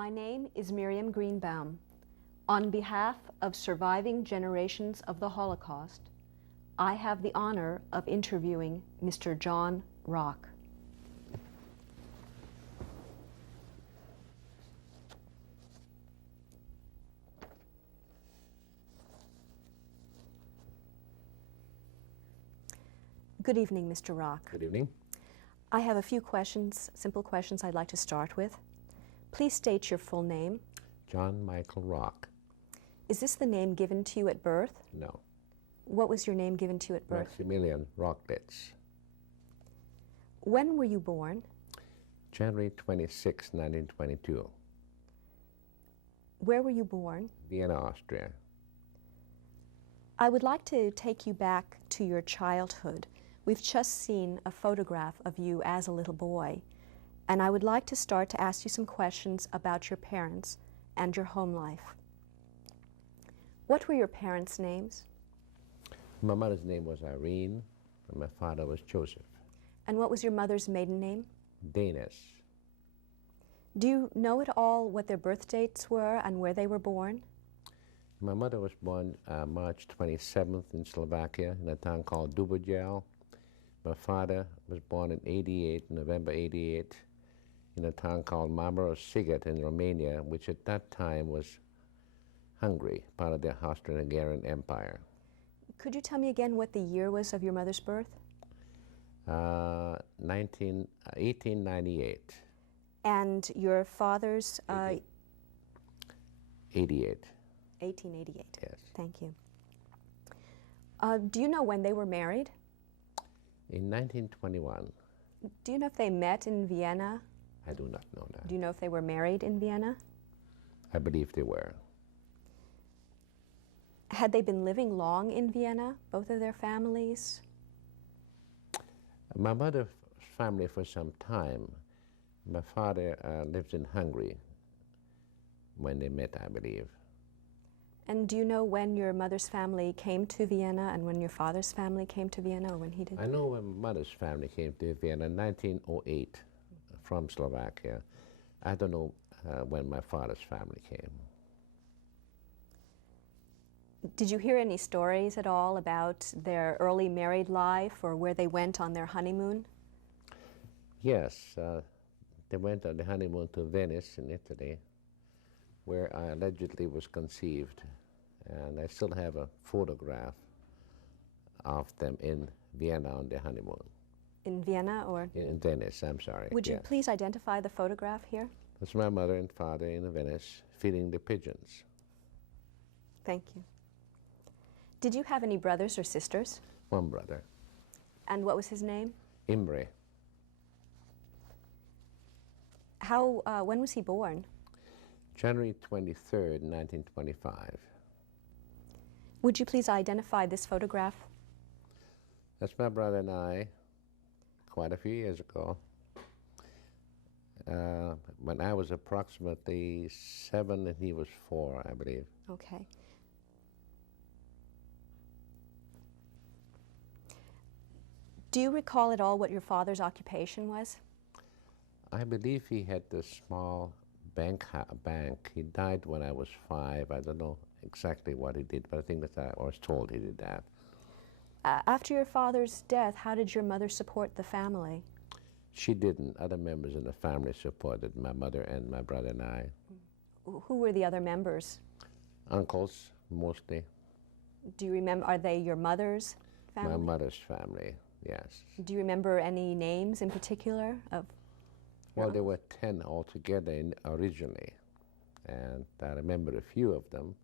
My name is Miriam Greenbaum. On behalf of surviving generations of the Holocaust, I have the honor of interviewing Mr. John Rock. Good evening, Mr. Rock. Good evening. I have a few questions, simple questions I'd like to start with. Please state your full name. John Michael Rock. Is this the name given to you at birth? No. What was your name given to you at birth? Maximilian Rocklitz. When were you born? January 26, 1922. Where were you born? Vienna, Austria. I would like to take you back to your childhood. We've just seen a photograph of you as a little boy, and I would like to start to ask you some questions about your parents and your home life. What were your parents' names? My mother's name was Irene, and my father was Joseph. And what was your mother's maiden name? Danis. Do you know at all what their birth dates were and where they were born? My mother was born March 27th in Slovakia in a town called Dubojel. My father was born in November 88, in a town called Marmaros-Siget in Romania, which at that time was Hungary, part of the Austro-Hungarian Empire. Could you tell me again what the year was of your mother's birth? 1898. And your father's? 88. 1888. Yes. Thank you. Do you know when they were married? In 1921. Do you know if they met in Vienna? I do not know that. Do you know if they were married in Vienna? I believe they were. Had they been living long in Vienna, both of their families? My mother's family for some time. My father lived in Hungary when they met, I believe. And do you know when your mother's family came to Vienna and when your father's family came to Vienna, or when he did? I know when my mother's family came to Vienna in 1908 from Slovakia. I don't know when my father's family came. Did you hear any stories at all about their early married life or where they went on their honeymoon? Yes, they went on the honeymoon to Venice in Italy, where I allegedly was conceived. And I still have a photograph of them in Vienna on their honeymoon. In Vienna or? In Venice, I'm sorry. Would you please identify the photograph here? That's my mother and father in Venice feeding the pigeons. Thank you. Did you have any brothers or sisters? One brother. And what was his name? Imre. When was he born? January 23rd, 1925. Would you please identify this photograph? That's my brother and I, quite a few years ago, when I was approximately 7 and he was 4, I believe. Okay. Do you recall at all what your father's occupation was? I believe he had a small bank. He died when I was 5. I don't know exactly what he did, but I think that I was told he did that. After your father's death, how did your mother support the family? She didn't. Other members in the family supported my mother and my brother and I. Who were the other members? Uncles, mostly. Do you remember, are they your mother's family? My mother's family, yes. Do you remember any names in particular of? Well, there were 10 altogether originally, and I remember a few of them.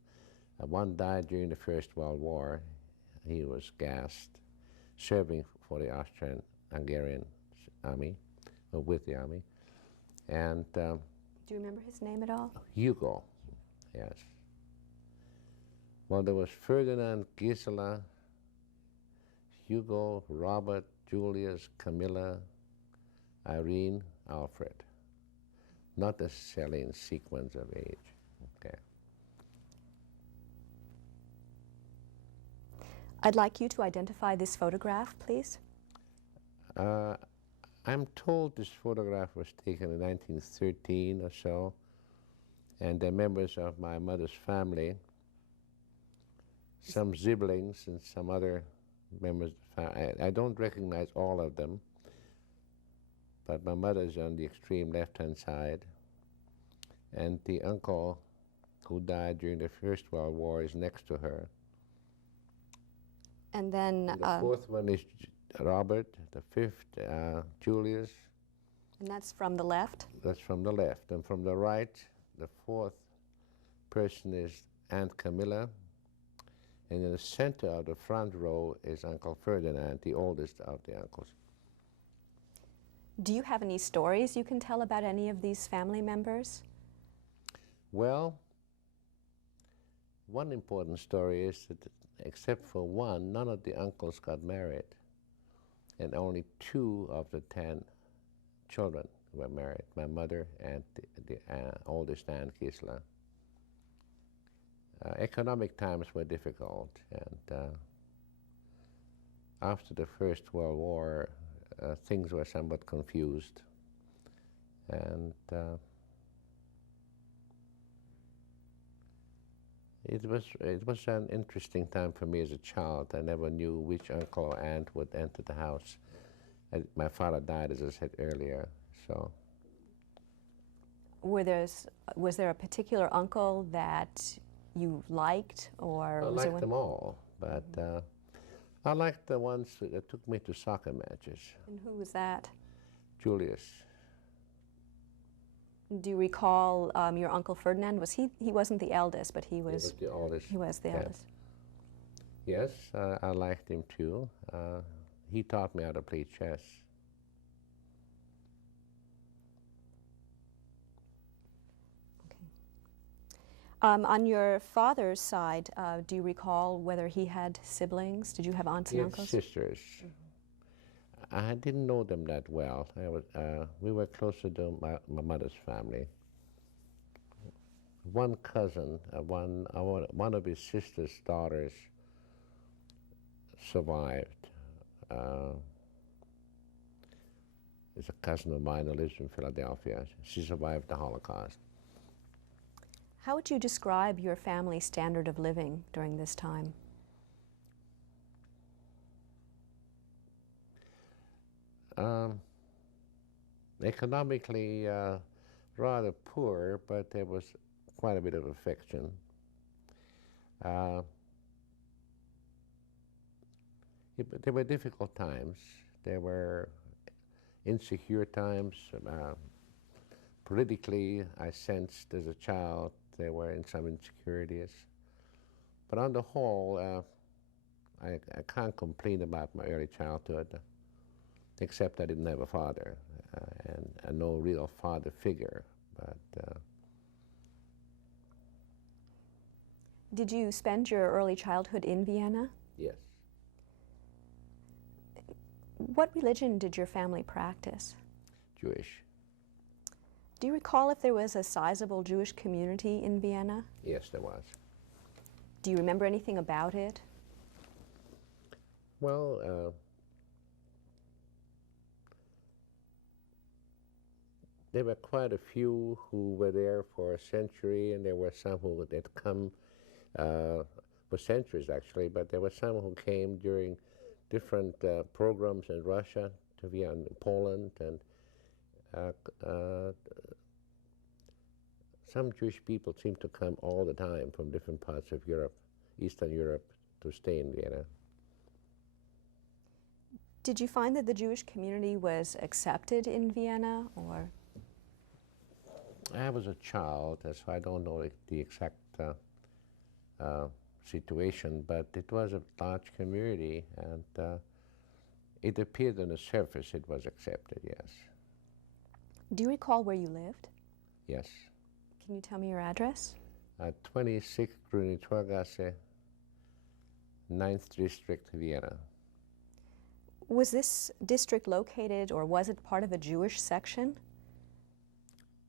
One died during the First World War. He was gassed, serving for the Austrian-Hungarian army, or with the army. And do you remember his name at all? Hugo, yes. Well, there was Ferdinand, Gisela, Hugo, Robert, Julius, Camilla, Irene, Alfred. Not necessarily in sequence of age. Okay. I'd like you to identify this photograph, please. I'm told this photograph was taken in 1913 or so. And they're members of my mother's family, some siblings and some other members of the family. I don't recognize all of them, but my mother's on the extreme left-hand side, and the uncle who died during the First World War is next to her. And then And the fourth one is Robert, the fifth, Julius. and that's from the left. That's from the left. And from the right, the fourth person is Aunt Camilla. And in the center of the front row is Uncle Ferdinand, the oldest of the uncles. Do you have any stories you can tell about any of these family members? Well, one important story is that, except for one, none of the uncles got married. And only 2 of the 10 children were married, my mother and the oldest Aunt Gisela. Economic times were difficult, and after the First World War, things were somewhat confused. And it was an interesting time for me as a child. I never knew which uncle or aunt would enter the house. My father died, as I said earlier, so. Was there a particular uncle that you liked, or I was there liked them all, but I liked the ones that took me to soccer matches. And who was that? Julius. Do you recall your Uncle Ferdinand? He wasn't the eldest, but he was the oldest. He was the Yeah. eldest. Yes, I liked him too. He taught me how to play chess. On your father's side, do you recall whether he had siblings? Did you have aunts He and had uncles? sisters. I didn't know them that well. We were closer to my mother's family. One cousin, one of his sister's daughters survived. It's a cousin of mine who lives in Philadelphia. She survived the Holocaust. How would you describe your family's standard of living during this time? Economically rather poor, but there was quite a bit of affection. There were difficult times. There were insecure times. Politically, I sensed as a child there were some insecurities. But on the whole, I can't complain about my early childhood, except I didn't have a father and no real father figure. But Did you spend your early childhood in Vienna? yes, What religion did your family practice? Jewish. Do you recall if there was a sizable Jewish community in Vienna? Yes, there was. Do you remember anything about it? Well, there were quite a few who were there for a century, and there were some who had come for centuries, actually, but there were some who came during different programs in Russia, to Vienna, Poland, and some Jewish people seem to come all the time from different parts of Europe, Eastern Europe, to stay in Vienna. Did you find that the Jewish community was accepted in Vienna, or? I was a child, so I don't know the exact situation, but it was a large community, and it appeared on the surface it was accepted, yes. Do you recall where you lived? Yes. Can you tell me your address? 26 Grüne Torgasse, 9th District, Vienna. Was this district located, or was it part of a Jewish section?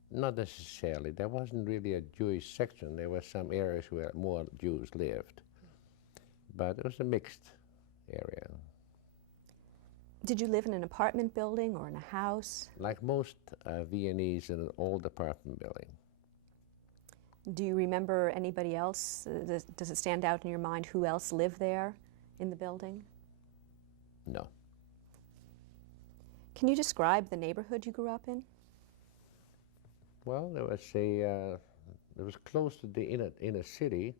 Not necessarily. There wasn't really a Jewish section. There were some areas where more Jews lived, but it was a mixed area. Did you live in an apartment building or in a house? Like most Viennese, in an old apartment building. Do you remember anybody else? Does it stand out in your mind who else lived there in the building? No. Can you describe the neighborhood you grew up in? Well, it was close to the inner city.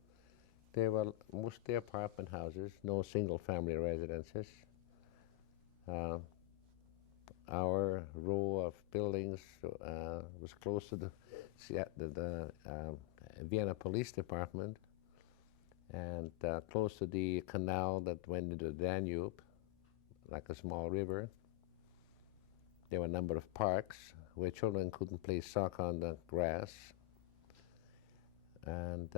There were mostly apartment houses, no single-family residences. Our row of buildings was close to the Vienna Police Department and close to the canal that went into the Danube, like a small river. There were a number of parks where children couldn't play soccer on the grass. And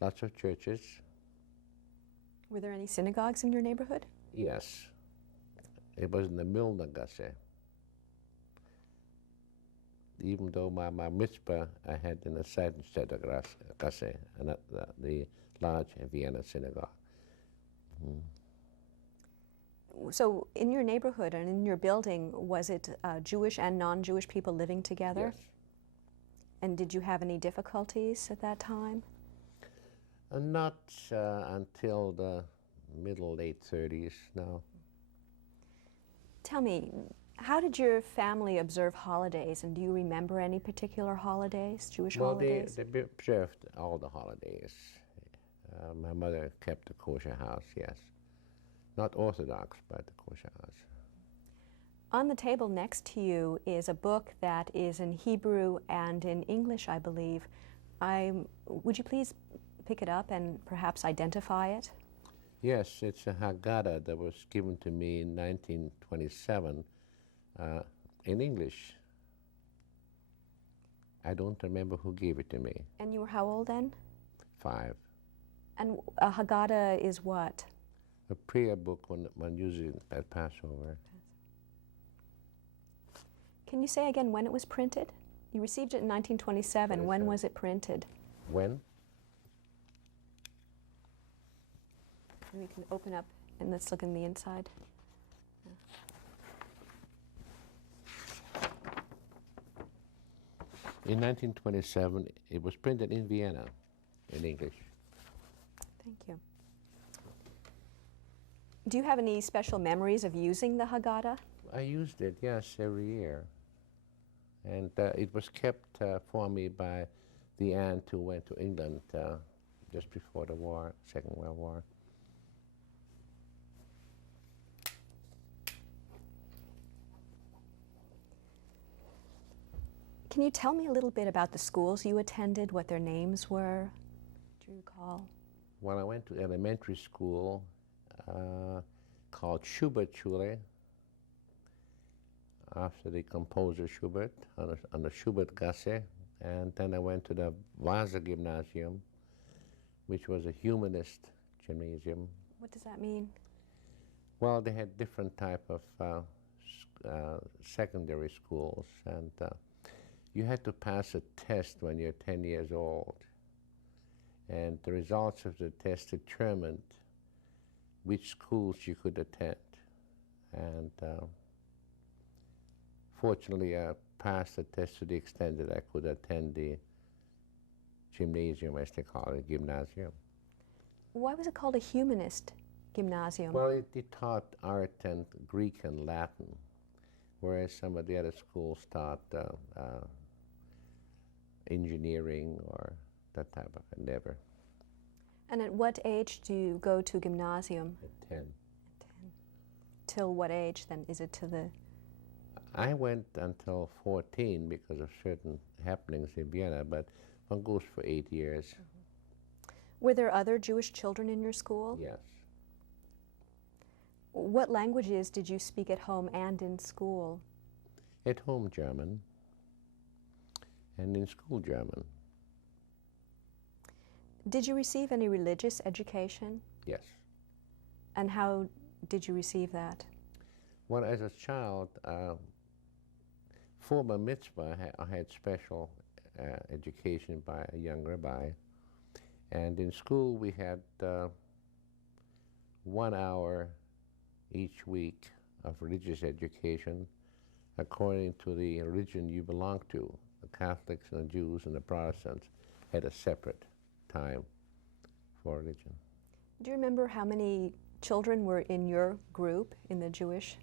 lots of churches. Were there any synagogues in your neighborhood? Yes. It was in the Milnergasse. Even though my mitzvah I had in the Seidenstädter Gasse, and the large Vienna synagogue. So in your neighborhood and in your building, was it Jewish and non-Jewish people living together? Yes. And did you have any difficulties at that time? Not until the late 30s, no. Tell me, how did your family observe holidays, and do you remember any particular holidays, Jewish holidays? Well, they observed all the holidays. My mother kept a kosher house, yes. Not Orthodox, but a kosher house. On the table next to you is a book that is in Hebrew and in English, I believe. Would you please pick it up and perhaps identify it? Yes, it's a Haggadah that was given to me in 1927 in English. I don't remember who gave it to me. And you were how old then? 5. And a Haggadah is what? A prayer book when using at Passover. Can you say again when it was printed? You received it in 1927. When was it printed? When? And we can open up and let's look in the inside. In 1927, it was printed in Vienna in English. Thank you. Do you have any special memories of using the Haggadah? I used it, yes, every year. And it was kept for me by the aunt who went to England just before the war, Second World War. Can you tell me a little bit about the schools you attended, what their names were? Do you recall? Well, I went to elementary school called Schubert Schule, after the composer Schubert, on the Schubert Gasse. And then I went to the Vasa Gymnasium, which was a humanist gymnasium. What does that mean? Well, they had different type of secondary schools, and you had to pass a test when you're 10 years old. And the results of the test determined which schools you could attend. And fortunately, I passed the test to the extent that I could attend the gymnasium, as they call it, gymnasium. Why was it called a humanist gymnasium? Well, it taught art and Greek and Latin, whereas some of the other schools taught engineering or that type of endeavor. And at what age do you go to gymnasium? At 10. At 10. Till what age then? Is it to the... I went until 14 because of certain happenings in Vienna, but one goes for 8 years. Mm-hmm. Were there other Jewish children in your school? Yes. What languages did you speak at home and in school? At home, German, and in school, German. Did you receive any religious education? Yes. And how did you receive that? Well, as a child, for my mitzvah, I had special education by a young rabbi. And in school, we had 1 hour each week of religious education according to the religion you belong to. the Catholics and the Jews and the Protestants had a separate time for religion. Do you remember how many children were in your group, in the Jewish?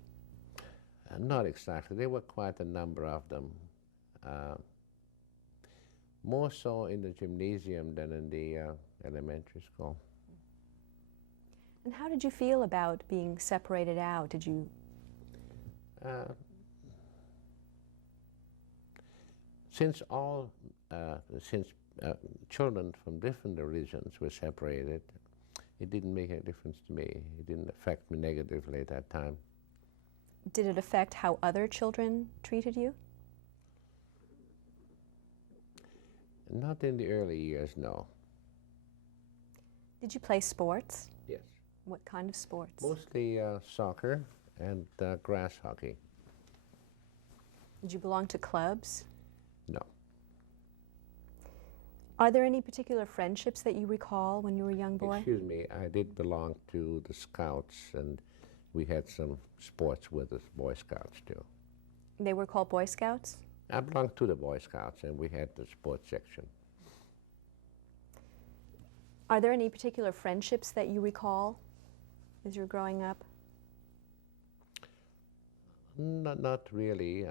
Not exactly. There were quite a number of them. More so in the gymnasium than in the elementary school. And how did you feel about being separated out? Did you? Since children from different religions were separated, it didn't make any difference to me. It didn't affect me negatively at that time. Did it affect how other children treated you? Not in the early years, no. Did you play sports? Yes. What kind of sports? Mostly soccer and grass hockey. Did you belong to clubs? No. Are there any particular friendships that you recall when you were a young boy? Excuse me, I did belong to the Scouts, and we had some sports with the Boy Scouts too. They were called Boy Scouts? I belonged to the Boy Scouts, and we had the sports section. Are there any particular friendships that you recall as you were growing up? Not really.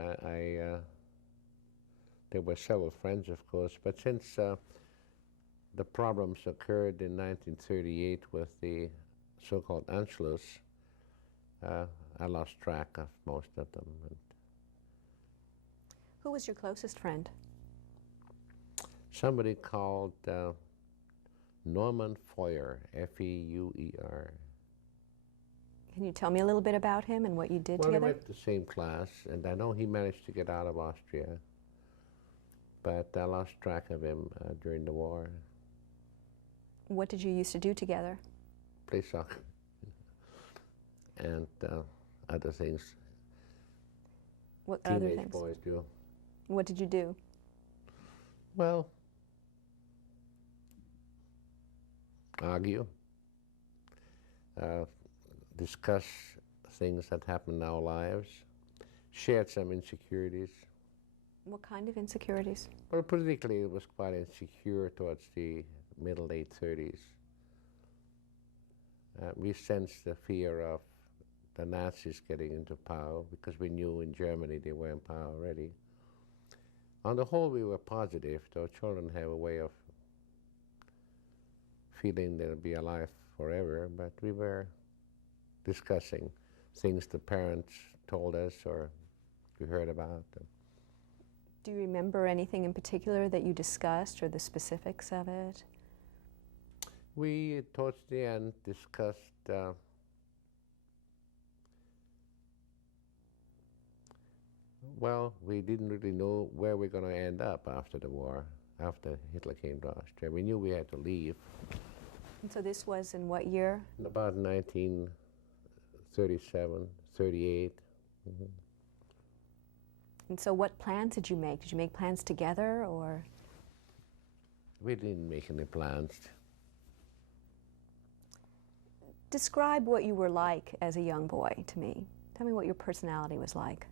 There were several friends, of course, but since the problems occurred in 1938 with the so-called Anschluss, I lost track of most of them. Who was your closest friend? Somebody called Norman Feuer, F-E-U-E-R. Can you tell me a little bit about him and what you did Well, we together? went to the same class, and I know he managed to get out of Austria, but I lost track of him during the war. What did you used to do together? Play soccer and other things What other teenage things? boys do. What did you do? Well, argue, discuss things that happen in our lives, shared some insecurities. What kind of insecurities? Well, politically, it was quite insecure towards the middle, late 30s. We sensed the fear of the Nazis getting into power because we knew in Germany they were in power already. On the whole, we were positive. Our children have a way of feeling they'll be alive forever, but we were discussing things the parents told us or we heard about. Do you remember anything in particular that you discussed or the specifics of it? We, towards the end, discussed well, we didn't really know where we're going to end up after the war, after Hitler came to Austria. We knew we had to leave. And so this was in what year? In about 1937, 38. Mm-hmm. And so what plans did you make? Did you make plans together or? We didn't make any plans. Describe what you were like as a young boy to me. Tell me what your personality was like.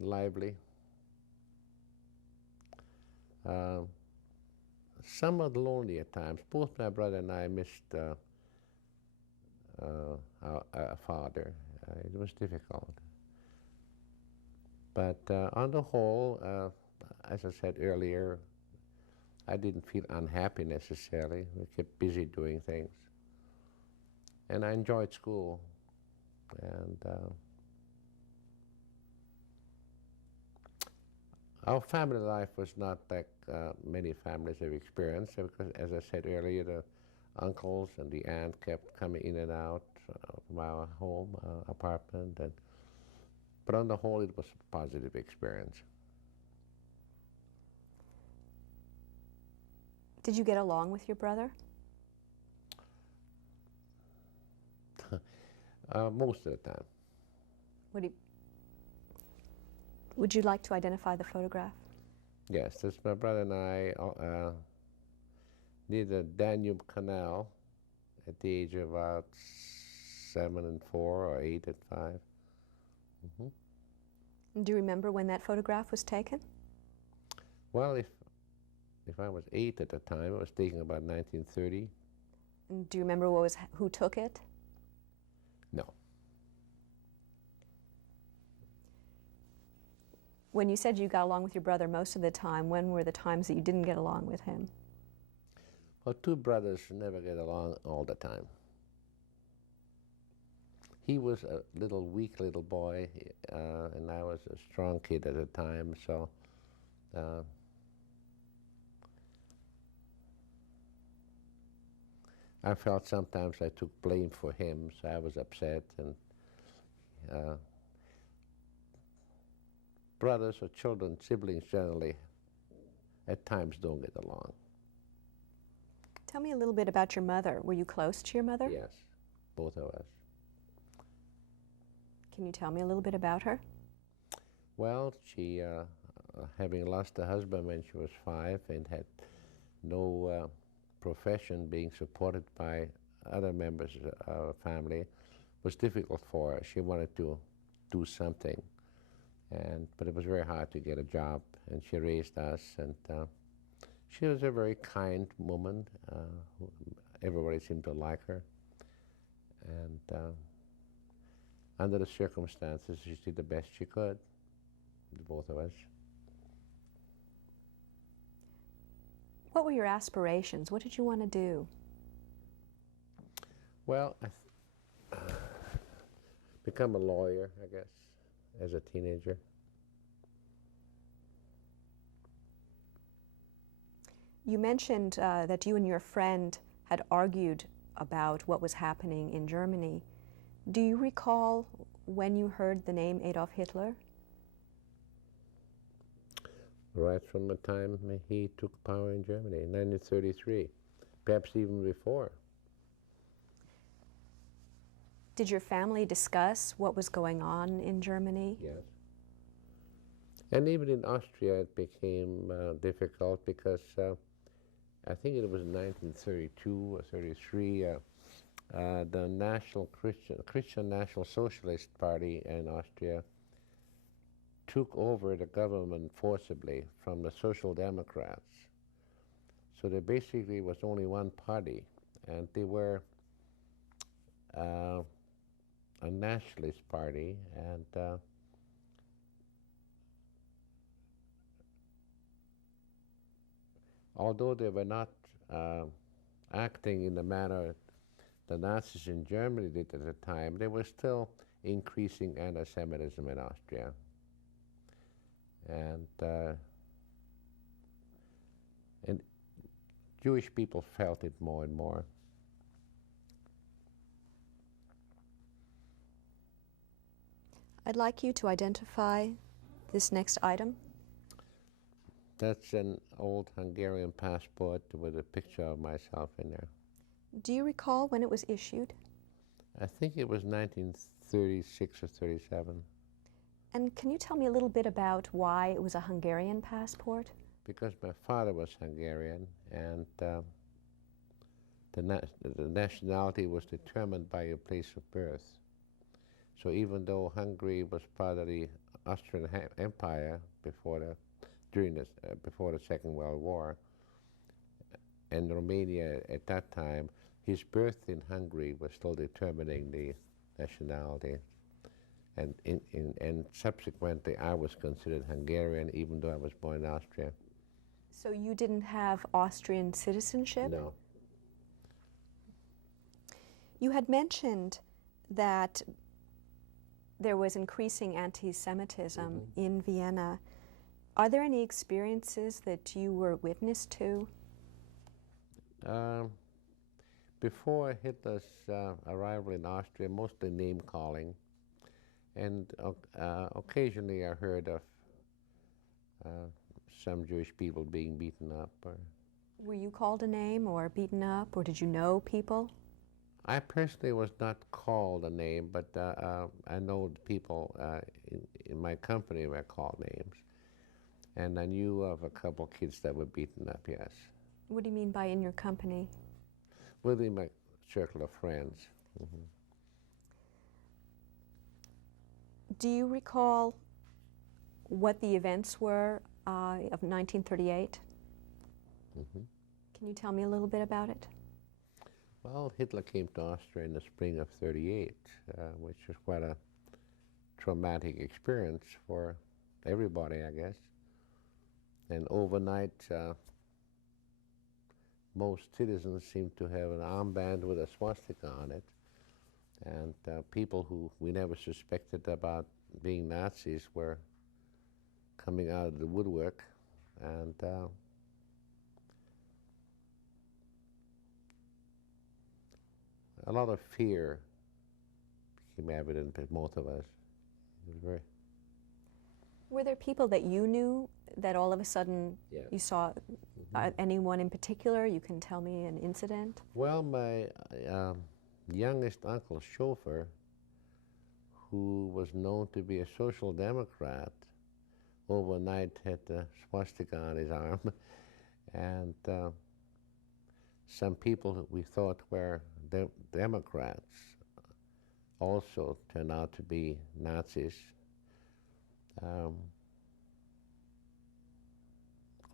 Lively. Somewhat lonely at times. Both my brother and I missed our father. It was difficult. But on the whole, as I said earlier, I didn't feel unhappy necessarily. We kept busy doing things. And I enjoyed school. And our family life was not like many families have experienced, because as I said earlier, the uncles and the aunt kept coming in and out from our home, apartment. But on the whole, it was a positive experience. Did you get along with your brother? Most of the time. Would you like to identify the photograph? Yes, that's my brother and I near the Danube Canal at the age of about 7 and 4 or 8 and 5. Mm-hmm. Do you remember when that photograph was taken? Well, if I was 8 at the time, it was taken about 1930. And do you remember who took it? No. When you said you got along with your brother most of the time, when were the times that you didn't get along with him? Well, two brothers never get along all the time. He was a weak little boy, and I was a strong kid at the time, so I felt sometimes I took blame for him, so I was upset. And brothers or children, siblings generally, at times don't get along. Tell me a little bit about your mother. Were you close to your mother? Yes, both of us. Can you tell me a little bit about her? Well, she, having lost a husband when she was 5 and had no profession, being supported by other members of our family, was difficult for her. She wanted to do something, but it was very hard to get a job, and she raised us, and she was a very kind woman. Everybody seemed to like her, and under the circumstances, she did the best she could, the both of us. What were your aspirations? What did you want to do? Well, become a lawyer, I guess, as a teenager. You mentioned that you and your friend had argued about what was happening in Germany. Do you recall when you heard the name Adolf Hitler? Right from the time he took power in Germany, in 1933, perhaps even before. Did your family discuss what was going on in Germany? Yes. And even in Austria it became difficult because I think it was 1932 or 33, the Christian National Socialist Party in Austria took over the government forcibly from the Social Democrats. So there basically was only one party, and they were a nationalist party, and although they were not acting in the manner the Nazis in Germany did at the time, they were still increasing anti-Semitism in Austria. And Jewish people felt it more and more. I'd like you to identify this next item. That's an old Hungarian passport with a picture of myself in there. Do you recall when it was issued? I think it was 1936 or 37. And can you tell me a little bit about why it was a Hungarian passport? Because my father was Hungarian, and the nationality was determined by your place of birth. So even though Hungary was part of the Austrian Empire before the Second World War, and Romania at that time, his birth in Hungary was still determining the nationality. And subsequently, I was considered Hungarian, even though I was born in Austria. So you didn't have Austrian citizenship? No. You had mentioned that there was increasing anti-Semitism in Vienna. Are there any experiences that you were witness to? Before Hitler's arrival in Austria, mostly name-calling. And occasionally I heard of some Jewish people being beaten up. Were you called a name or beaten up, or did you know people? I personally was not called a name, but I know the people in my company were called names. And I knew of a couple kids that were beaten up, yes. What do you mean by in your company? Within my circle of friends. Mm-hmm. Do you recall what the events were of 1938. Hmm. Can you tell me a little bit about it? Well, Hitler came to Austria in the spring of '38, which was quite a traumatic experience for everybody, I guess. And overnight, most citizens seemed to have an armband with a swastika on it. And people who we never suspected about being Nazis were coming out of the woodwork. And a lot of fear became evident with most of us. It was very. Were there people that you knew that all of a sudden Yeah. you saw? Anyone in particular? You can tell me an incident. Well, my youngest uncle, chauffeur, who was known to be a social democrat, overnight had the swastika on his arm. And some people that we thought were Democrats also turned out to be Nazis.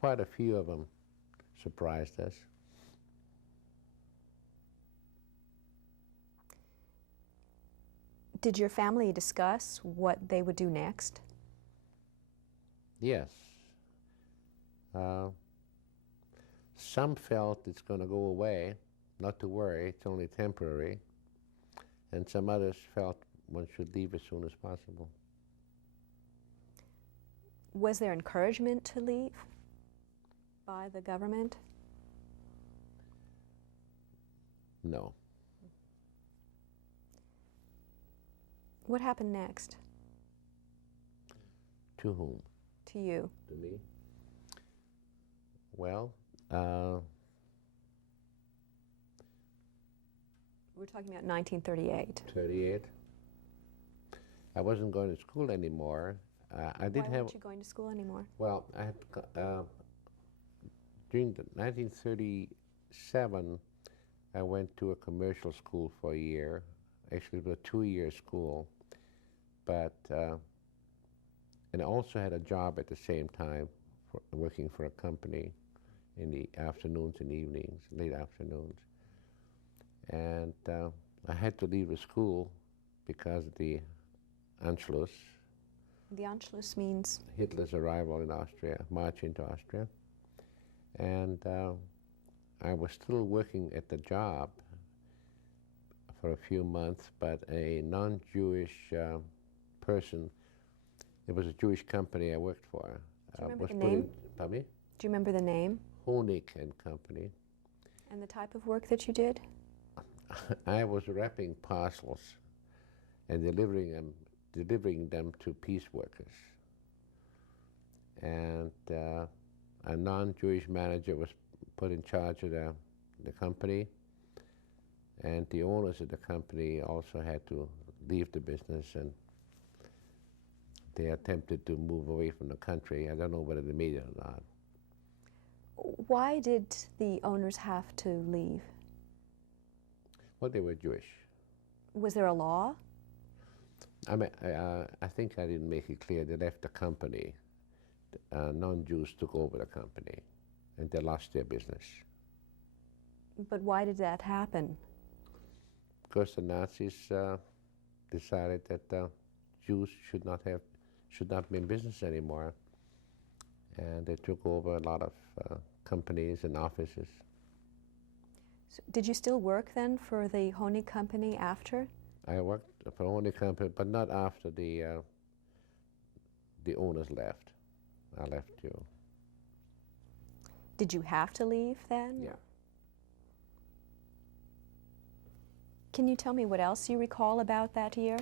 Quite a few of them surprised us. Did your family discuss what they would do next? Yes. Some felt it's going to go away, not to worry, it's only temporary. And some others felt one should leave as soon as possible. Was there encouragement to leave by the government? No. What happened next To whom? to you? To me? Well, We're talking about 1938. 38. I wasn't going to school anymore. I did Why have. weren't you going to school anymore? Well, I had during the 1937, I went to a commercial school for a year. Actually, it was a 2-year school, but and I also had a job at the same time, working for a company in the afternoons and evenings, late afternoons. And I had to leave the school because of the Anschluss, The Anschluss means Hitler's arrival in Austria, march into Austria. And I was still working at the job for a few months, but a non-Jewish person, it was a Jewish company I worked for. Do you remember was the put name? in- Pardon me? Do you remember the name Honig and Company. and the type of work that you did? I was wrapping parcels and delivering them to peace workers. And a non-Jewish manager was put in charge of the company, and the owners of the company also had to leave the business, and they attempted to move away from the country. I don't know whether they made it or not. Why did the owners have to leave? Well, they were Jewish. Was there a law? I mean, I think I didn't make it clear. They left the company. Non-Jews took over the company, and they lost their business. But why did that happen? Because the Nazis decided that Jews should not be in business anymore, and they took over a lot of companies and offices. So did you still work then for the Honig company after? I worked for Honig company, but not after the owners left. I left too. Did you have to leave then? Yeah. Can you tell me what else you recall about that year?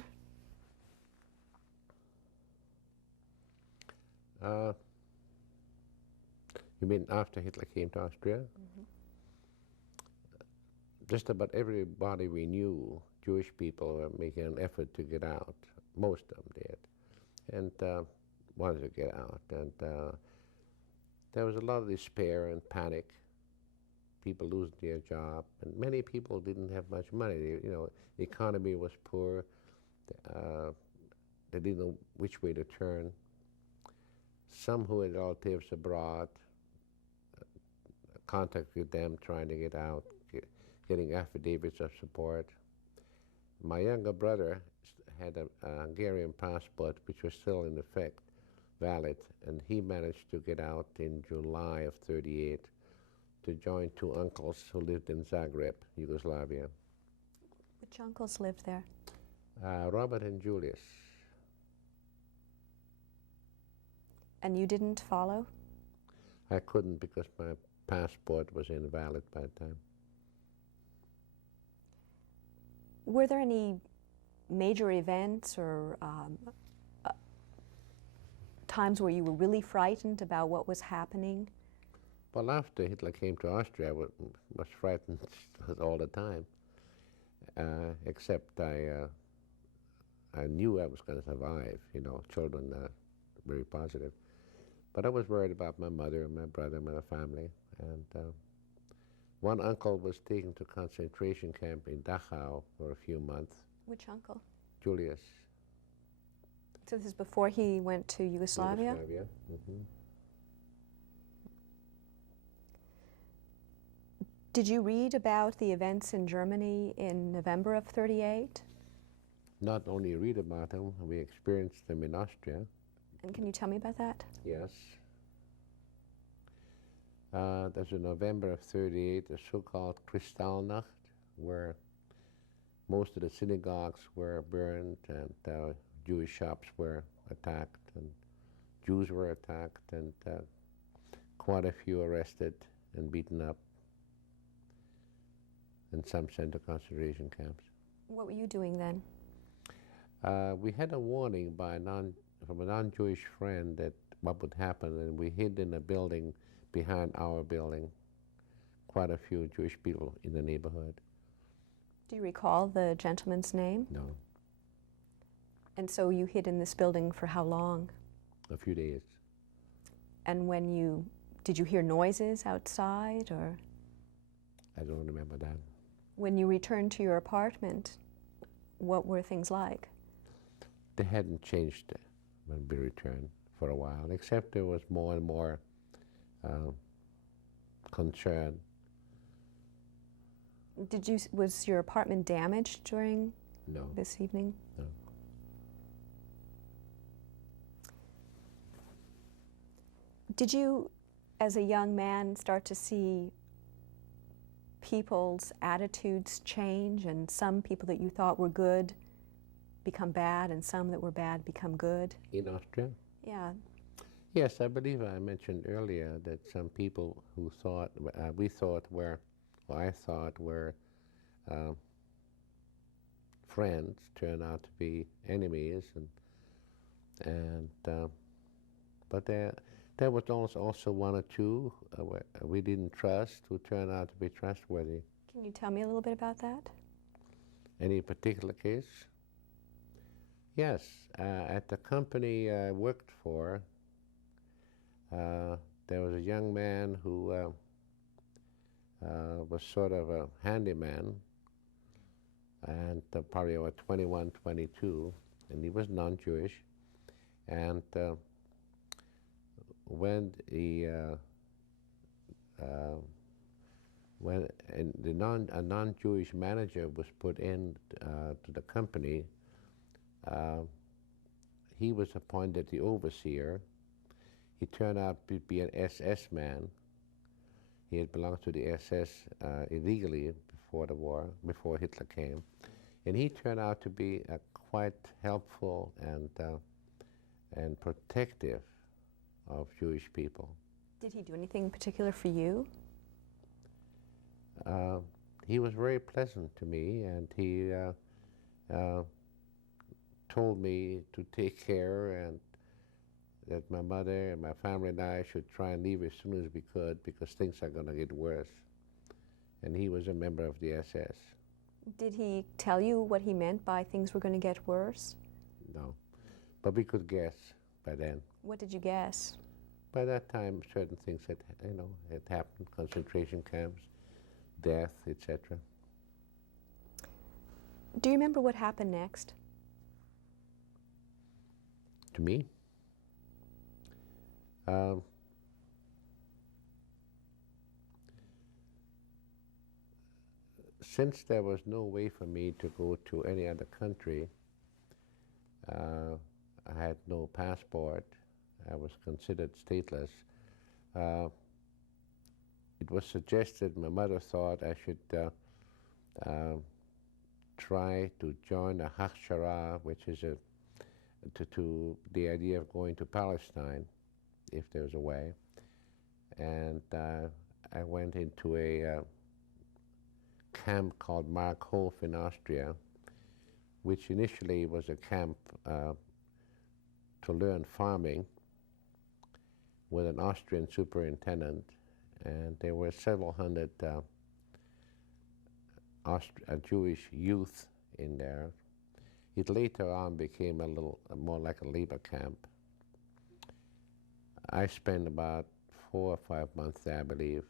You mean after Hitler came to Austria? Mm-hmm. Just about everybody we knew, Jewish people, were making an effort to get out. Most of them did, and wanted to get out. And there was a lot of despair and panic. People losing their job, and many people didn't have much money. The economy was poor. They didn't know which way to turn. some who had relatives abroad, contacted them trying to get out, getting affidavits of support. My younger brother had a Hungarian passport which was still in effect, valid, and he managed to get out in July of '38 to join two uncles who lived in Zagreb, Yugoslavia. Which uncles lived there? Robert and Julius. And you didn't follow? I couldn't because my passport was invalid by the time. Were there any major events or times where you were really frightened about what was happening? Well, after Hitler came to Austria, I was frightened all the time, except I knew I was going to survive. You know, children are very positive. But I was worried about my mother and my brother and my family. And one uncle was taken to concentration camp in Dachau for a few months. Which uncle? Julius. So this is before he went to Yugoslavia? Yugoslavia. Mm-hmm. Did you read about the events in Germany in November of '38? Not only read about them, we experienced them in Austria. And can you tell me about that? Yes. There's in November of '38 a so-called Kristallnacht, where most of the synagogues were burned and Jewish shops were attacked and Jews were attacked and quite a few arrested and beaten up and some sent to concentration camps. What were you doing then? We had a warning from a non-Jewish friend that what would happen, and we hid in a building behind our building. Quite a few Jewish people in the neighborhood. Do you recall the gentleman's name? No. And so you hid in this building for how long? A few days. And did you hear noises outside, or? I don't remember that. When you returned to your apartment, what were things like? They hadn't changed when we returned for a while, except there was more and more concern. Was your apartment damaged during this evening? No. Did you, as a young man, start to see people's attitudes change, and some people that you thought were good become bad, and some that were bad become good? In Austria? Yeah. Yes, I believe I mentioned earlier that some people who thought, I thought were friends turned out to be enemies, but there was also one or two we didn't trust who turned out to be trustworthy. Can you tell me a little bit about that? Any particular case? Yes, at the company I worked for, there was a young man who was sort of a handyman, and probably about 21, 22, and he was non-Jewish. And when a non-Jewish manager was put in to the company, he was appointed the overseer. He turned out to be an SS man. He had belonged to the SS illegally before the war, before Hitler came. And he turned out to be quite helpful and protective of Jewish people. Did he do anything particular for you? He was very pleasant to me, and he told me to take care and that my mother and my family and I should try and leave as soon as we could because things are going to get worse. And he was a member of the SS. Did he tell you what he meant by things were going to get worse? No, but we could guess by then. What did you guess? By that time, certain things had happened, concentration camps, death, etc. Do you remember what happened next? To me? Um, since there was no way for me to go to any other country, uh, I had no passport. I was considered stateless. Uh, it was suggested, my mother thought I should try to join a Hachshara, which is to the idea of going to Palestine, if there's a way. And I went into a camp called Markhof in Austria, which initially was a camp to learn farming with an Austrian superintendent, and there were several hundred Jewish youth in there. It later on became a little more like a labor camp. I spent about 4 or 5 months there, I believe.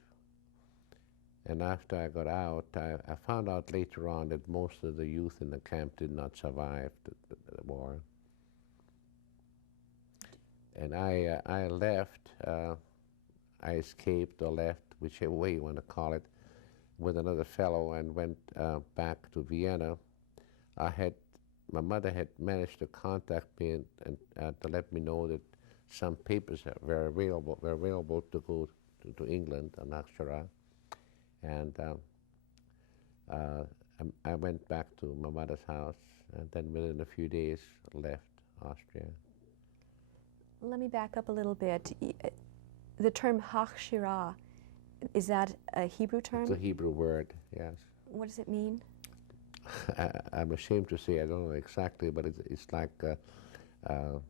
And after I got out, I found out later on that most of the youth in the camp did not survive the war. And I left, I escaped or left, whichever way you want to call it, with another fellow and went back to Vienna. My mother had managed to contact me and to let me know that some papers were available to go to England on Hachshara. And I went back to my mother's house, and then within a few days left Austria. Let me back up a little bit. The term Hachshira, is that a Hebrew term? It's a Hebrew word, yes. What does it mean? I'm ashamed to say I don't know exactly, but it's like I'm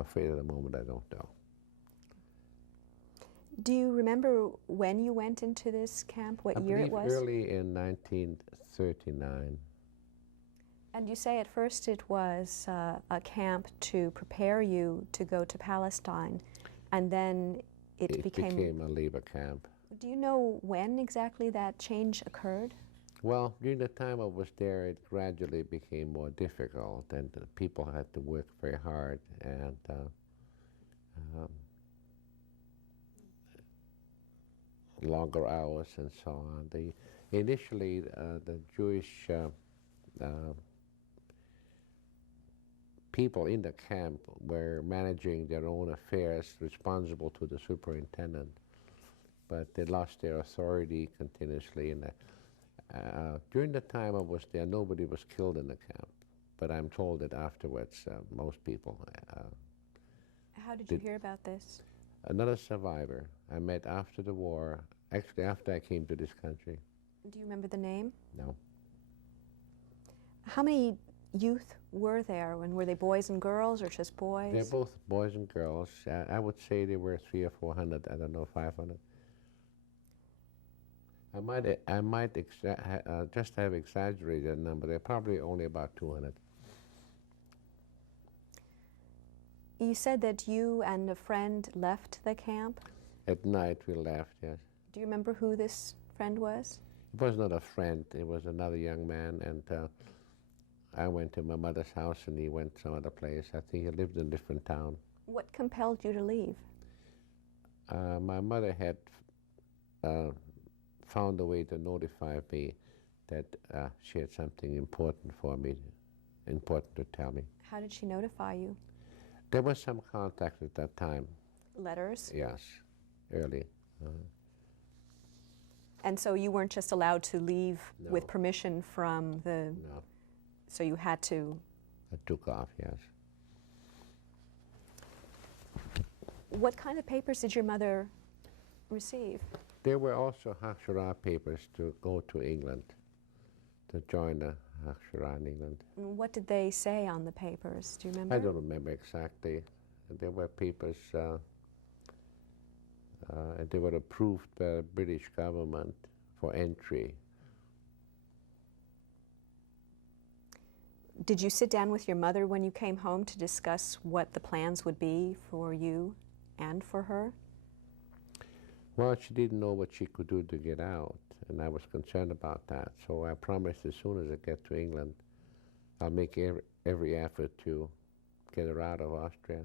afraid at the moment I don't know. Do you remember when you went into this camp, what year it was? I believe early in 1939. And you say at first it was a camp to prepare you to go to Palestine, and then it became a labor camp. Do you know when exactly that change occurred? Well, during the time I was there, it gradually became more difficult, and people had to work very hard, and longer hours and so on. Initially, the Jewish people in the camp were managing their own affairs, responsible to the superintendent, but they lost their authority continuously. And during the time I was there, nobody was killed in the camp, but I'm told that afterwards most people. How did you hear about this? Another survivor I met after the war, actually after I came to this country. Do you remember the name? No. How many youth were there? And were they boys and girls or just boys? They're both boys and girls. I would say there were 300 or 400, I don't know, 500. I might just have exaggerated the number. They're probably only about 200. You said that you and a friend left the camp? At night we left, yes. Do you remember who this friend was? It was not a friend, it was another young man, and I went to my mother's house and he went some other place. I think he lived in a different town. What compelled you to leave? My mother had found a way to notify me that she had something important for me, important to tell me. How did she notify you? There was some contact at that time. Letters? Yes, early. And so you weren't just allowed to leave No. with permission from the... No. So you had to... I took off, yes. What kind of papers did your mother receive? There were also Hachshara papers to go to England, to join the Hachshara in England. And what did they say on the papers? Do you remember? I don't remember exactly. There were papers, and they were approved by the British government for entry. Did you sit down with your mother when you came home to discuss what the plans would be for you and for her? Well, she didn't know what she could do to get out, and I was concerned about that. So I promised as soon as I get to England, I'll make every effort to get her out of Austria.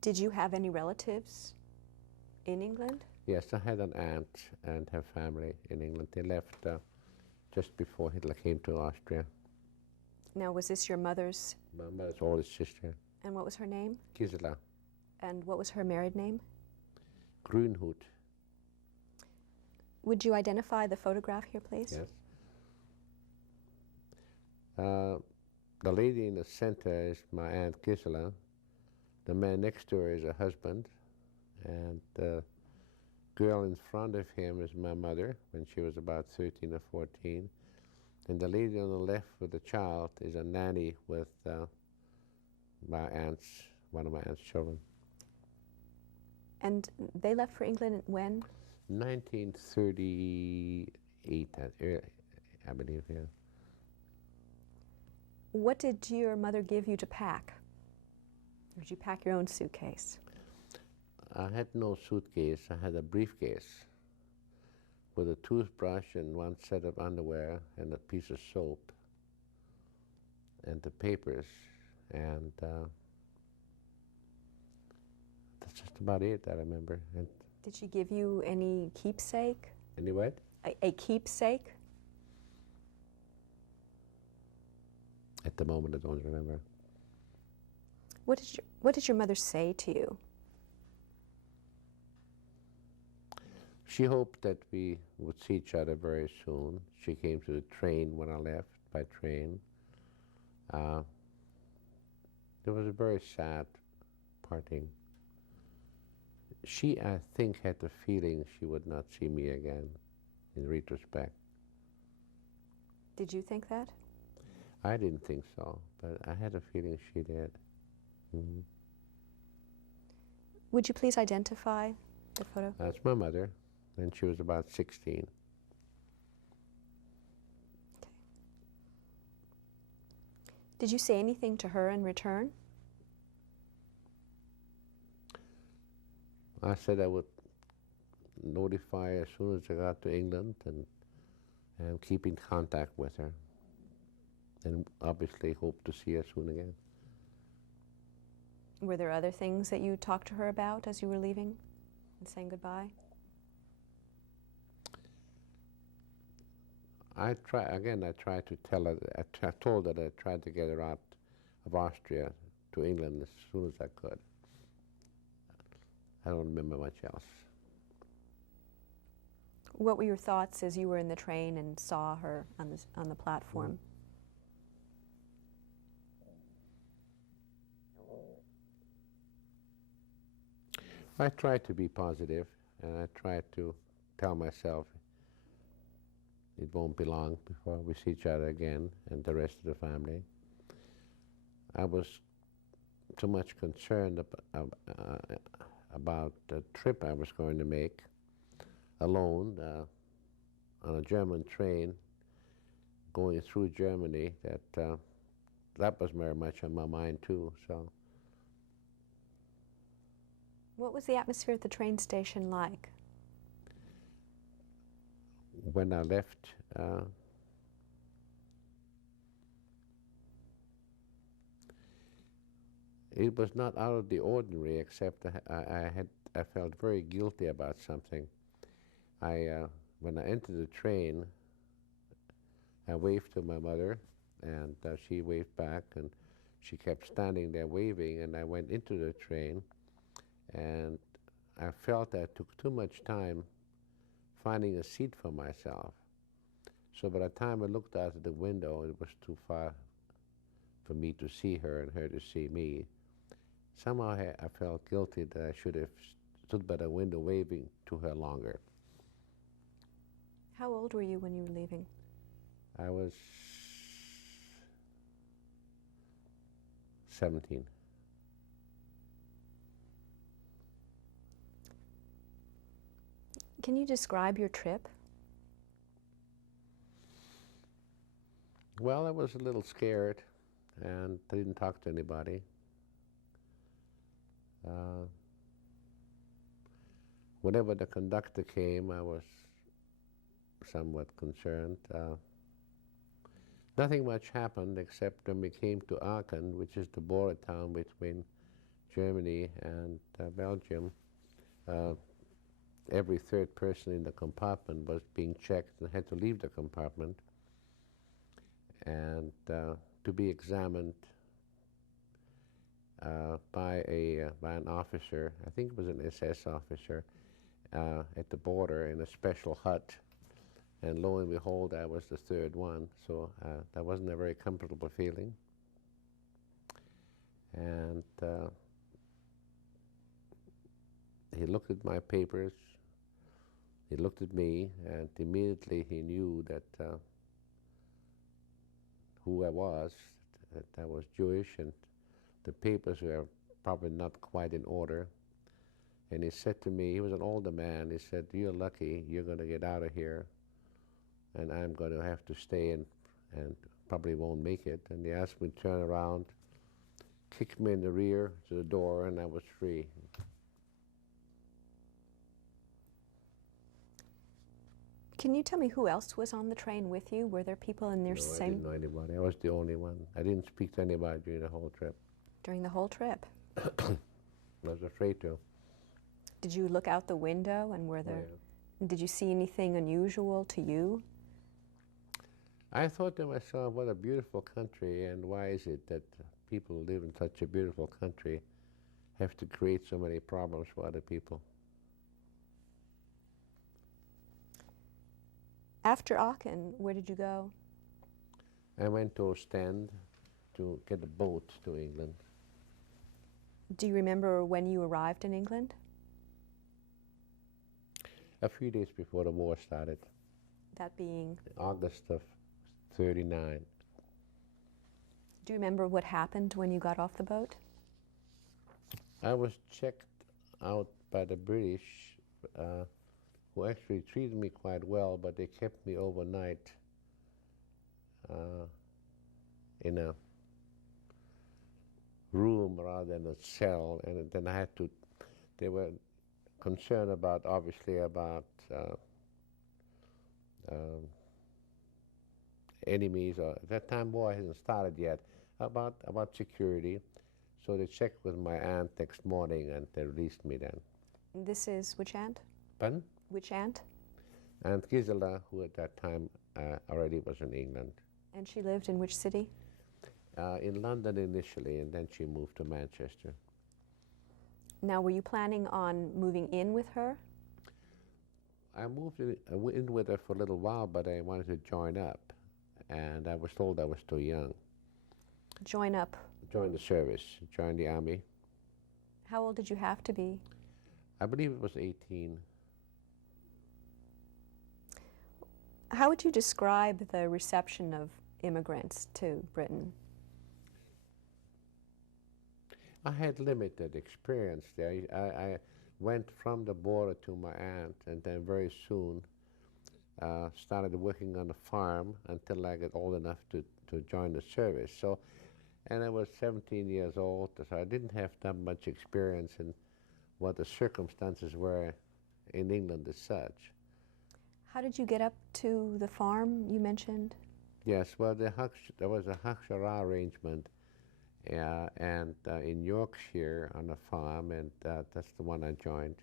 Did you have any relatives in England? Yes, I had an aunt and her family in England. They left just before Hitler came to Austria. Now, was this your mother's? My mother's oldest sister, And what was her name? Gisela And what was her married name? Grünhut. Would you identify the photograph here, please? Yes. The lady in the center is my Aunt Gisela. The man next to her is her husband. And the girl in front of him is my mother when she was about 13 or 14. And the lady on the left with the child is a nanny with my aunt's, one of my aunt's children. And they left for England when? 1938, I believe, yeah. What did your mother give you to pack? Or did you pack your own suitcase? I had no suitcase. I had a briefcase with a toothbrush and one set of underwear and a piece of soap and the papers, and that's just about it I remember. And Did she give you any keepsake? any what? A keepsake? At the moment, I don't remember. What did your mother say to you? She hoped that we would see each other very soon. She came to the train when I left, by train. It was a very sad parting. She, I think, had the feeling she would not see me again, in retrospect. Did you think that? I didn't think so, but I had a feeling she did. Mm-hmm. Would you please identify the photo? That's my mother, and she was about 16. Okay. Did you say anything to her in return? I said I would notify as soon as I got to England and keep in contact with her, and obviously hope to see her soon again. Were there other things that you talked to her about as you were leaving and saying goodbye? I tried to tell her, I told her that I tried to get her out of Austria to England as soon as I could. I don't remember much else. What were your thoughts as you were in the train and saw her on the platform? I tried to be positive, and I tried to tell myself it won't be long before we see each other again and the rest of the family. I was too much concerned about the trip I was going to make alone on a German train going through Germany, that was very much on my mind too. So. What was the atmosphere at the train station like? When I left, it was not out of the ordinary, except I felt very guilty about something. When I entered the train, I waved to my mother, and she waved back, and she kept standing there waving, and I went into the train, and I felt I took too much time finding a seat for myself. So by the time I looked out of the window, it was too far for me to see her and her to see me. Somehow I felt guilty that I should have stood by the window waving to her longer. How old were you when you were leaving? I was 17. Can you describe your trip? Well, I was a little scared and didn't talk to anybody. Whenever the conductor came, I was somewhat concerned. Nothing much happened except when we came to Aachen, which is the border town between Germany and Belgium. Uh, every third person in the compartment was being checked and had to leave the compartment and to be examined by an officer. I think it was an SS officer at the border in a special hut. And lo and behold, I was the third one, so that wasn't a very comfortable feeling. And he looked at my papers, he looked at me, and immediately he knew that who I was, that I was Jewish, and the papers were probably not quite in order. And he said to me, he was an older man, he said, "You're lucky, you're going to get out of here, and I'm going to have to stay and probably won't make it." And he asked me to turn around, kicked me in the rear to the door, and I was free. Can you tell me who else was on the train with you? Were there people in their No, same... I didn't know anybody. I was the only one. I didn't speak to anybody during the whole trip. During the whole trip? I was afraid to. Did you look out the window and were there... Yeah. Did you see anything unusual to you? I thought to myself, what a beautiful country, and why is it that people who live in such a beautiful country have to create so many problems for other people? After Aachen, where did you go? I went to Ostend to get a boat to England. Do you remember when you arrived in England? A few days before the war started. That being? August of '39. Do you remember what happened when you got off the boat? I was checked out by the British, who actually treated me quite well, but they kept me overnight in a room rather than a cell, and then I had to, they were concerned about, obviously, about enemies, or at that time war hasn't started yet, about security. So they checked with my aunt next morning and they released me then. This is which aunt? Pardon? Which aunt? Aunt Gisela, who at that time already was in England. And she lived in which city? In London initially, and then she moved to Manchester. Now, were you planning on moving in with her? I moved in with her for a little while, but I wanted to join up, and I was told I was too young. Join up? Join the service, join the army. How old did you have to be? I believe it was 18. How would you describe the reception of immigrants to Britain? I had limited experience there. I went from the border to my aunt, and then very soon started working on a farm until I got old enough to join the service. So, and I was 17 years old, so I didn't have that much experience in what the circumstances were in England as such. How did you get up to the farm you mentioned? Yes, well, there was a Hachshara arrangement and in Yorkshire on a farm, and that's the one I joined.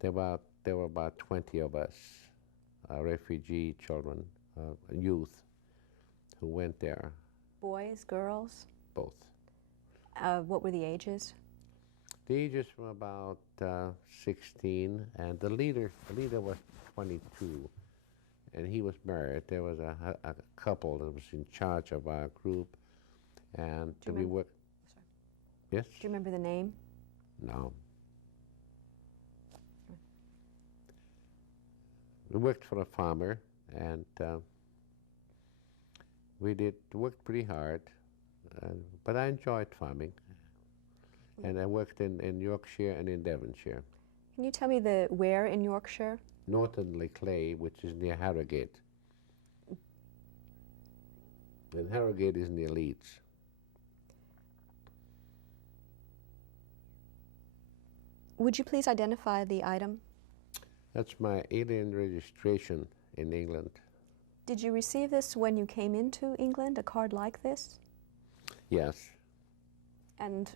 There were about 20 of us, refugee children, youth, who went there. Boys, girls? Both. What were the ages? The ages were about 16, and the leader was 22, and he was married. There was a couple that was in charge of our group, and we worked. Yes? Do you remember the name? No. We worked for a farmer, and we worked pretty hard, but I enjoyed farming. And I worked in Yorkshire and in Devonshire. Can you tell me where in Yorkshire? Norton Clay, which is near Harrogate. And Harrogate is near Leeds. Would you please identify the item? That's my alien registration in England. Did you receive this when you came into England, a card like this? Yes. And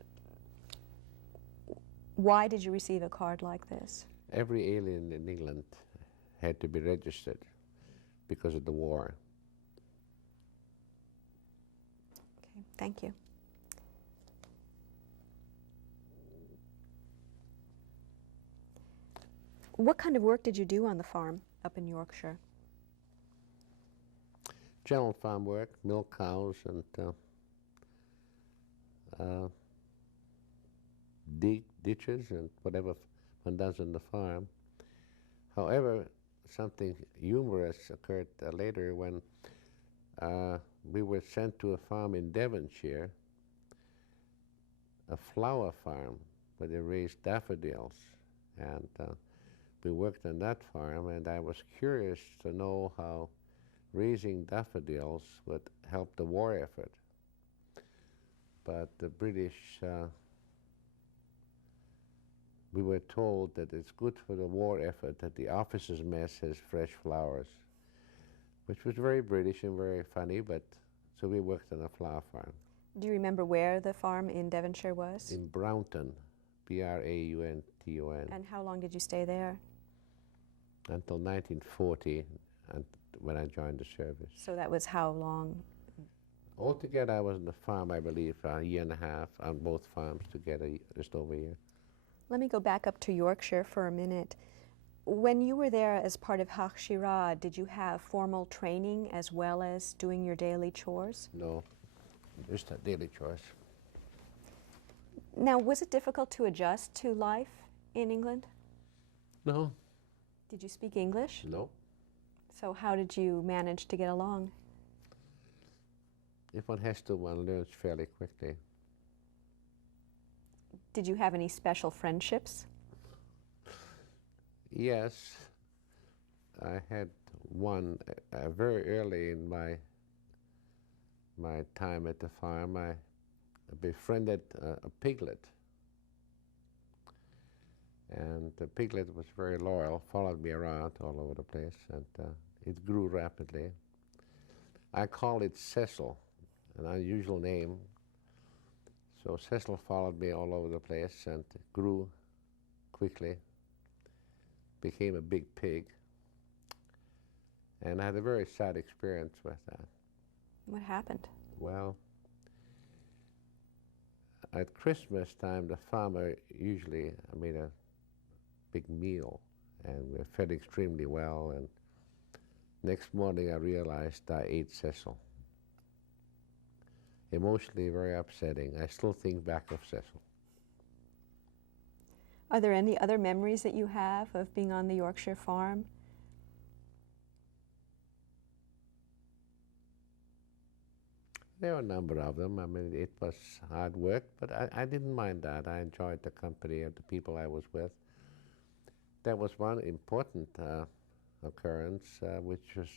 why did you receive a card like this? Every alien in England had to be registered because of the war. Okay, thank you. What kind of work did you do on the farm up in Yorkshire? General farm work, milk cows, and dig ditches and whatever one does on the farm. However, something humorous occurred later when we were sent to a farm in Devonshire, a flower farm where they raised daffodils, and we worked on that farm, and I was curious to know how raising daffodils would help the war effort. But the British, we were told that it's good for the war effort that the officers' mess has fresh flowers, which was very British and very funny, but so we worked on a flower farm. Do you remember where the farm in Devonshire was? In Braunton, Braunton. And how long did you stay there? Until 1940, and when I joined the service. So that was how long? Altogether, I was on the farm, I believe, a year and a half, on both farms together, just over a year. Let me go back up to Yorkshire for a minute. When you were there as part of Hach Shirah, did you have formal training as well as doing your daily chores? No, just daily chores. Now, was it difficult to adjust to life in England? No. Did you speak English? No. So how did you manage to get along? If one has to, one learns fairly quickly. Did you have any special friendships? Yes, I had one very early in my time at the farm. I befriended a piglet, and the piglet was very loyal, followed me around all over the place, and it grew rapidly. I called it Cecil, an unusual name. So Cecil followed me all over the place and grew quickly, became a big pig, and I had a very sad experience with that. What happened? Well, at Christmas time, the farmer usually made a big meal, and we fed extremely well, and next morning I realized I ate Cecil. Emotionally very upsetting. I still think back of Cecil. Are there any other memories that you have of being on the Yorkshire farm? There are a number of them. I mean, it was hard work, but I didn't mind that. I enjoyed the company of the people I was with. There was one important occurrence, which was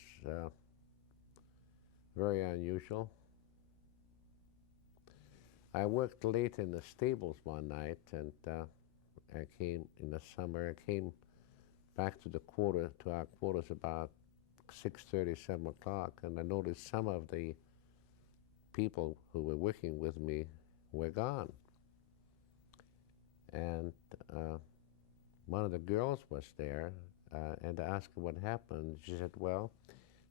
very unusual. I worked late in the stables one night, and I came in the summer. I came back to our quarters about 6:30, 7 o'clock, and I noticed some of the people who were working with me were gone. And one of the girls was there, and I asked her what happened. She said, well,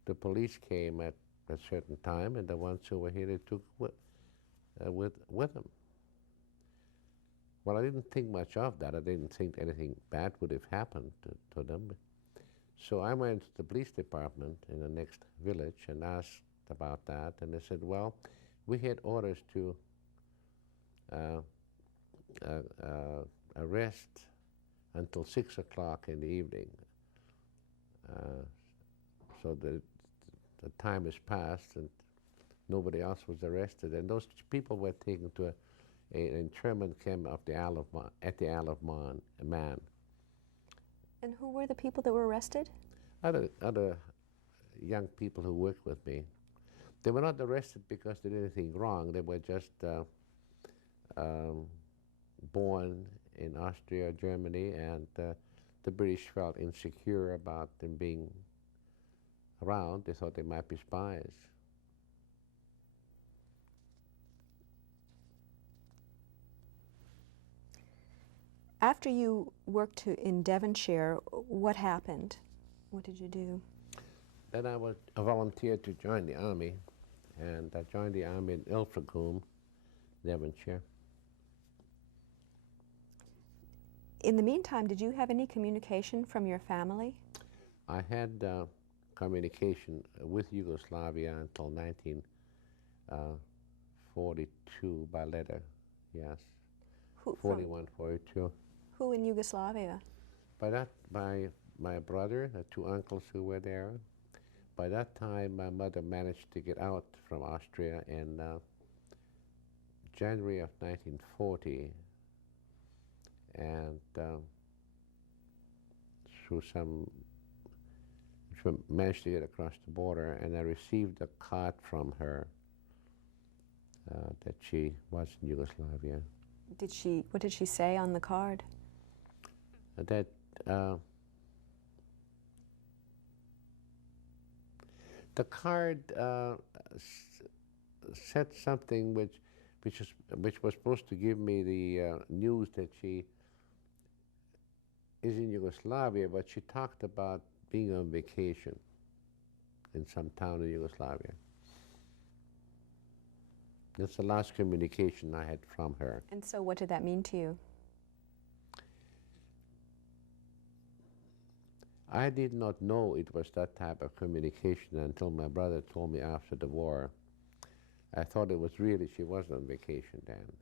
the police came at a certain time, and the ones who were here, they took with them. Well, I didn't think much of that. I didn't think anything bad would have happened to them. So I went to the police department in the next village and asked about that, and they said, well, we had orders to arrest until 6 o'clock in the evening. So the time has passed, and nobody else was arrested, and those people were taken to an internment camp of the Isle of Man. And who were the people that were arrested? Other young people who worked with me. They were not arrested because they did anything wrong. They were just born in Austria, Germany, and the British felt insecure about them being around. They thought they might be spies. After you worked in Devonshire, what happened? What did you do? Then I volunteered to join the army, and I joined the army in Ilfracombe, Devonshire. In the meantime, did you have any communication from your family? I had communication with Yugoslavia until 1942 by letter, yes. Who, 41, 42. Who in Yugoslavia? By my brother, the two uncles who were there. By that time, my mother managed to get out from Austria in January of 1940, and she managed to get across the border, and I received a card from her that she was in Yugoslavia. What did she say on the card? That the card said something which was supposed to give me the news that she is in Yugoslavia, but she talked about being on vacation in some town in Yugoslavia. That's the last communication I had from her. And so what did that mean to you? I did not know it was that type of communication until my brother told me after the war. I thought it was really she was on vacation then.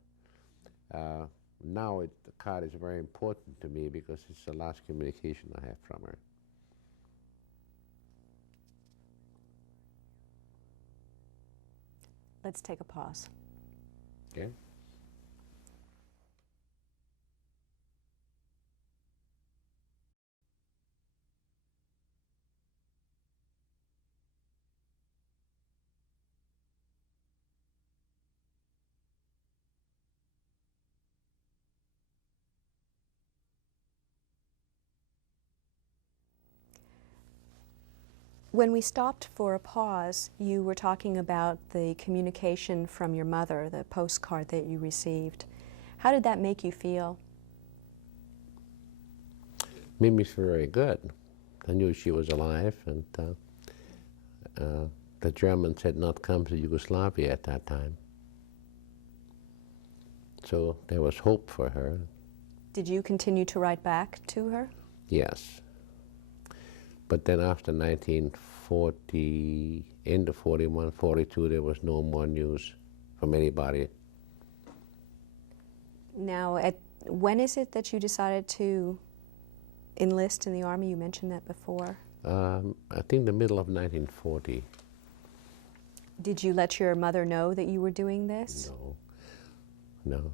Now the card is very important to me because it's the last communication I have from her. Let's take a pause. Okay. When we stopped for a pause, you were talking about the communication from your mother, the postcard that you received. How did that make you feel? Made me feel very good. I knew she was alive, and the Germans had not come to Yugoslavia at that time. So there was hope for her. Did you continue to write back to her? Yes. But then after 1940, end of 41, 42, there was no more news from anybody. Now, when is it that you decided to enlist in the Army? You mentioned that before. I think the middle of 1940. Did you let your mother know that you were doing this? No.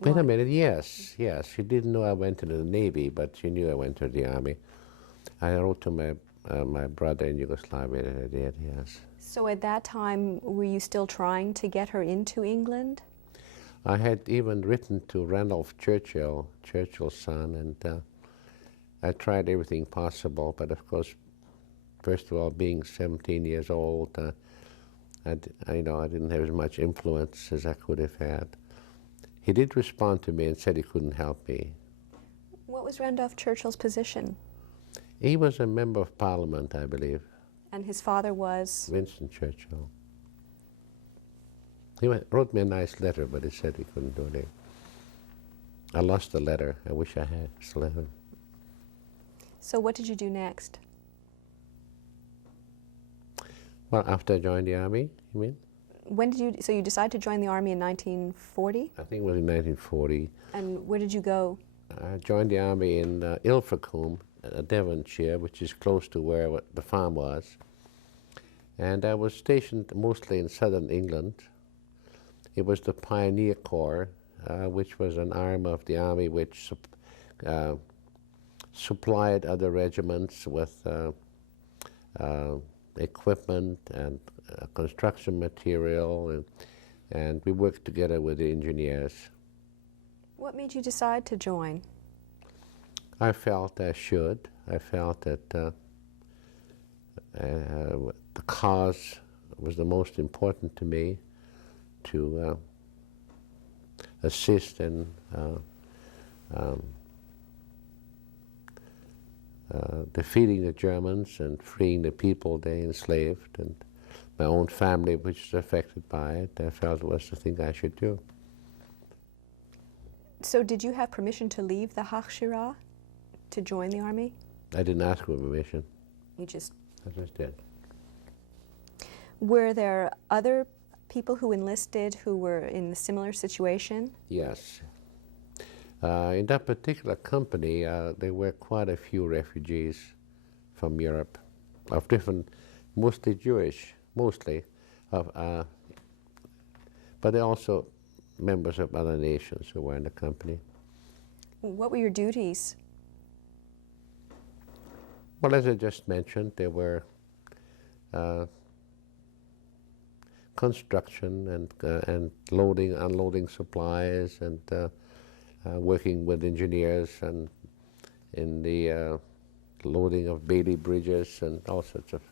Why? Wait a minute, yes. She didn't know I went to the Navy, but she knew I went to the Army. I wrote to my brother in Yugoslavia that I did, yes. So at that time, were you still trying to get her into England? I had even written to Randolph Churchill, Churchill's son, and I tried everything possible, but of course, first of all, being 17 years old, I didn't have as much influence as I could have had. He did respond to me and said he couldn't help me. What was Randolph Churchill's position? He was a member of Parliament, I believe. And his father was? Winston Churchill. He wrote me a nice letter, but he said he couldn't do it. I lost the letter. I wish I had still have it. So what did you do next? Well, after I joined the Army, you mean? So you decided to join the Army in 1940? I think it was in 1940. And where did you go? I joined the Army in Ilfracombe, Devonshire, which is close to where the farm was. And I was stationed mostly in southern England. It was the Pioneer Corps, which was an arm of the Army which supplied other regiments with equipment and construction material, and we worked together with the engineers. What made you decide to join? I felt I should. I felt that the cause was the most important to me, to assist in defeating the Germans and freeing the people they enslaved, and my own family, which was affected by it. I felt it was the thing I should do. So did you have permission to leave the Hachshirah to join the army? I didn't ask for permission. You just... I just did. Were there other people who enlisted who were in a similar situation? Yes. In that particular company, there were quite a few refugees from Europe, of different, mostly Jewish, mostly, but they also members of other nations who were in the company. What were your duties? Well, as I just mentioned, there were construction and loading, unloading supplies, and working with engineers and in the loading of Bailey bridges and all sorts of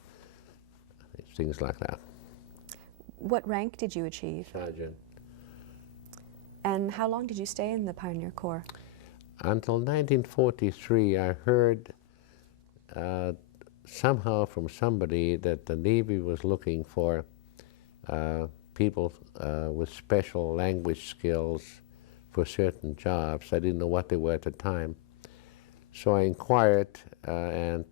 things like that. What rank did you achieve? Sergeant. And how long did you stay in the Pioneer Corps? Until 1943, I heard somehow from somebody that the Navy was looking for people with special language skills for certain jobs. I didn't know what they were at the time. So I inquired, and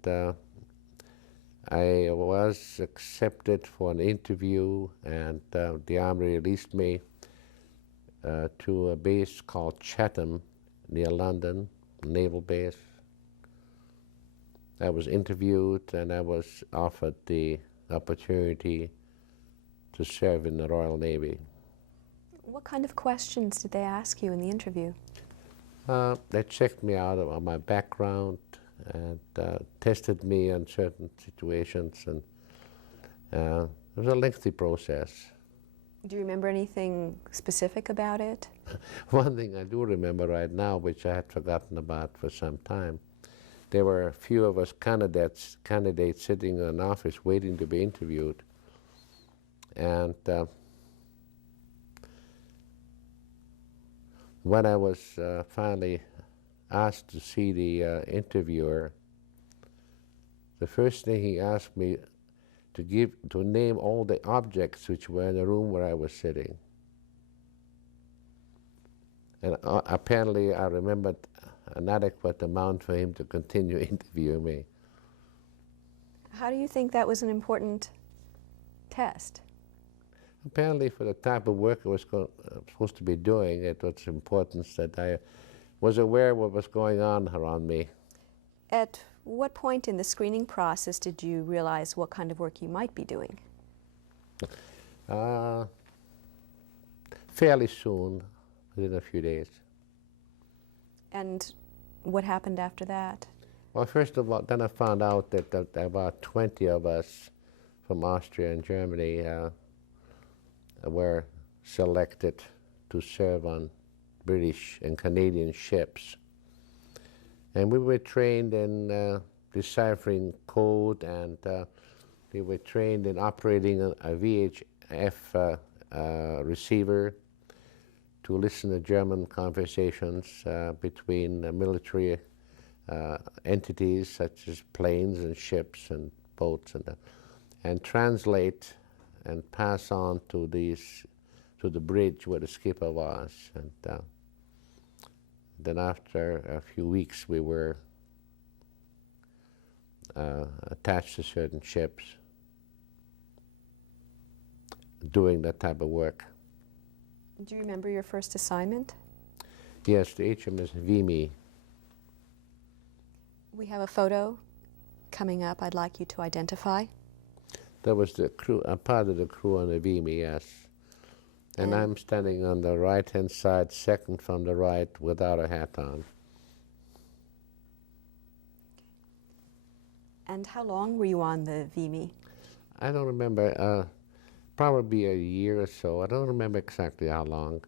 I was accepted for an interview, and the Army released me to a base called Chatham near London, naval base. I was interviewed, and I was offered the opportunity to serve in the Royal Navy. What kind of questions did they ask you in the interview? They checked me out on my background and tested me on certain situations, and it was a lengthy process. Do you remember anything specific about it? One thing I do remember right now, which I had forgotten about for some time, there were a few of us candidates sitting in an office waiting to be interviewed. And when I was finally asked to see the interviewer, the first thing he asked me to name all the objects which were in the room where I was sitting. And apparently I remembered an adequate amount for him to continue interviewing me. How do you think that was an important test? Apparently, for the type of work I was supposed to be doing, it was important that I was aware of what was going on around me. At what point in the screening process did you realize what kind of work you might be doing? Fairly soon, within a few days. And what happened after that? Well, first of all, then I found out that about 20 of us from Austria and Germany were selected to serve on British and Canadian ships. And we were trained in deciphering code, and we were trained in operating a VHF receiver to listen to German conversations between military entities such as planes and ships and boats, and translate and pass on to the bridge where the skipper was. And then after a few weeks, we were attached to certain ships doing that type of work. Do you remember your first assignment? Yes, the HMS Vimy. We have a photo coming up I'd like you to identify. That was the crew, a part of the crew on the Vimy, yes. And I'm standing on the right-hand side, second from the right, without a hat on. And how long were you on the Vimy? I don't remember, probably a year or so. I don't remember exactly how long.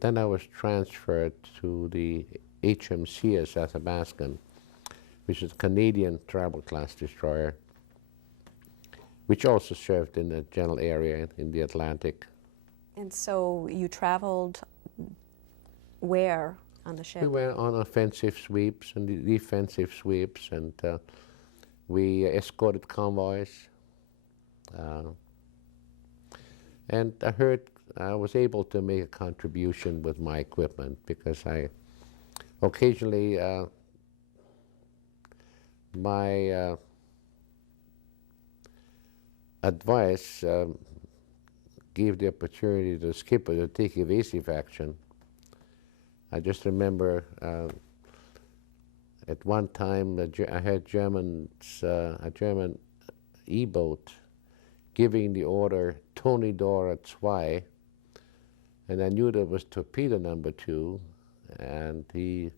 Then I was transferred to the HMCS Athabascan, which is a Canadian travel class destroyer, which also served in the general area in the Atlantic. And so you traveled where on the ship? We went on offensive sweeps and defensive sweeps, and we escorted convoys. And I was able to make a contribution with my equipment because I occasionally my advice gave the opportunity to the skipper to take evasive action. I just remember at one time I had a German E-boat giving the order Tony Dora Zwei, and I knew that was torpedo number 2, and he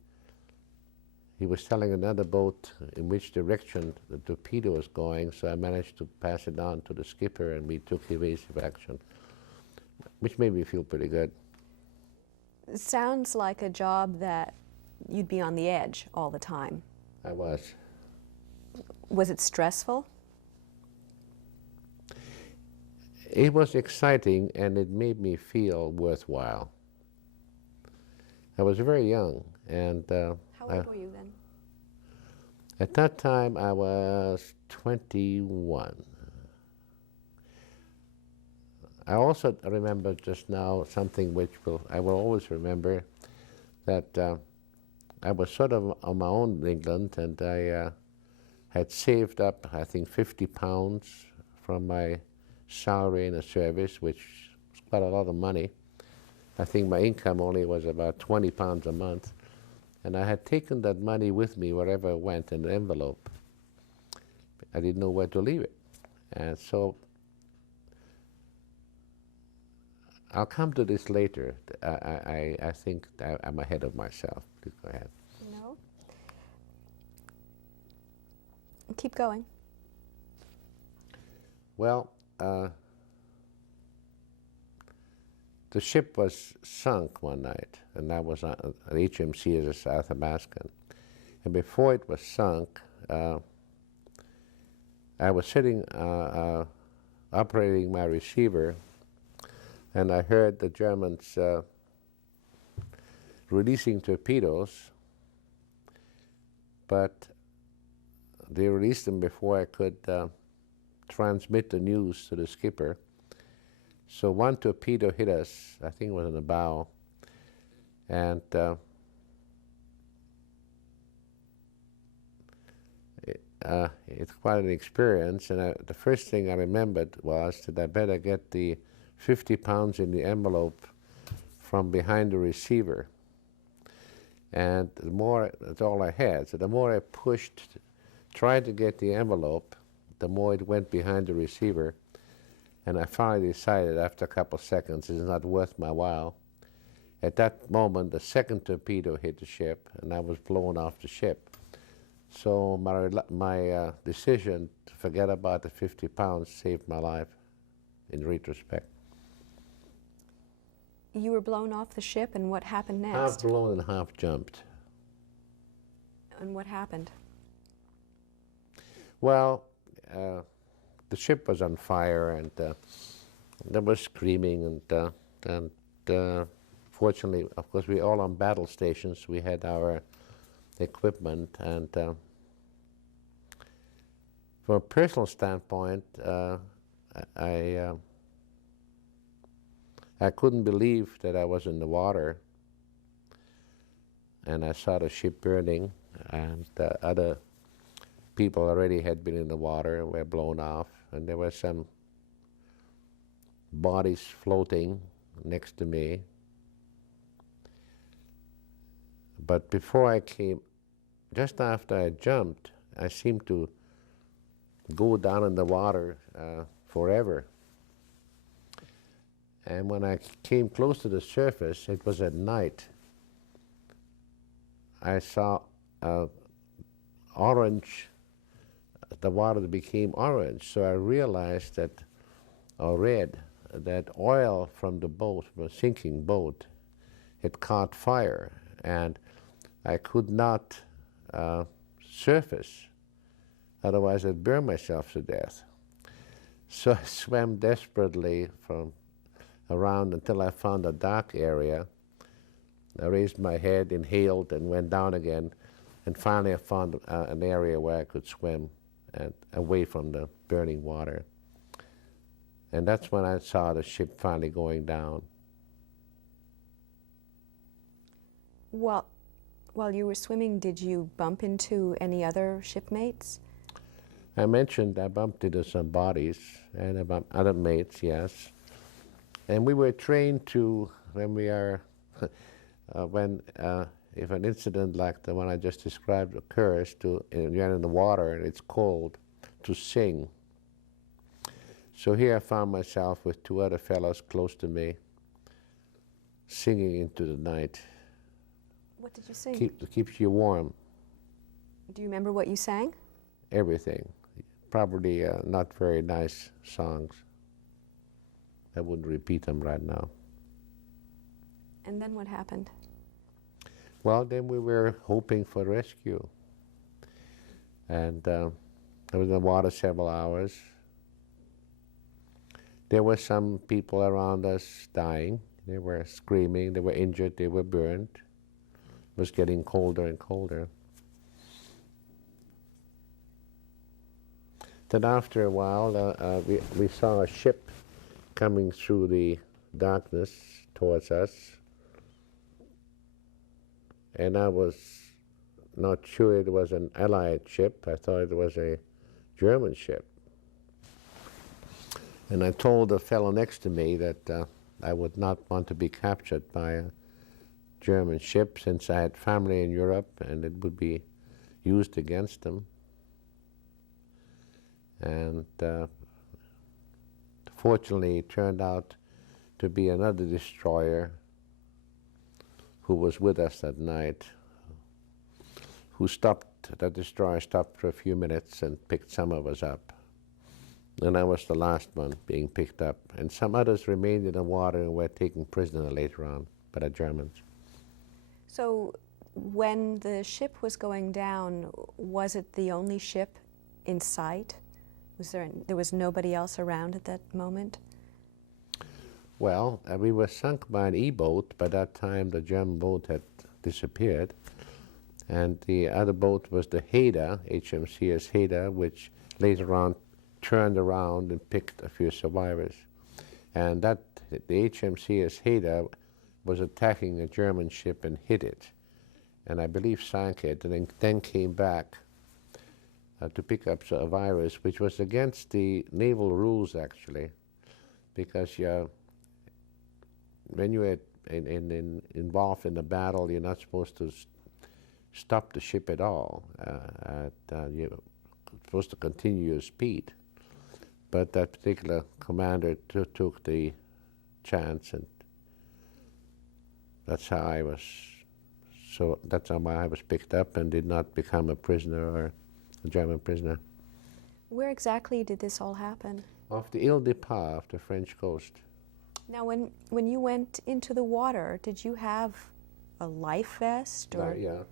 was telling another boat in which direction the torpedo was going, so I managed to pass it on to the skipper, and we took evasive action, which made me feel pretty good. It sounds like a job that you'd be on the edge all the time. I was. Was it stressful? It was exciting, and it made me feel worthwhile. I was very young, and How old were you then? At that time, I was 21. I also remember just now something which I will always remember, that I was sort of on my own in England, and I had saved up, I think, 50 pounds from my salary in the service, which was quite a lot of money. I think my income only was about 20 pounds a month. And I had taken that money with me wherever I went in an envelope. I didn't know where to leave it. And so I'll come to this later. I think I'm ahead of myself. Please go ahead. No. Keep going. Well, the ship was sunk one night, and that was an HMC as a South Athabascan. And before it was sunk, I was sitting operating my receiver, and I heard the Germans releasing torpedoes, but they released them before I could transmit the news to the skipper. So one torpedo hit us, I think it was in the bow, and it's quite an experience. And the first thing I remembered was that I better get the 50 pounds in the envelope from behind the receiver. And the more, that's all I had. So the more I pushed, tried to get the envelope, the more it went behind the receiver. And I finally decided after a couple of seconds it's not worth my while. At that moment, the second torpedo hit the ship, and I was blown off the ship. So my decision to forget about the 50 pounds saved my life in retrospect. You were blown off the ship, and what happened next? Half blown and half jumped. And what happened? Well, the ship was on fire, and there was screaming, and fortunately, of course, we all on battle stations. We had our equipment, and from a personal standpoint, I couldn't believe that I was in the water, and I saw the ship burning, and other people already had been in the water and were blown off, and there were some bodies floating next to me. But before I came, just after I jumped, I seemed to go down in the water forever. And when I came close to the surface, it was at night, I saw orange, the water became orange. So I realized that, or read, that oil from the boat, from a sinking boat, had caught fire. And I could not surface. Otherwise, I'd burn myself to death. So I swam desperately from around until I found a dark area. I raised my head, inhaled, and went down again. And finally, I found an area where I could swim away from the burning water. And that's when I saw the ship finally going down. While you were swimming, did you bump into any other shipmates? I mentioned I bumped into some bodies and about other mates, yes. And we were trained to, when we are, if an incident like the one I just described occurs, you're in the water and it's cold, to sing. So here I found myself with two other fellows close to me, singing into the night. What did you sing? Keeps you warm. Do you remember what you sang? Everything. Probably not very nice songs. I wouldn't repeat them right now. And then what happened? Well, then we were hoping for rescue. And I was in the water several hours. There were some people around us dying. They were screaming, they were injured, they were burned. It was getting colder and colder. Then after a while, we saw a ship coming through the darkness towards us. And I was not sure it was an Allied ship. I thought it was a German ship. And I told the fellow next to me that I would not want to be captured by a German ship since I had family in Europe and it would be used against them. And fortunately, it turned out to be another destroyer who was with us that night, that destroyer stopped for a few minutes and picked some of us up. And I was the last one being picked up. And some others remained in the water and were taken prisoner later on by the Germans. So when the ship was going down, was it the only ship in sight? There was nobody else around at that moment? Well, we were sunk by an E-boat. By that time, the German boat had disappeared. And the other boat was the Haida, HMCS Haida, which later on turned around and picked a few survivors. And the HMCS Haida was attacking a German ship and hit it. And I believe sank it, and then came back to pick up survivors, which was against the naval rules, actually, because when you're involved in a battle, you're not supposed to stop the ship at all. You're supposed to continue your speed. But that particular commander took the chance, and that's how I was picked up and did not become a prisoner or a German prisoner. Where exactly did this all happen? Off the Ile de Pas, off the French coast. Now, when you went into the water, did you have a life vest? Or? Yeah.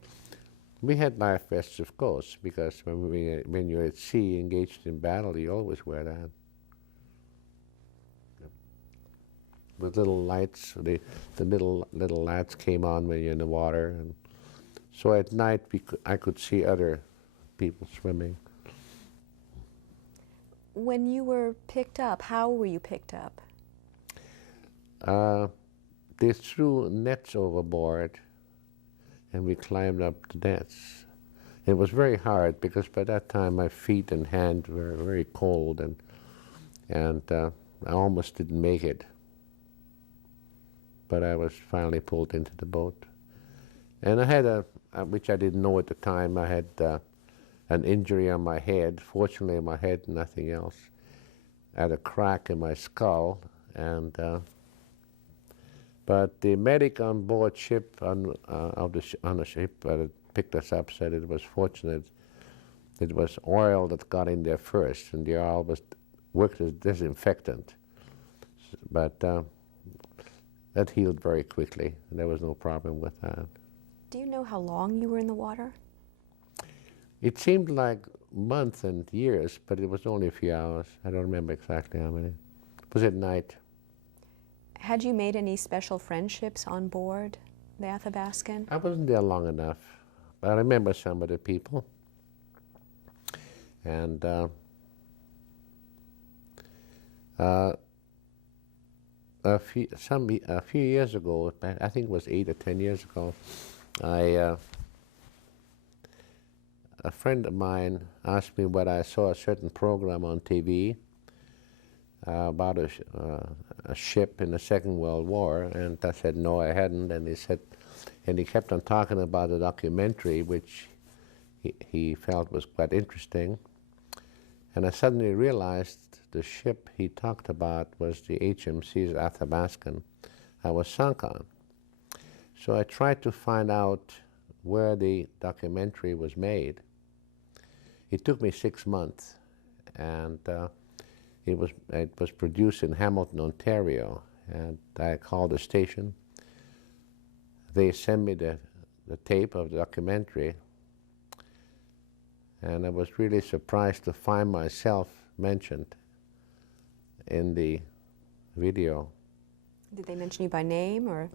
We had life vests, of course, because when you're at sea engaged in battle, you always wear that. With little lights, the little lights came on when you're in the water, and so at night I could see other people swimming. When you were picked up, how were you picked up? They threw nets overboard, and we climbed up the nets. It was very hard because by that time my feet and hands were very cold, and I almost didn't make it. But I was finally pulled into the boat. And I had which I didn't know at the time, I had an injury on my head. Fortunately, my head, nothing else. I had a crack in my skull, but the medic on board ship on the ship that picked us up said it was fortunate. It was oil that got in there first, and the oil worked as disinfectant. But that healed very quickly, and there was no problem with that. Do you know how long you were in the water? It seemed like months and years, but it was only a few hours. I don't remember exactly how many. It was at night. Had you made any special friendships on board the Athabascan? I wasn't there long enough, but I remember some of the people. And a few years ago, I think it was 8 or 10 years ago, a friend of mine asked me whether I saw a certain program on TV about a ship in the Second World War, and I said no, I hadn't. And he kept on talking about the documentary, which he felt was quite interesting. And I suddenly realized the ship he talked about was the HMC's Athabascan I was sunk on. So I tried to find out where the documentary was made. It took me 6 months, and it was produced in Hamilton, Ontario, and I called the station. They sent me the tape of the documentary, and I was really surprised to find myself mentioned in the video. Did they mention you by name, or?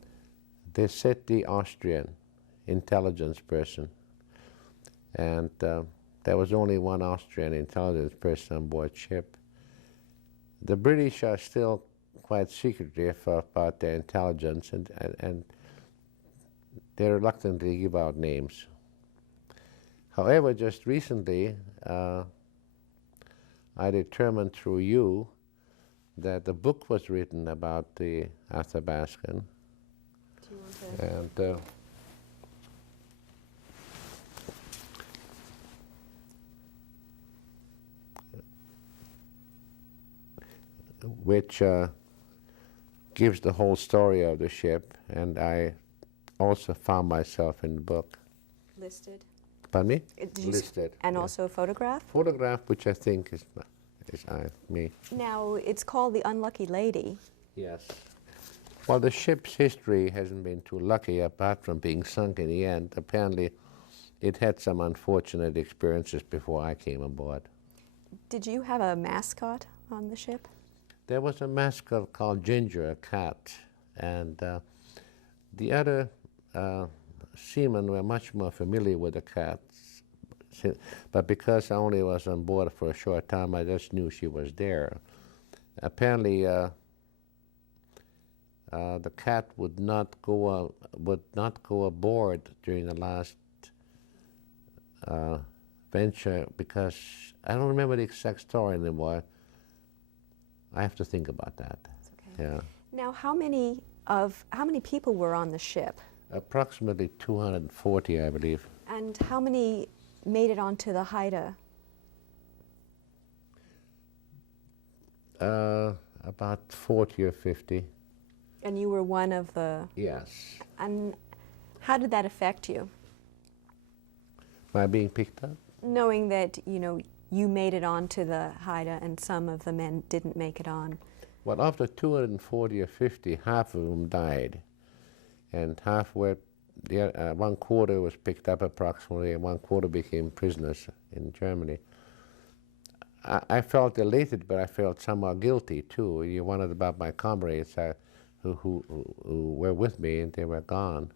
They said the Austrian intelligence person, and there was only one Austrian intelligence person on board ship. The British are still quite secretive about their intelligence, and they're reluctant to give out names. However, just recently, I determined through you that the book was written about the Athabascan. Do you want to? And which gives the whole story of the ship, and I also found myself in the book. Listed? Pardon me? Did you Listed. and yeah. also a photograph? Photograph, which I think is me. Now, it's called The Unlucky Lady. Yes. Well, the ship's history hasn't been too lucky, apart from being sunk in the end. Apparently, it had some unfortunate experiences before I came aboard. Did you have a mascot on the ship? There was a mascot called Ginger, a cat, and the other seamen were much more familiar with the cats. But because I only was on board for a short time, I just knew she was there. Apparently, the cat would not go aboard during the last venture, because I don't remember the exact story anymore. I have to think about that. That's okay. Yeah. Now, how many people were on the ship? Approximately 240, I believe. And how many made it onto the Haida? About 40 or 50. And you were one of the... Yes. And how did that affect you? By being picked up? Knowing that, you made it onto the Haida and some of the men didn't make it on. Well, after 240 or 50, half of them died. And half were, one quarter was picked up approximately, and one quarter became prisoners in Germany. I felt elated, but I felt somewhat guilty too. You wondered about my comrades who were with me, and they were gone.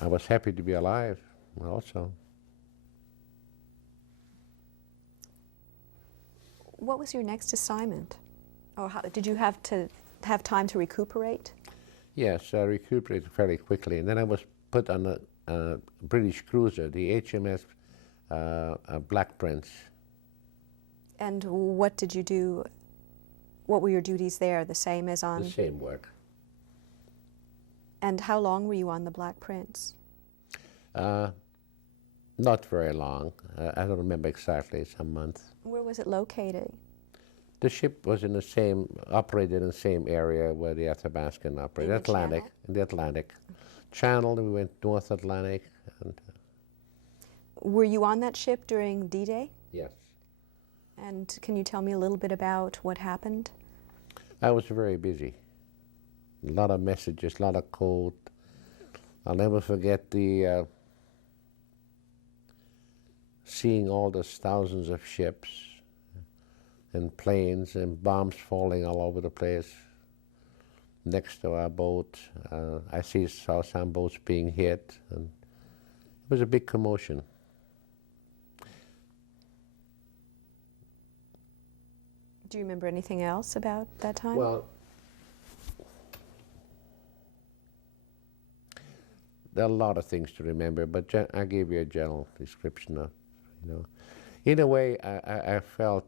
I was happy to be alive also. What was your next assignment? Or did you have time to recuperate? Yes, I recuperated fairly quickly, and then I was put on a British cruiser, the HMS Black Prince. And what did you do? What were your duties there? The same as on? The same work. And how long were you on the Black Prince? Not very long. I don't remember exactly, some months. Where was it located? The ship was operated in the same area where the Athabascan operated, Atlantic, in the Atlantic. Channel, we went North Atlantic. And, were you on that ship during D-Day? yes. And can you tell me a little bit about what happened? I was very busy. A lot of messages, a lot of code, I'll never forget the seeing all those thousands of ships and planes and bombs falling all over the place next to our boat. I saw some boats being hit, and it was a big commotion. Do you remember anything else about that time? Well, there are a lot of things to remember, but I gave you a general description of, In a way, I felt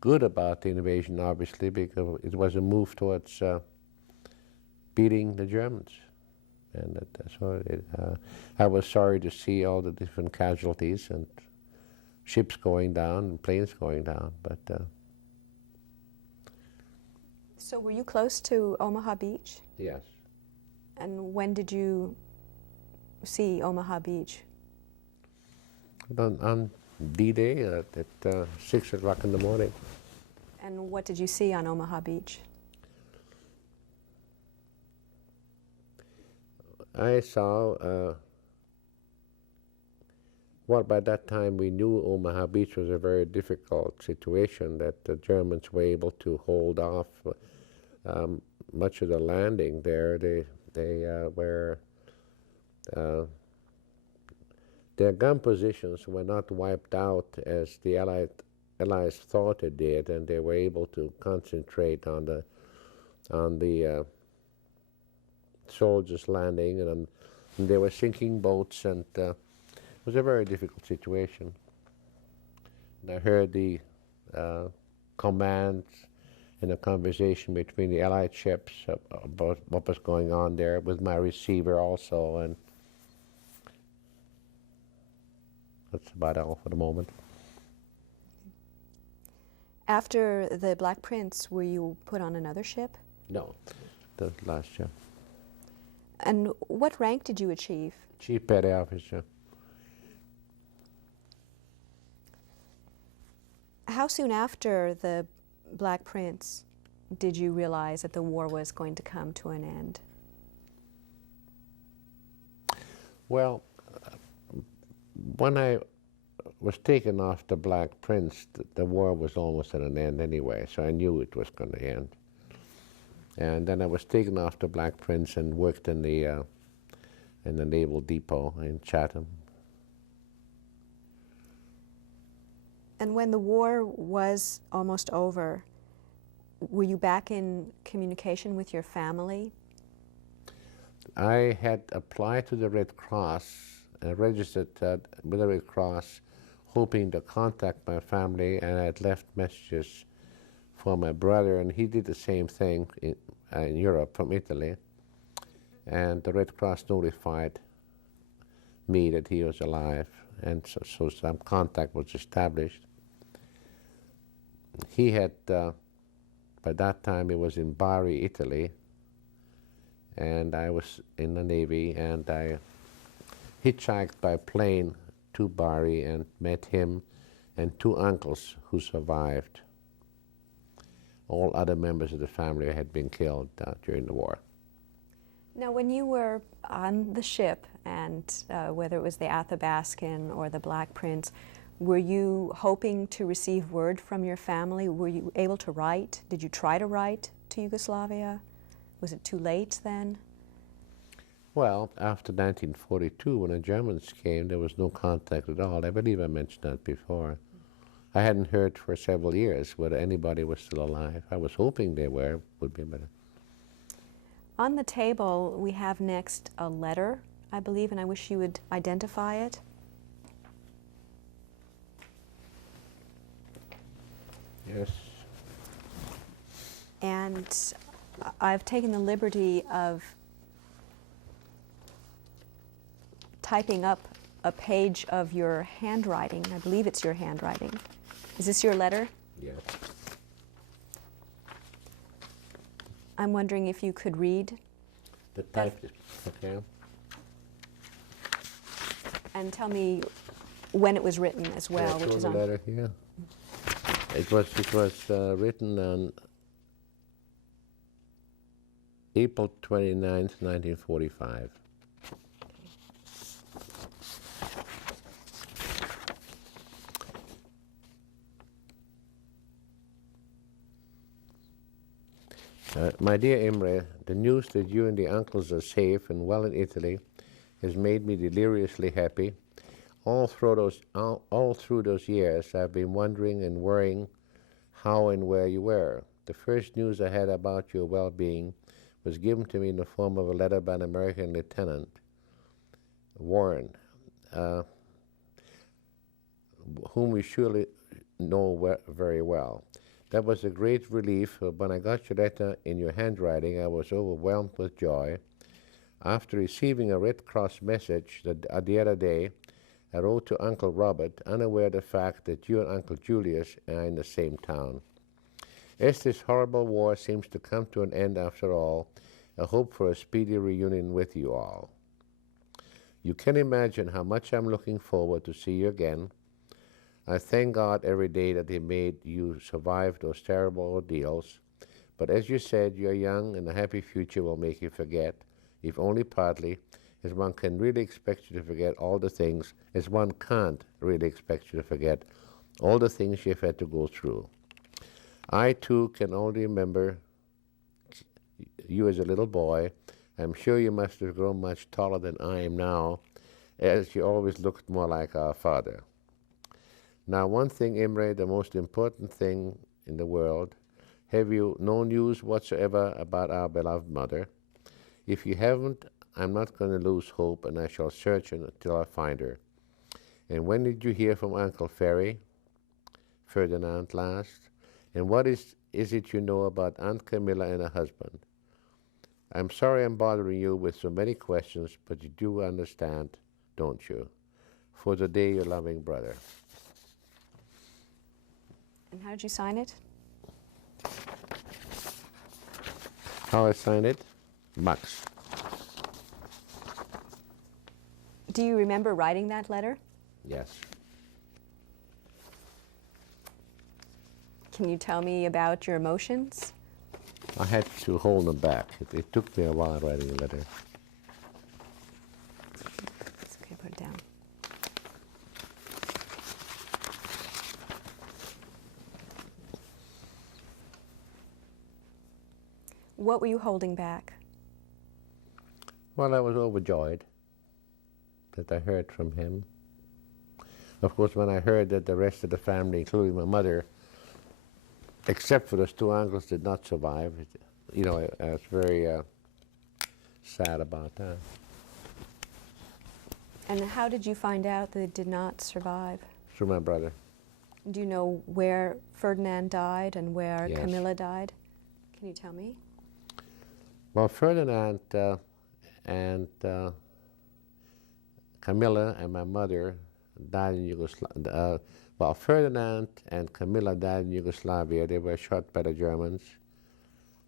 good about the invasion, obviously, because it was a move towards beating the Germans. And that's what I was sorry to see all the different casualties and ships going down and planes going down, but... So were you close to Omaha Beach? Yes. And when did you see Omaha Beach? On D-Day at 6 o'clock in the morning. And what did you see on Omaha Beach? I saw, well, by that time we knew Omaha Beach was a very difficult situation, that the Germans were able to hold off much of the landing there. Their gun positions were not wiped out as the Allies thought it did, and they were able to concentrate on the soldiers landing, and they were sinking boats, and it was a very difficult situation. And I heard the commands and the conversation between the Allied ships about what was going on there with my receiver also, and that's about all for the moment. After the Black Prince, were you put on another ship? No, the last ship. And what rank did you achieve? Chief Petty Officer. How soon after the Black Prince did you realize that the war was going to come to an end? Well, when I was taken off the Black Prince, the war was almost at an end anyway, so I knew it was going to end. And then I was taken off the Black Prince and worked in the Naval Depot in Chatham. And when the war was almost over, were you back in communication with your family? I had applied to the Red Cross and registered with the Red Cross, hoping to contact my family, and I had left messages for my brother, and he did the same thing in Europe from Italy. And the Red Cross notified me that he was alive, and so some contact was established. He had, by that time, he was in Bari, Italy, and I was in the Navy, and I hitchhiked by plane to Bari and met him and two uncles who survived. All other members of the family had been killed during the war. Now, when you were on the ship, and whether it was the Athabaskan or the Black Prince, were you hoping to receive word from your family? Were you able to write? Did you try to write to Yugoslavia? Was it too late then? Well, after 1942, when the Germans came, there was no contact at all. I believe I mentioned that before. I hadn't heard for several years whether anybody was still alive. I was hoping they would be better. On the table, we have next a letter, I believe, and I wish you would identify it. Yes. And I've taken the liberty of typing up a page of your handwriting. I believe it's your handwriting. Is this your letter? Yes. I'm wondering if you could read. The type is okay. And tell me when it was written as well, Yeah, which is the on. letter here. It was written on April 29th, 1945. My dear Imre, the news that you and the uncles are safe and well in Italy has made me deliriously happy. All through those years, I've been wondering and worrying how and where you were. The first news I had about your well-being was given to me in the form of a letter by an American lieutenant, Warren, whom we surely know very well. That was a great relief. When I got your letter in your handwriting, I was overwhelmed with joy. After receiving a Red Cross message the other day, I wrote to Uncle Robert, unaware of the fact that you and Uncle Julius are in the same town. As this horrible war seems to come to an end after all, I hope for a speedy reunion with you all. You can imagine how much I'm looking forward to see you again. I thank God every day that He made you survive those terrible ordeals. But as you said, you're young and a happy future will make you forget, if only partly, as one can really expect you to forget all the things, as one can't really expect you to forget all the things you've had to go through. I, too, can only remember you as a little boy. I'm sure you must have grown much taller than I am now, as you always looked more like our father. Now, one thing, Imre, the most important thing in the world, have you no news whatsoever about our beloved mother? If you haven't, I'm not going to lose hope, and I shall search until I find her. And when did you hear from Uncle Ferdinand last? And what is it you know about Aunt Camilla and her husband? I'm sorry I'm bothering you with so many questions, but you do understand, don't you? For the day, your loving brother. And how did you sign it? How I sign it? Max. Do you remember writing that letter? Yes. Can you tell me about your emotions? I had to hold them back. It took me a while writing a letter. It's okay, put it down. What were you holding back? Well, I was overjoyed that I heard from him. Of course, when I heard that the rest of the family, including my mother, except for those two uncles, did not survive, I was very sad about that. And how did you find out that it did not survive? Through my brother. Do you know where Ferdinand died and where Yes. Camilla died? Can you tell me? Well, Ferdinand and Camilla and my mother died in Yugoslavia. Well, Ferdinand and Camilla died in Yugoslavia. They were shot by the Germans.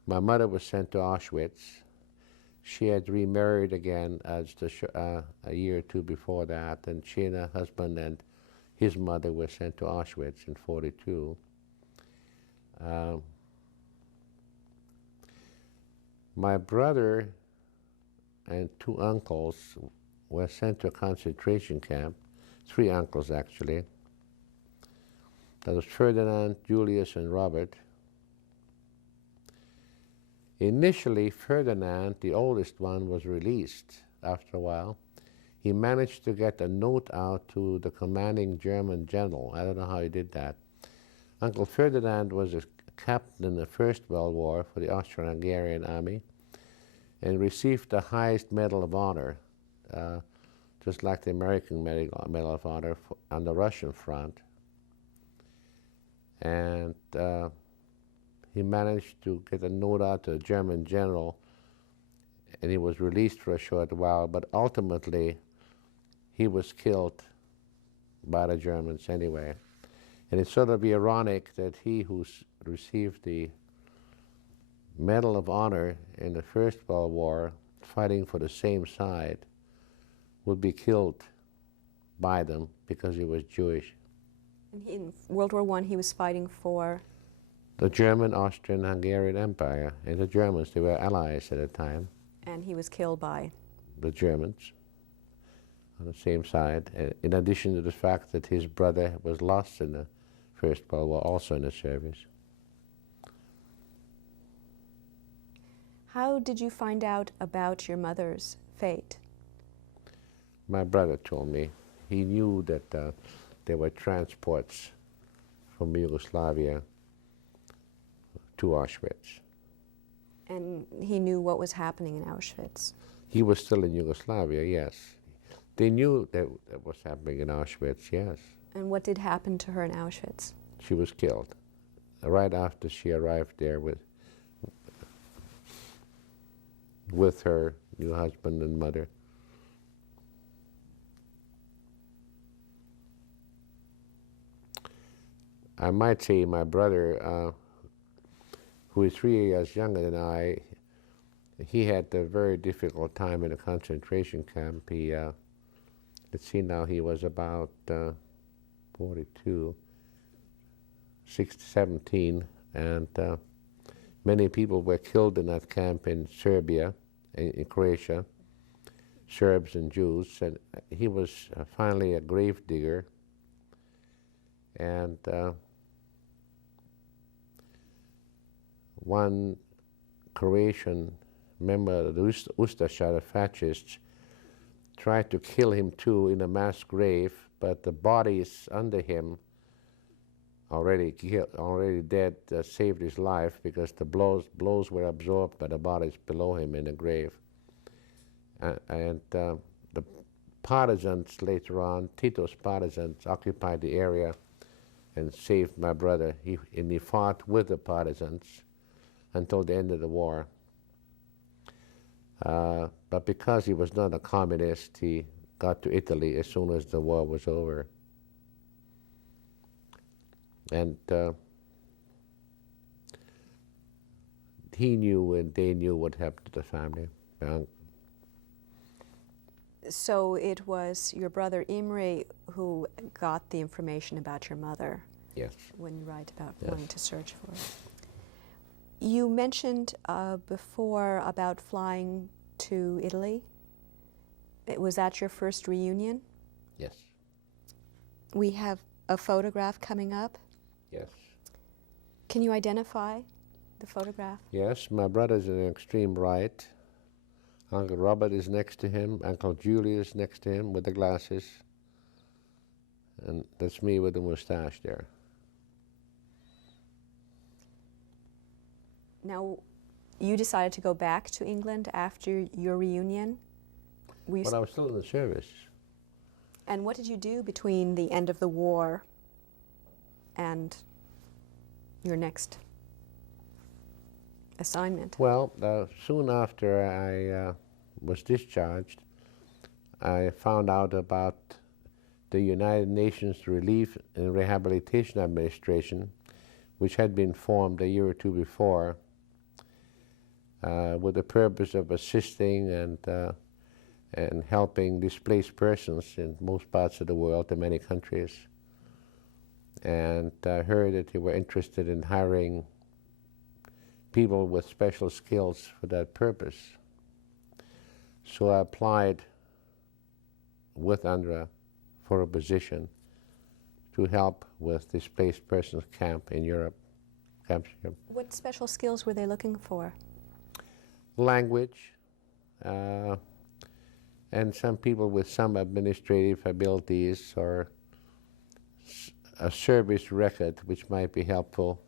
My mother was sent to Auschwitz. She had remarried again a year or two before that, and she and her husband and his mother were sent to Auschwitz in '42. My brother and two uncles were sent to a concentration camp, 3 uncles actually. That was Ferdinand, Julius, and Robert. Initially, Ferdinand, the oldest one, was released after a while. He managed to get a note out to the commanding German general. I don't know how he did that. Uncle Ferdinand was a captain in the First World War for the Austro-Hungarian army and received the highest Medal of Honor, just like the American Medal of Honor on the Russian front. And he managed to get a note out to the German general, and he was released for a short while, but ultimately he was killed by the Germans anyway. And it's sort of ironic that he who received the Medal of Honor in the First World War, fighting for the same side, would be killed by them because he was Jewish. And in World War I, he was fighting for? The German, Austrian, Hungarian Empire, and the Germans. They were allies at the time. And he was killed by? The Germans, on the same side, in addition to the fact that his brother was lost in the First World War, also in the service. How did you find out about your mother's fate? My brother told me. He knew that there were transports from Yugoslavia to Auschwitz. And he knew what was happening in Auschwitz. He was still in Yugoslavia, yes. They knew that was happening in Auschwitz, yes. And what did happen to her in Auschwitz? She was killed right after she arrived there with her new husband and mother. I might say my brother, who is 3 years younger than I, he had a very difficult time in a concentration camp. He, let's see now, he was about 42, 17, and many people were killed in that camp in Serbia, in Croatia, Serbs and Jews, and he was finally a grave digger, and one Croatian member of the Ustaša fascists tried to kill him too in a mass grave, but the bodies under him, already dead, saved his life because the blows were absorbed by the bodies below him in the grave. And the partisans later on, Tito's partisans, occupied the area and saved my brother. He fought with the partisans until the end of the war. But because he was not a communist, he got to Italy as soon as the war was over. And he knew and they knew what happened to the family. So it was your brother Imre who got the information about your mother. Yes. When you write about Yes. wanting to search for it. You mentioned before about flying to Italy. Was that your first reunion? Yes. We have a photograph coming up. Yes. Can you identify the photograph? Yes, my brother's in the extreme right. Uncle Robert is next to him. Uncle Julius next to him with the glasses. And that's me with the mustache there. Now, you decided to go back to England after your reunion? But I was still in the service. And what did you do between the end of the war and your next assignment? Well, soon after I was discharged, I found out about the United Nations Relief and Rehabilitation Administration, which had been formed a year or two before with the purpose of assisting and helping displaced persons in most parts of the world, in many countries. And I heard that they were interested in hiring people with special skills for that purpose. So I applied with UNRWA for a position to help with displaced persons camp in Europe. What special skills were they looking for? Language, and some people with some administrative abilities or a service record which might be helpful.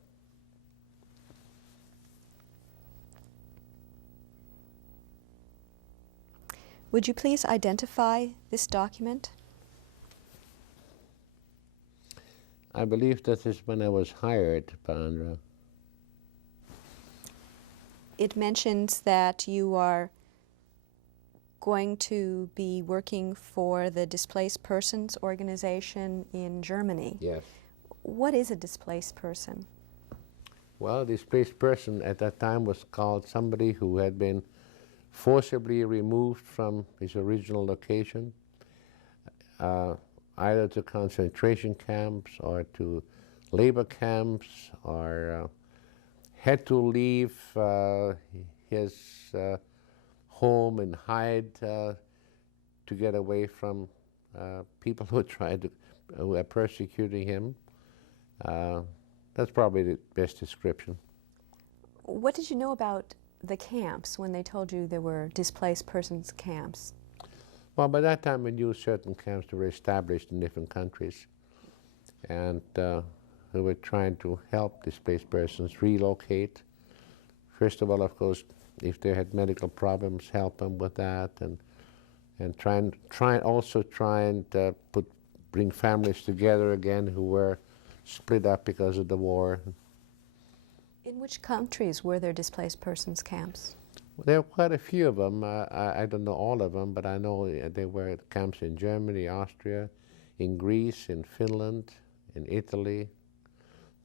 Would you please identify this document? I believe that is when I was hired by UNRWA. It mentions that you are going to be working for the Displaced Persons Organization in Germany. Yes. What is a displaced person? Well, a displaced person at that time was called somebody who had been forcibly removed from his original location, either to concentration camps or to labor camps, or had to leave his home and hide to get away from people who were persecuting him. That's probably the best description. What did you know about the camps when they told you there were displaced persons camps? Well, by that time we knew certain camps were established in different countries, and we were trying to help displaced persons relocate. First of all, of course, if they had medical problems, help them with that, and try and bring families together again who were split up because of the war. In which countries were there displaced persons camps? There were quite a few of them. I don't know all of them, but I know there were camps in Germany, Austria, in Greece, in Finland, in Italy.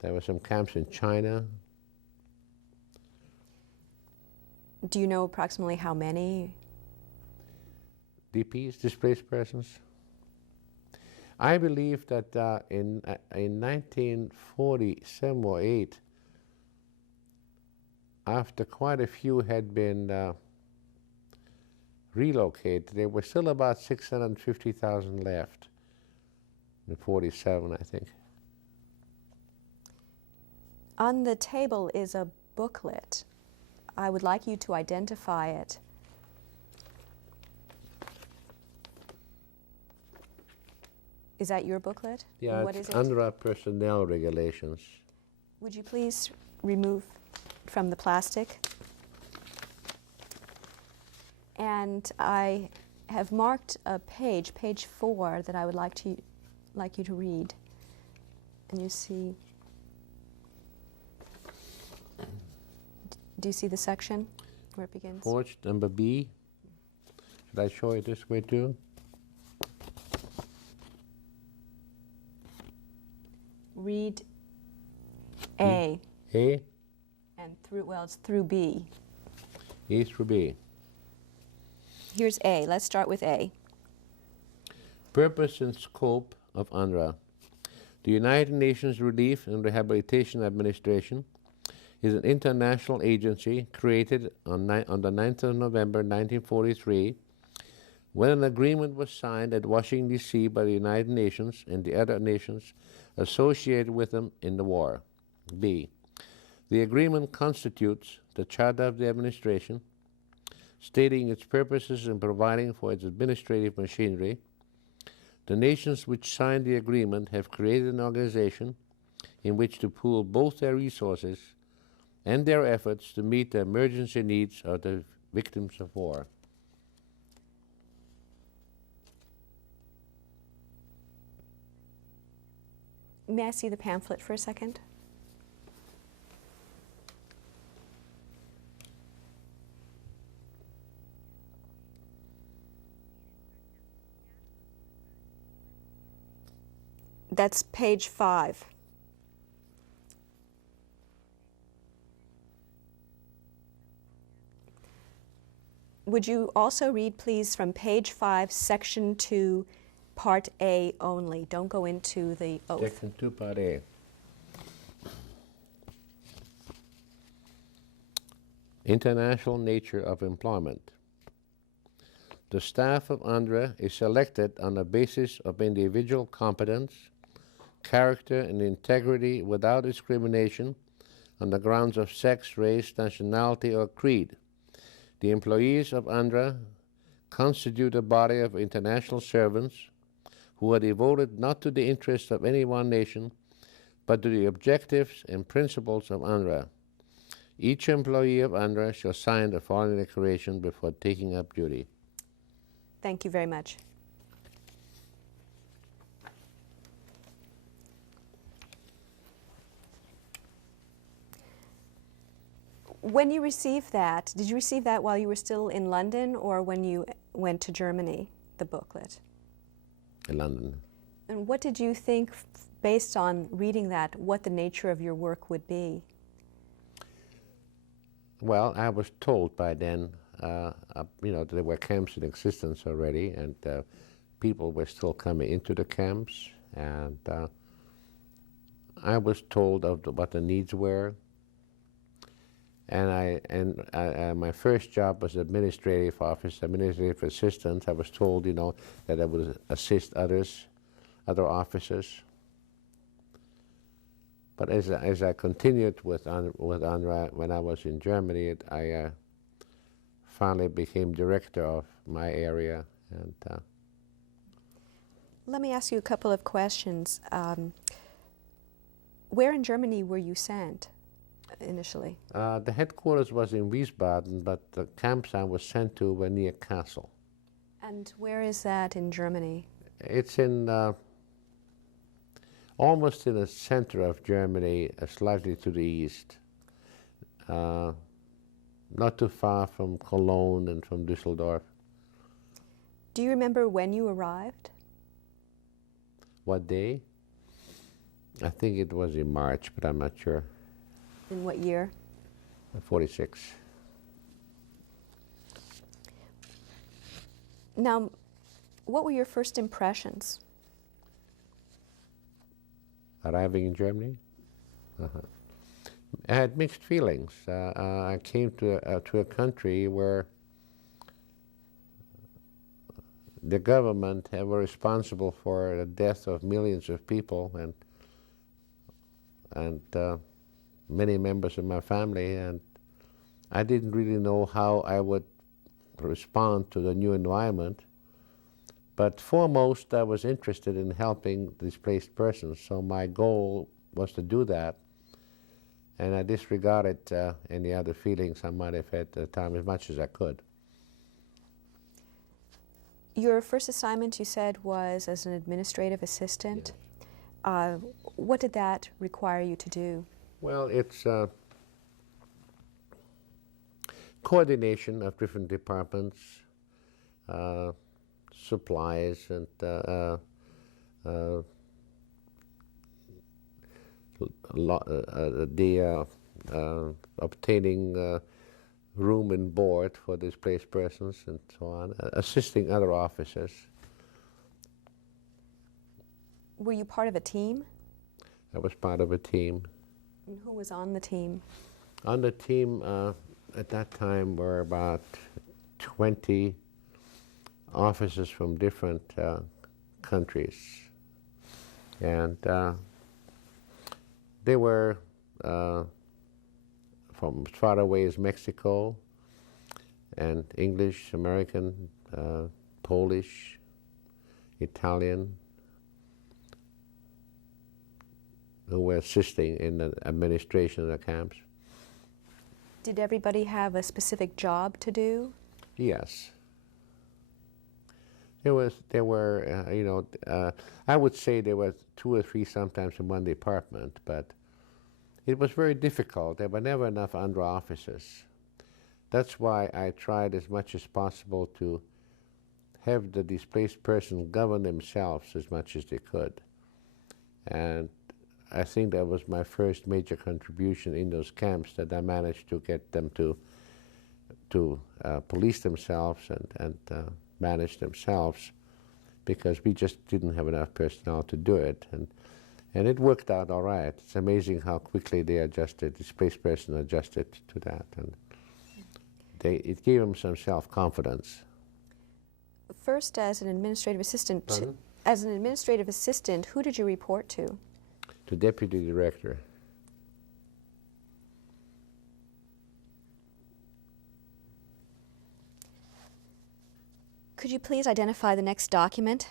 There were some camps in China. Do you know approximately how many? DPs, displaced persons. I believe that in 1947 or 8, after quite a few had been relocated, there were still about 650,000 left in 47, I think. On the table is a booklet. I would like you to identify it. Is that your booklet? Yeah, what it's is it? UNRWA personnel regulations. Would you please remove from the plastic? And I have marked a page, page 4, that I would like you to read. And you see, do you see the section where it begins? Forged number B. Should I show it this way too? Read A. A. And it's through B. A through B. Here's A. Let's start with A. Purpose and scope of UNRWA. The United Nations Relief and Rehabilitation Administration is an international agency created on the 9th of November 1943 when an agreement was signed at Washington, D.C. by the United Nations and the other nations associated with them in the war. B. The agreement constitutes the charter of the administration, stating its purposes and providing for its administrative machinery. The nations which signed the agreement have created an organization in which to pool both their resources and their efforts to meet the emergency needs of the victims of war. May I see the pamphlet for a second? That's page 5. Would you also read, please, from page 5, section 2, part A only? Don't go into the oath. Section 2, part A. International nature of employment. The staff of UNRWA is selected on the basis of individual competence, character, and integrity without discrimination on the grounds of sex, race, nationality, or creed. The employees of UNRWA constitute a body of international servants who are devoted not to the interests of any one nation, but to the objectives and principles of UNRWA. Each employee of UNRWA shall sign the following declaration before taking up duty. Thank you very much. When you received that, did you receive that while you were still in London or when you went to Germany, the booklet? In London. And what did you think, based on reading that, what the nature of your work would be? Well, I was told by then, there were camps in existence already, and people were still coming into the camps, and I was told of what the needs were. And my first job was administrative office, administrative assistant. I was told, that I would assist other officers. But as I continued with UNRWA when I was in Germany, I finally became director of my area. And Let me ask you a couple of questions. Where in Germany were you sent initially? the headquarters was in Wiesbaden, but the camps I was sent to were near Kassel. And where is that in Germany? It's in almost in the center of Germany, slightly to the east. Not too far from Cologne and from Düsseldorf. Do you remember when you arrived? What day? I think it was in March, but I'm not sure. In what year? 46. Now, what were your first impressions? Arriving in Germany? I had mixed feelings. I came to a country where the government were responsible for the death of millions of people and many members of my family, and I didn't really know how I would respond to the new environment. But foremost, I was interested in helping displaced persons, so my goal was to do that. And I disregarded any other feelings I might have had at the time as much as I could. Your first assignment, you said, was as an administrative assistant. Yeah. What did that require you to do? Well, it's coordination of different departments, supplies, and obtaining room and board for displaced persons and so on, assisting other officers. Were you part of a team? I was part of a team. And who was on the team? On the team at that time were about 20 officers from different countries. And they were from as far away as Mexico, and English, American, Polish, Italian, who were assisting in the administration of the camps. Did everybody have a specific job to do? Yes. There were, you know, I would say there were 2 or 3 sometimes in one department, but it was very difficult. There were never enough under officers. That's why I tried as much as possible to have the displaced person govern themselves as much as they could. And I think that was my first major contribution in those camps, that I managed to get them to police themselves and manage themselves, because we just didn't have enough personnel to do it. And it worked out all right. It's amazing how quickly they adjusted, displaced person adjusted to that. And it gave them some self-confidence. First, as an administrative assistant, Pardon? As an administrative assistant, who did you report to? To deputy director. Could you please identify the next document?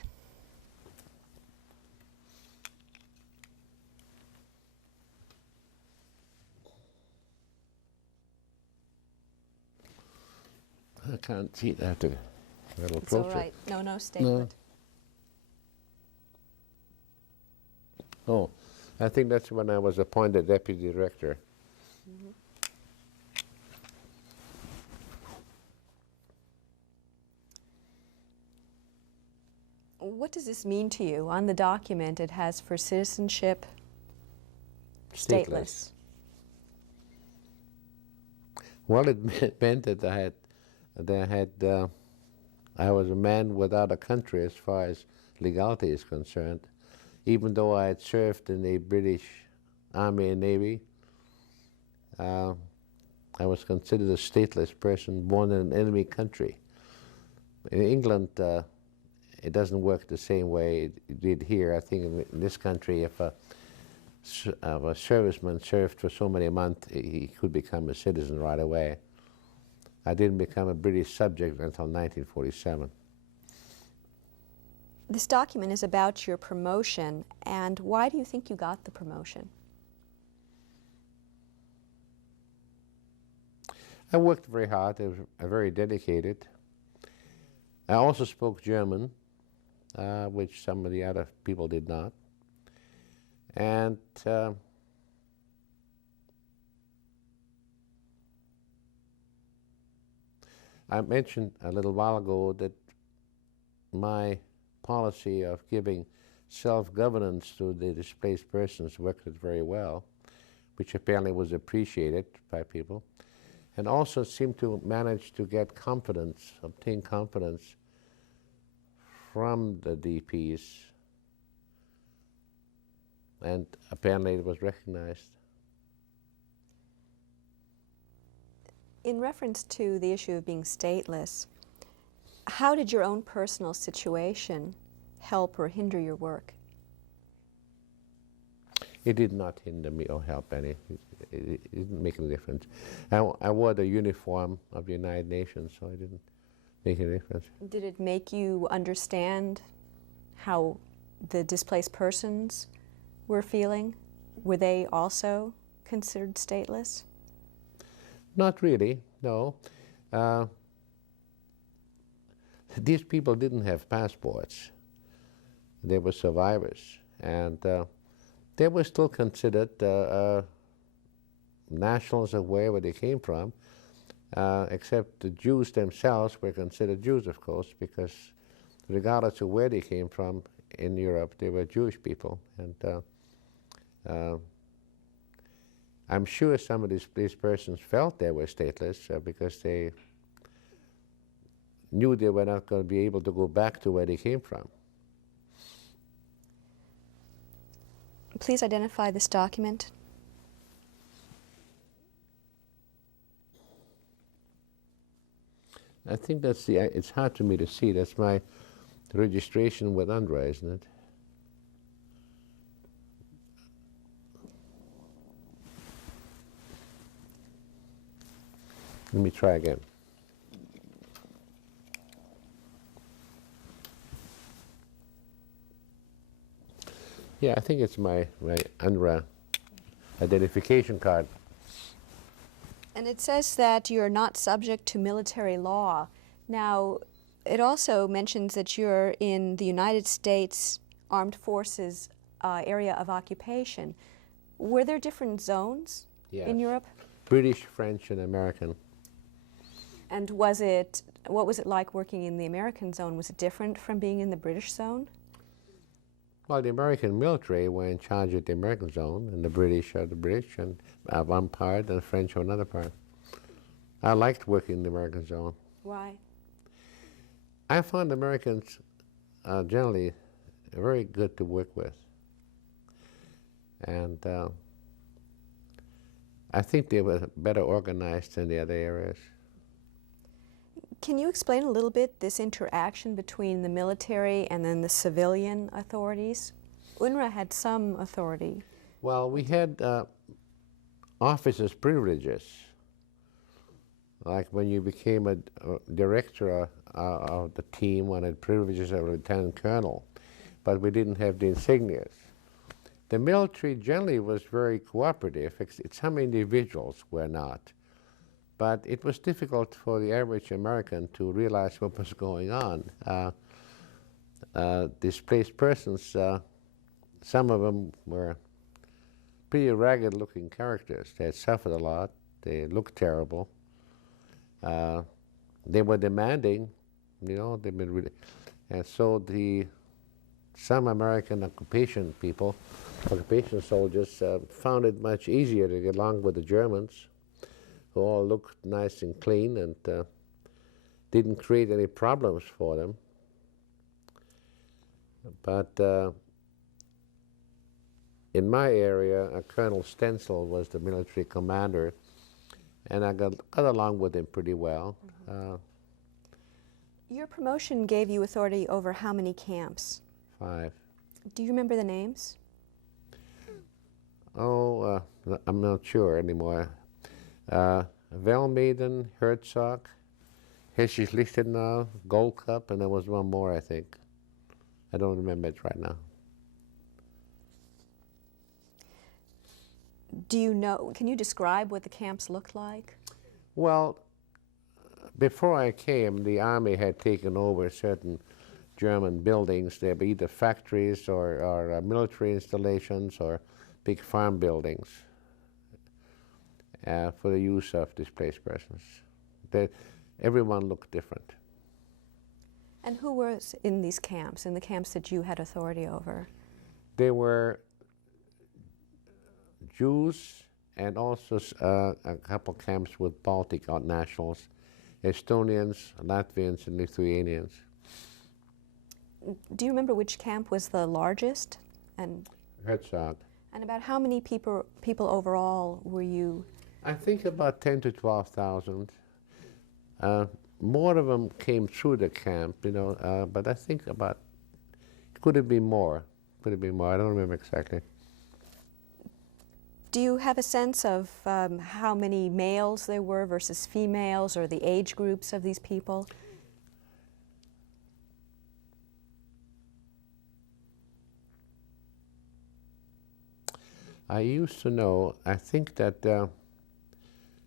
I can't see it. I have to get a little It's all closer. right. No, stay No. put. Oh, I think that's when I was appointed deputy director. Mm-hmm. What does this mean to you? On the document, it has for citizenship, stateless. Well, it meant that I was a man without a country as far as legality is concerned. Even though I had served in the British Army and Navy, I was considered a stateless person born in an enemy country. In England, it doesn't work the same way it did here. I think in this country, if a serviceman served for so many months, he could become a citizen right away. I didn't become a British subject until 1947. This document is about your promotion, and why do you think you got the promotion? I worked very hard. I was very dedicated. I also spoke German, which some of the other people did not. And I mentioned a little while ago that my policy of giving self-governance to the displaced persons worked very well, which apparently was appreciated by people, and also seemed to manage to get confidence, obtain confidence from the DPs, and apparently it was recognized. In reference to the issue of being stateless, how did your own personal situation help or hinder your work? It did not hinder me or help any. It didn't make any difference. I wore the uniform of the United Nations, so it didn't make any difference. Did it make you understand how the displaced persons were feeling? Were they also considered stateless? Not really, no. These people didn't have passports. They were survivors, and they were still considered nationals of wherever they came from, except the Jews themselves were considered Jews, of course, because regardless of where they came from in Europe, they were Jewish people. And I'm sure some of these persons felt they were stateless because they knew they were not going to be able to go back to where they came from. Please identify this document. I think that's the, it's hard for me to see. That's my registration with UNRWA, isn't it? Let me try again. Yeah, I think it's my UNRWA identification card. And it says that you're not subject to military law. Now, it also mentions that you're in the United States Armed Forces area of occupation. Were there different zones in Europe? British, French, and American. And what was it like working in the American zone? Was it different from being in the British zone? Well, the American military were in charge of the American zone, and the British are the British, and one part, and the French are another part. I liked working in the American zone. Why? I found Americans generally very good to work with. And I think they were better organized than the other areas. Can you explain a little bit this interaction between the military and then the civilian authorities? UNRWA had some authority. Well, we had officers' privileges. Like when you became a director of the team, one had privileges of a lieutenant colonel, but we didn't have the insignias. The military generally was very cooperative. Some individuals were not. But it was difficult for the average American to realize what was going on. Displaced persons, some of them were pretty ragged-looking characters. They had suffered a lot. They looked terrible. They were demanding, you know. They've been really, and so some American occupation soldiers, found it much easier to get along with the Germans, who all looked nice and clean and didn't create any problems for them. But in my area, Colonel Stenzel was the military commander, and I got along with him pretty well. Your promotion gave you authority over how many camps? 5. Do you remember the names? Oh, I'm not sure anymore. Velmaiden, Herzog, Hessisch Lichtenau, Gold Cup, and there was one more, I think. I don't remember it right now. Do you know, can you describe what the camps looked like? Well, before I came, the army had taken over certain German buildings. They were either factories or military installations or big farm buildings for the use of displaced persons. Everyone looked different. And who was in these camps, in the camps that you had authority over? They were Jews and also a couple camps with Baltic nationals, Estonians, Latvians, and Lithuanians. Do you remember which camp was the largest? And Herzog. And about how many people overall were you? I think about 10 to 12,000. More of them came through the camp, you know, but I think about, could it be more? Could it be more? I don't remember exactly. Do you have a sense of how many males there were versus females, or the age groups of these people? I used to know, I think that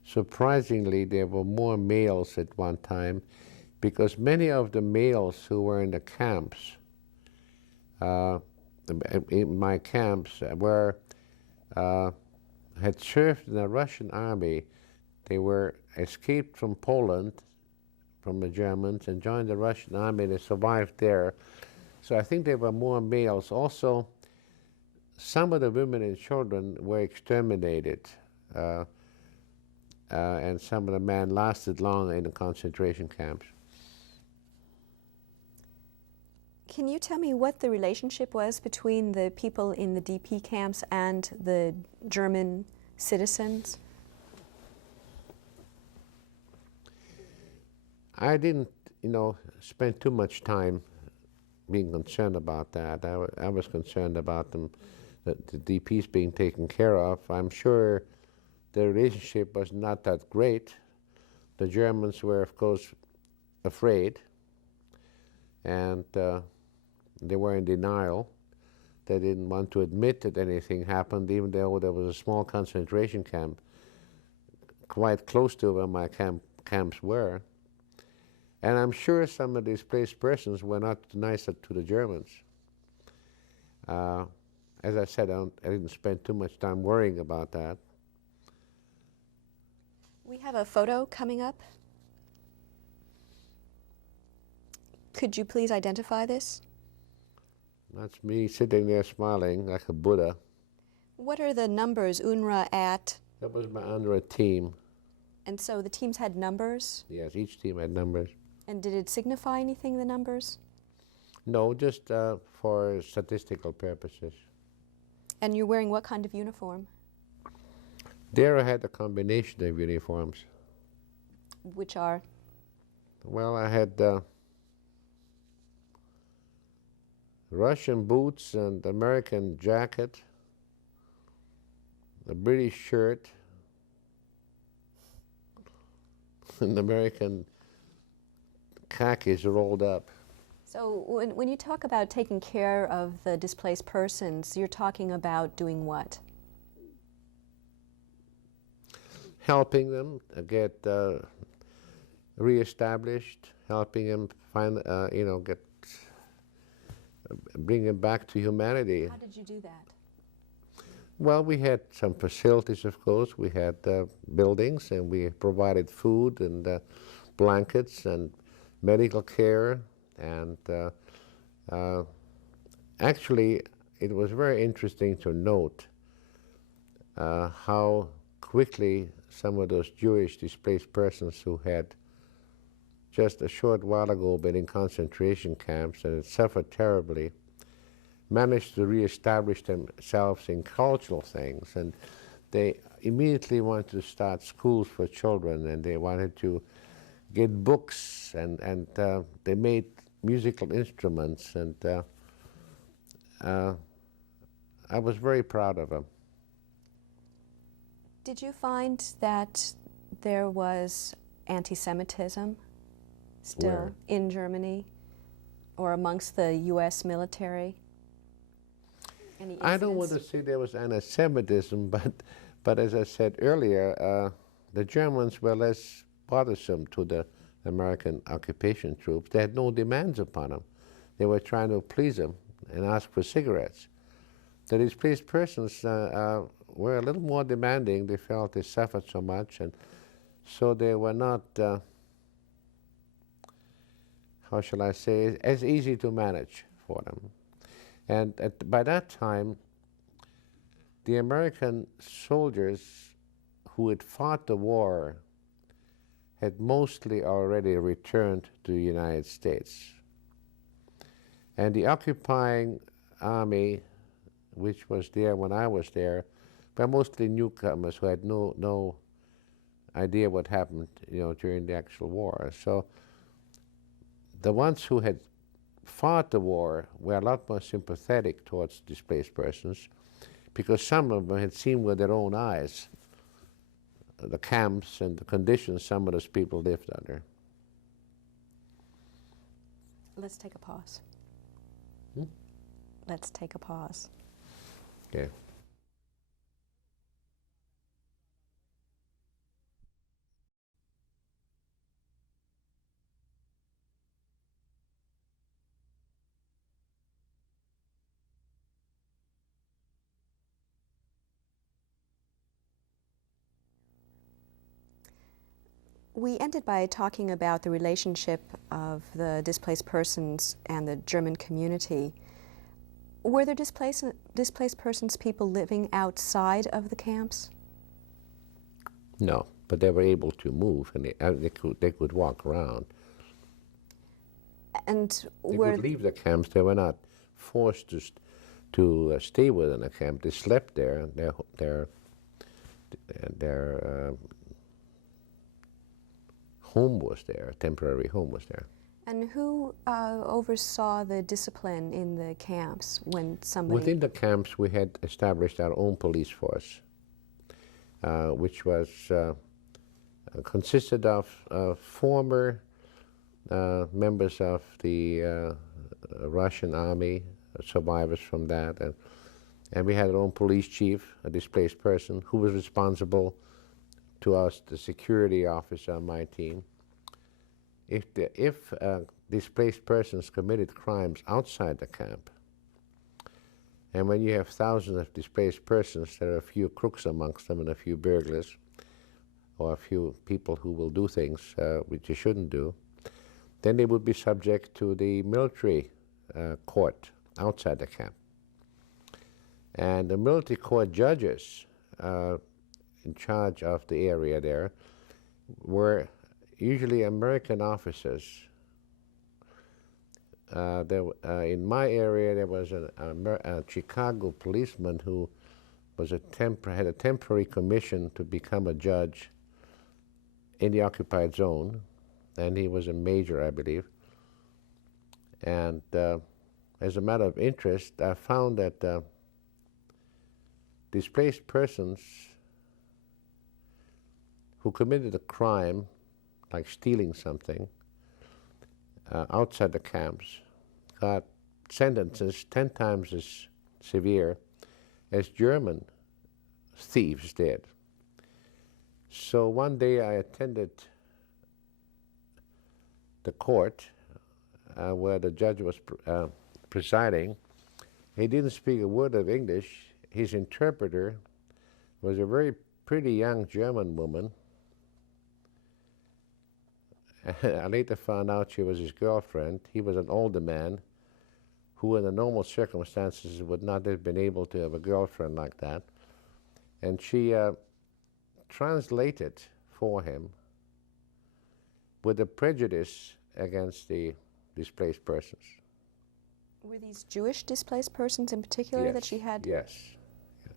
surprisingly there were more males at one time, because many of the males who were in the camps, in my camps, were had served in the Russian army. They were escaped from Poland, from the Germans, and joined the Russian army. They survived there. So I think there were more males. Also, some of the women and children were exterminated, and some of the men lasted long in the concentration camps. Can you tell me what the relationship was between the people in the DP camps and the German citizens? I didn't, you know, spend too much time being concerned about that. I was concerned about them, the DPs being taken care of. I'm sure the relationship was not that great. The Germans were, of course, afraid, and they were in denial. They didn't want to admit that anything happened, even though there was a small concentration camp quite close to where my camps were. And I'm sure some of these displaced persons were not nicer to the Germans. As I said, I didn't spend too much time worrying about that. We have a photo coming up. Could you please identify this? That's me sitting there smiling like a Buddha. What are the numbers, UNRWA at? That was under a team. And so the teams had numbers? Yes, each team had numbers. And did it signify anything, the numbers? No, just for statistical purposes. And you're wearing what kind of uniform? There I had a combination of uniforms. Which are? Well, I had Russian boots and American jacket, a British shirt, and American khakis rolled up. So when you talk about taking care of the displaced persons, you're talking about doing what? Helping them get reestablished, helping them find, you know, bring them back to humanity. How did you do that? Well, we had some facilities, of course. We had buildings, and we provided food and blankets and medical care. And actually, it was very interesting to note how quickly some of those Jewish displaced persons who had just a short while ago been in concentration camps and had suffered terribly, managed to reestablish themselves in cultural things. And they immediately wanted to start schools for children, and they wanted to get books, and they made musical instruments, and I was very proud of them. Did you find that there was anti-Semitism still Where? in Germany or amongst the U.S. military? Any I don't want to incidents? say there was anti-Semitism, but as I said earlier, the Germans were less bothersome to the American occupation troops. They had no demands upon them. They were trying to please them and ask for cigarettes. The displaced persons were a little more demanding. They felt they suffered so much, and so they were not, how shall I say, as easy to manage for them. And by that time, the American soldiers who had fought the war had mostly already returned to the United States. And the occupying army, which was there when I was there, were mostly newcomers who had no idea what happened, during the actual war. So the ones who had fought the war were a lot more sympathetic towards displaced persons, because some of them had seen with their own eyes the camps and the conditions some of those people lived under. Let's take a pause. Hmm? Let's take a pause. Okay. We ended by talking about the relationship of the displaced persons and the German community. Were there displaced persons people living outside of the camps? No, but they were able to move, and they could walk around. And They were could leave the camps. They were not forced to stay within a camp. They slept there. Their home was there. Temporary home was there. and who oversaw the discipline in the camps when somebody? Within the camps, we had established our own police force, which was consisted of former members of the Russian army, survivors from that, and we had our own police chief, a displaced person, who was responsible to us, the security officer on my team. If displaced persons committed crimes outside the camp, and when you have thousands of displaced persons, there are a few crooks amongst them and a few burglars, or a few people who will do things which you shouldn't do, then they would be subject to the military court outside the camp. And the military court judges in charge of the area there were usually American officers. In my area, there was a Chicago policeman who was had a temporary commission to become a judge in the occupied zone, and he was a major, I believe. And as a matter of interest, I found that displaced persons who committed a crime, like stealing something, outside the camps, got sentences 10 times as severe as German thieves did. So one day I attended the court where the judge was presiding. He didn't speak a word of English. His interpreter was a very pretty young German woman. I later found out she was his girlfriend. He was an older man who in the normal circumstances would not have been able to have a girlfriend like that. And she translated for him with a prejudice against the displaced persons. Were these Jewish displaced persons in particular that she had? Yes, yes.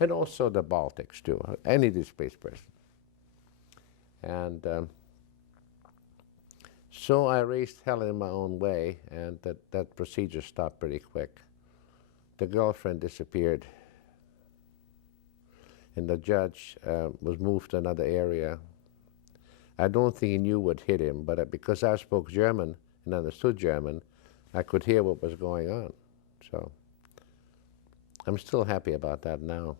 And also the Baltics too, any displaced person. And so I raised hell in my own way, and that procedure stopped pretty quick. The girlfriend disappeared, and the judge was moved to another area I don't think he knew what hit him, but because I spoke German and understood German, I could hear what was going on. So I'm still happy about that now.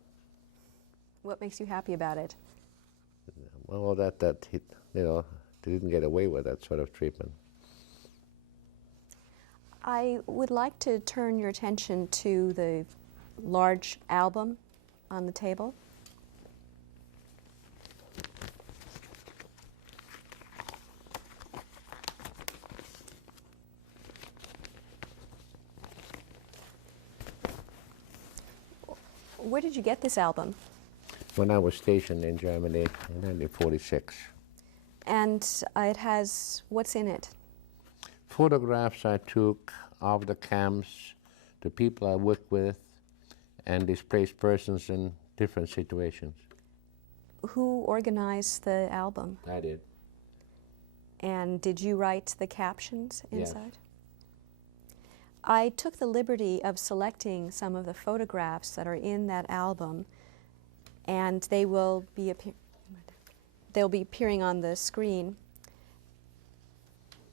What makes you happy about it? Well, that he, they didn't get away with that sort of treatment. I would like to turn your attention to the large album on the table. Where did you get this album? When I was stationed in Germany in 1946. And it has, what's in it? Photographs I took of the camps, the people I worked with, and displaced persons in different situations. Who organized the album? I did. And did you write the captions inside? Yes. I took the liberty of selecting some of the photographs that are in that album, and they will be they'll be appearing on the screen.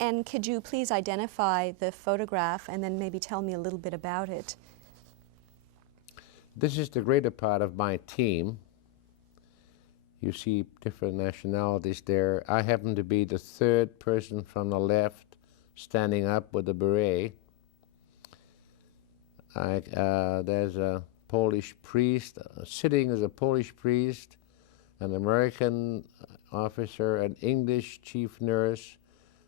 And could you please identify the photograph and then maybe tell me a little bit about it? This is the greater part of my team. You see different nationalities there. I happen to be the third person from the left standing up with a beret. There's a Polish priest, sitting as a Polish priest, an American officer, an English chief nurse,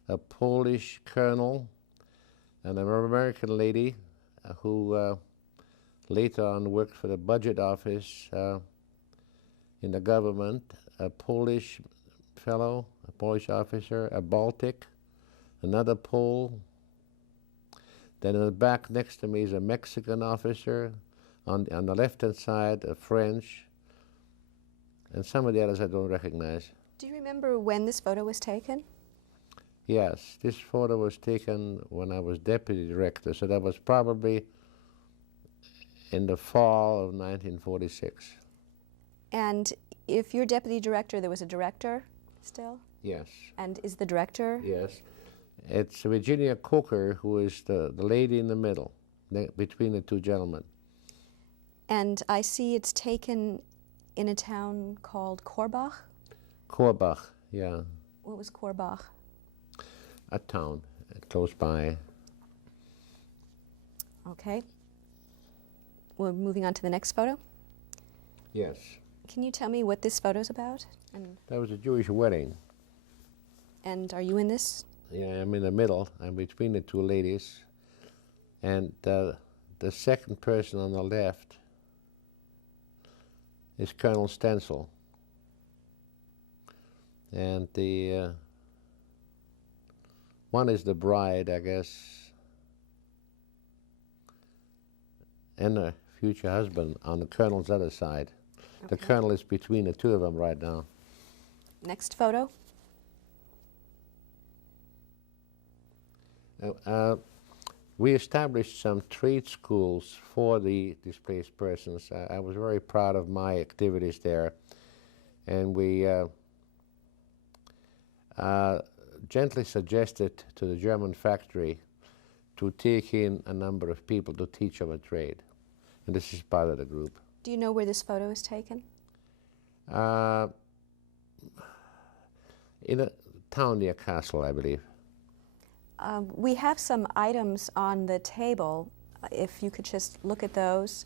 a Polish colonel, and an American lady who later on worked for the budget office in the government, a Polish fellow, a Polish officer, a Baltic, another Pole. Then in the back next to me is a Mexican officer, on the left-hand side, a French, and some of the others I don't recognize. Do you remember when this photo was taken? Yes, this photo was taken when I was deputy director, so that was probably in the fall of 1946. And if you're deputy director, there was a director still? Yes. And is the director? Yes. It's Virginia Coker, who is the lady in the middle, between the two gentlemen. And I see it's taken in a town called Korbach? Korbach, yeah. What was Korbach? A town close by. Okay. We're moving on to the next photo. Yes. Can you tell me what this photo's about? That was a Jewish wedding. And are you in this? Yeah, I'm in the middle. I'm between the two ladies. And the second person on the left is Colonel Stencil. And the one is the bride, I guess, and the future husband on the colonel's other side. Okay. The colonel is between the two of them right now. Next photo. We established some trade schools for the displaced persons. I was very proud of my activities there. And we gently suggested to the German factory to take in a number of people to teach them a trade. And this is part of the group. Do you know where this photo is taken? In a town near Kassel, I believe. We have some items on the table. If you could just look at those.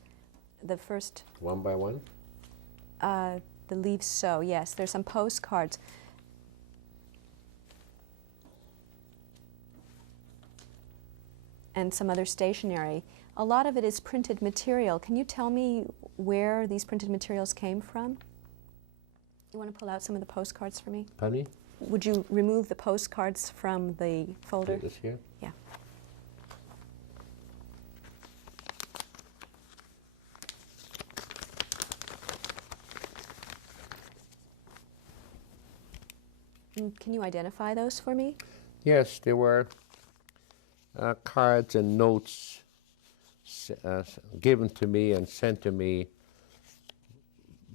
The first... One by one? The leaves so, yes. There's some postcards. And some other stationery. A lot of it is printed material. Can you tell me where these printed materials came from? You want to pull out some of the postcards for me? Pardon me? Would you remove the postcards from the folder? This here? Yeah. And can you identify those for me? Yes, there were cards and notes given to me and sent to me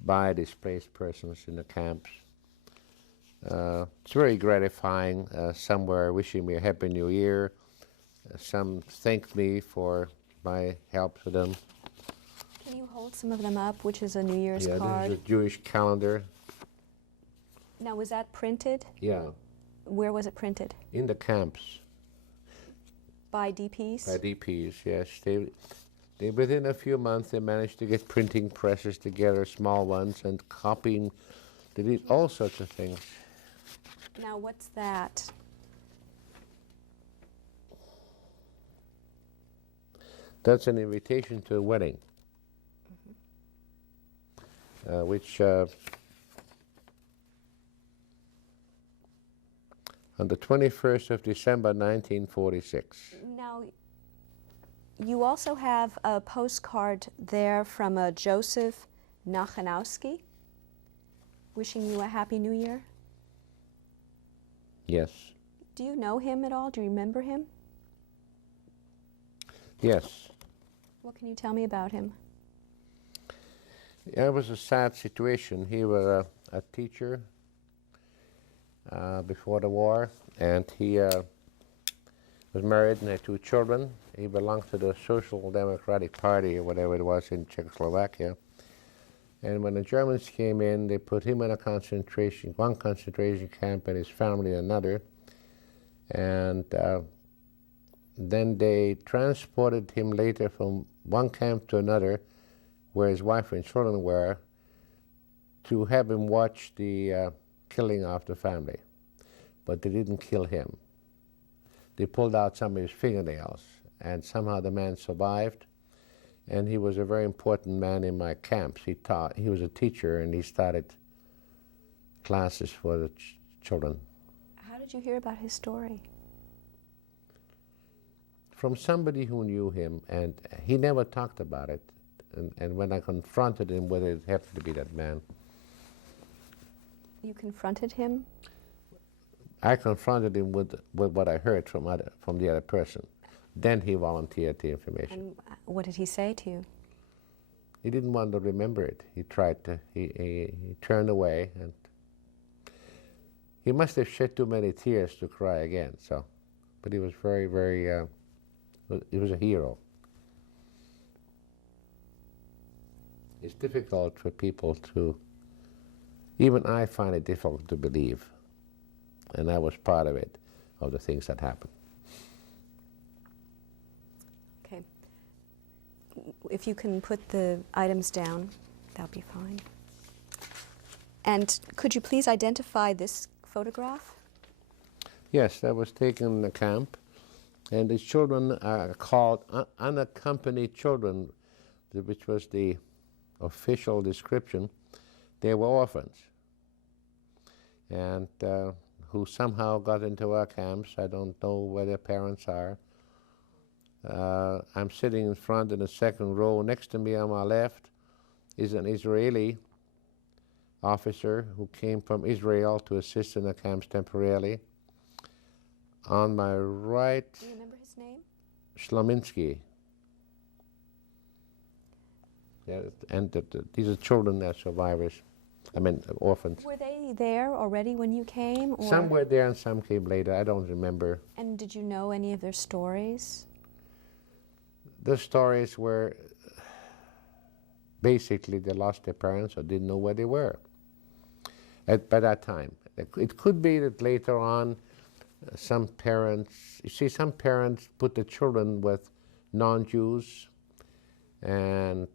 by displaced persons in the camps. It's very gratifying. Some were wishing me a Happy New Year. Some thanked me for my help to them. Can you hold some of them up, which is a New Year's Yeah, card? this is a Jewish calendar. Now, was that printed? Yeah, Where was it printed? in the camps. By DPs? By DPs, yes. They within a few months, they managed to get printing presses together, small ones, and copying. They did all sorts of things. Now, what's that? That's an invitation to a wedding, which on the 21st of December, 1946. Now, you also have a postcard there from a Joseph Nachanowski, wishing you a Happy New Year. Yes. Do you know him at all? Do you remember him? Yes. What can you tell me about him? It was a sad situation. He was a teacher before the war, and he was married and had 2 children. He belonged to the Social Democratic Party, or whatever it was, in Czechoslovakia. And when the Germans came in, they put him in one concentration camp and his family in another. And then they transported him later from one camp to another, where his wife and children were, to have him watch the killing of the family. But they didn't kill him. They pulled out some of his fingernails, and somehow the man survived. And he was a very important man in my camps. He was a teacher, and he started classes for the children. How did you hear about his story? From somebody who knew him, and he never talked about it. And when I confronted him with it happened to be that man. You confronted him? I confronted him with what I heard from the other person. Then he volunteered the information. And what did he say to you? He didn't want to remember it. He tried to, he turned away, and he must have shed too many tears to cry again, so. But he was very, very, he was a hero. It's difficult for people to, even I find it difficult to believe. And I was part of it, of the things that happened. Okay. If you can put the items down, that'll be fine. And could you please identify this photograph? Yes, that was taken in the camp. And the children are called unaccompanied children, which was the official description. They were orphans. And who somehow got into our camps. I don't know where their parents are. I'm sitting in front in the second row. Next to me on my left is an Israeli officer who came from Israel to assist in the camps temporarily. On my right, Do you remember his name? Shlominsky. Yeah, and these are children that are survivors. I mean, orphans. Were they there already when you came? Or? Some were there and some came later. I don't remember. And did you know any of their stories? The stories were basically they lost their parents or didn't know where they were by that time. It could be that later on some parents, you see, some parents put the children with non-Jews, and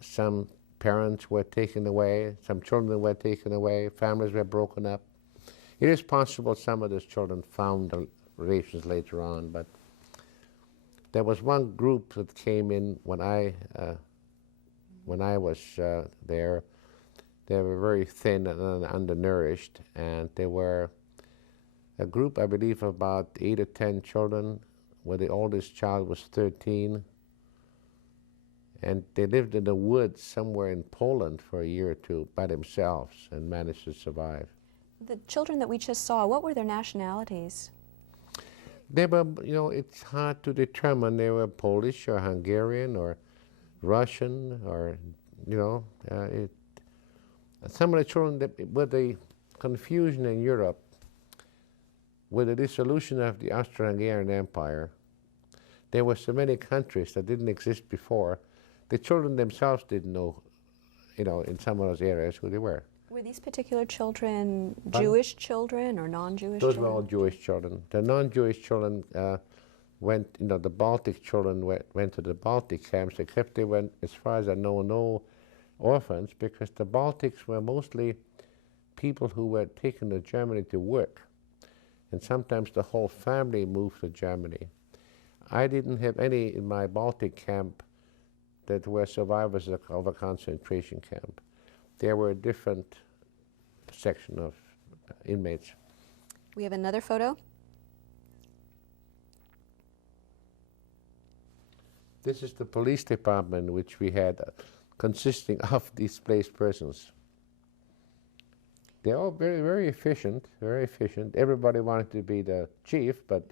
some parents were taken away, some children were taken away, families were broken up. It is possible some of those children found relations later on, but there was one group that came in when I was there. They were very thin and undernourished, and they were a group, I believe, of about 8 or 10 children, where the oldest child was 13. And they lived in the woods somewhere in Poland for a year or two by themselves and managed to survive. The children that we just saw, what were their nationalities? They were, you know, it's hard to determine. They were Polish or Hungarian or Russian or, you know, some of the children that were the confusion in Europe with the dissolution of the Austro-Hungarian Empire. There were so many countries that didn't exist before. The children themselves didn't know, in some of those areas who they were. Were these particular children Pardon? Jewish children or non-Jewish Those children? were all Jewish children. The non-Jewish children went, the Baltic children went to the Baltic camps, except they went, as far as I know, no orphans, because the Baltics were mostly people who were taken to Germany to work. And sometimes the whole family moved to Germany. I didn't have any in my Baltic camp that were survivors of a concentration camp. There were a different section of inmates. We have another photo. This is the police department which we had, consisting of displaced persons. They're all very, very efficient, very efficient. Everybody wanted to be the chief, but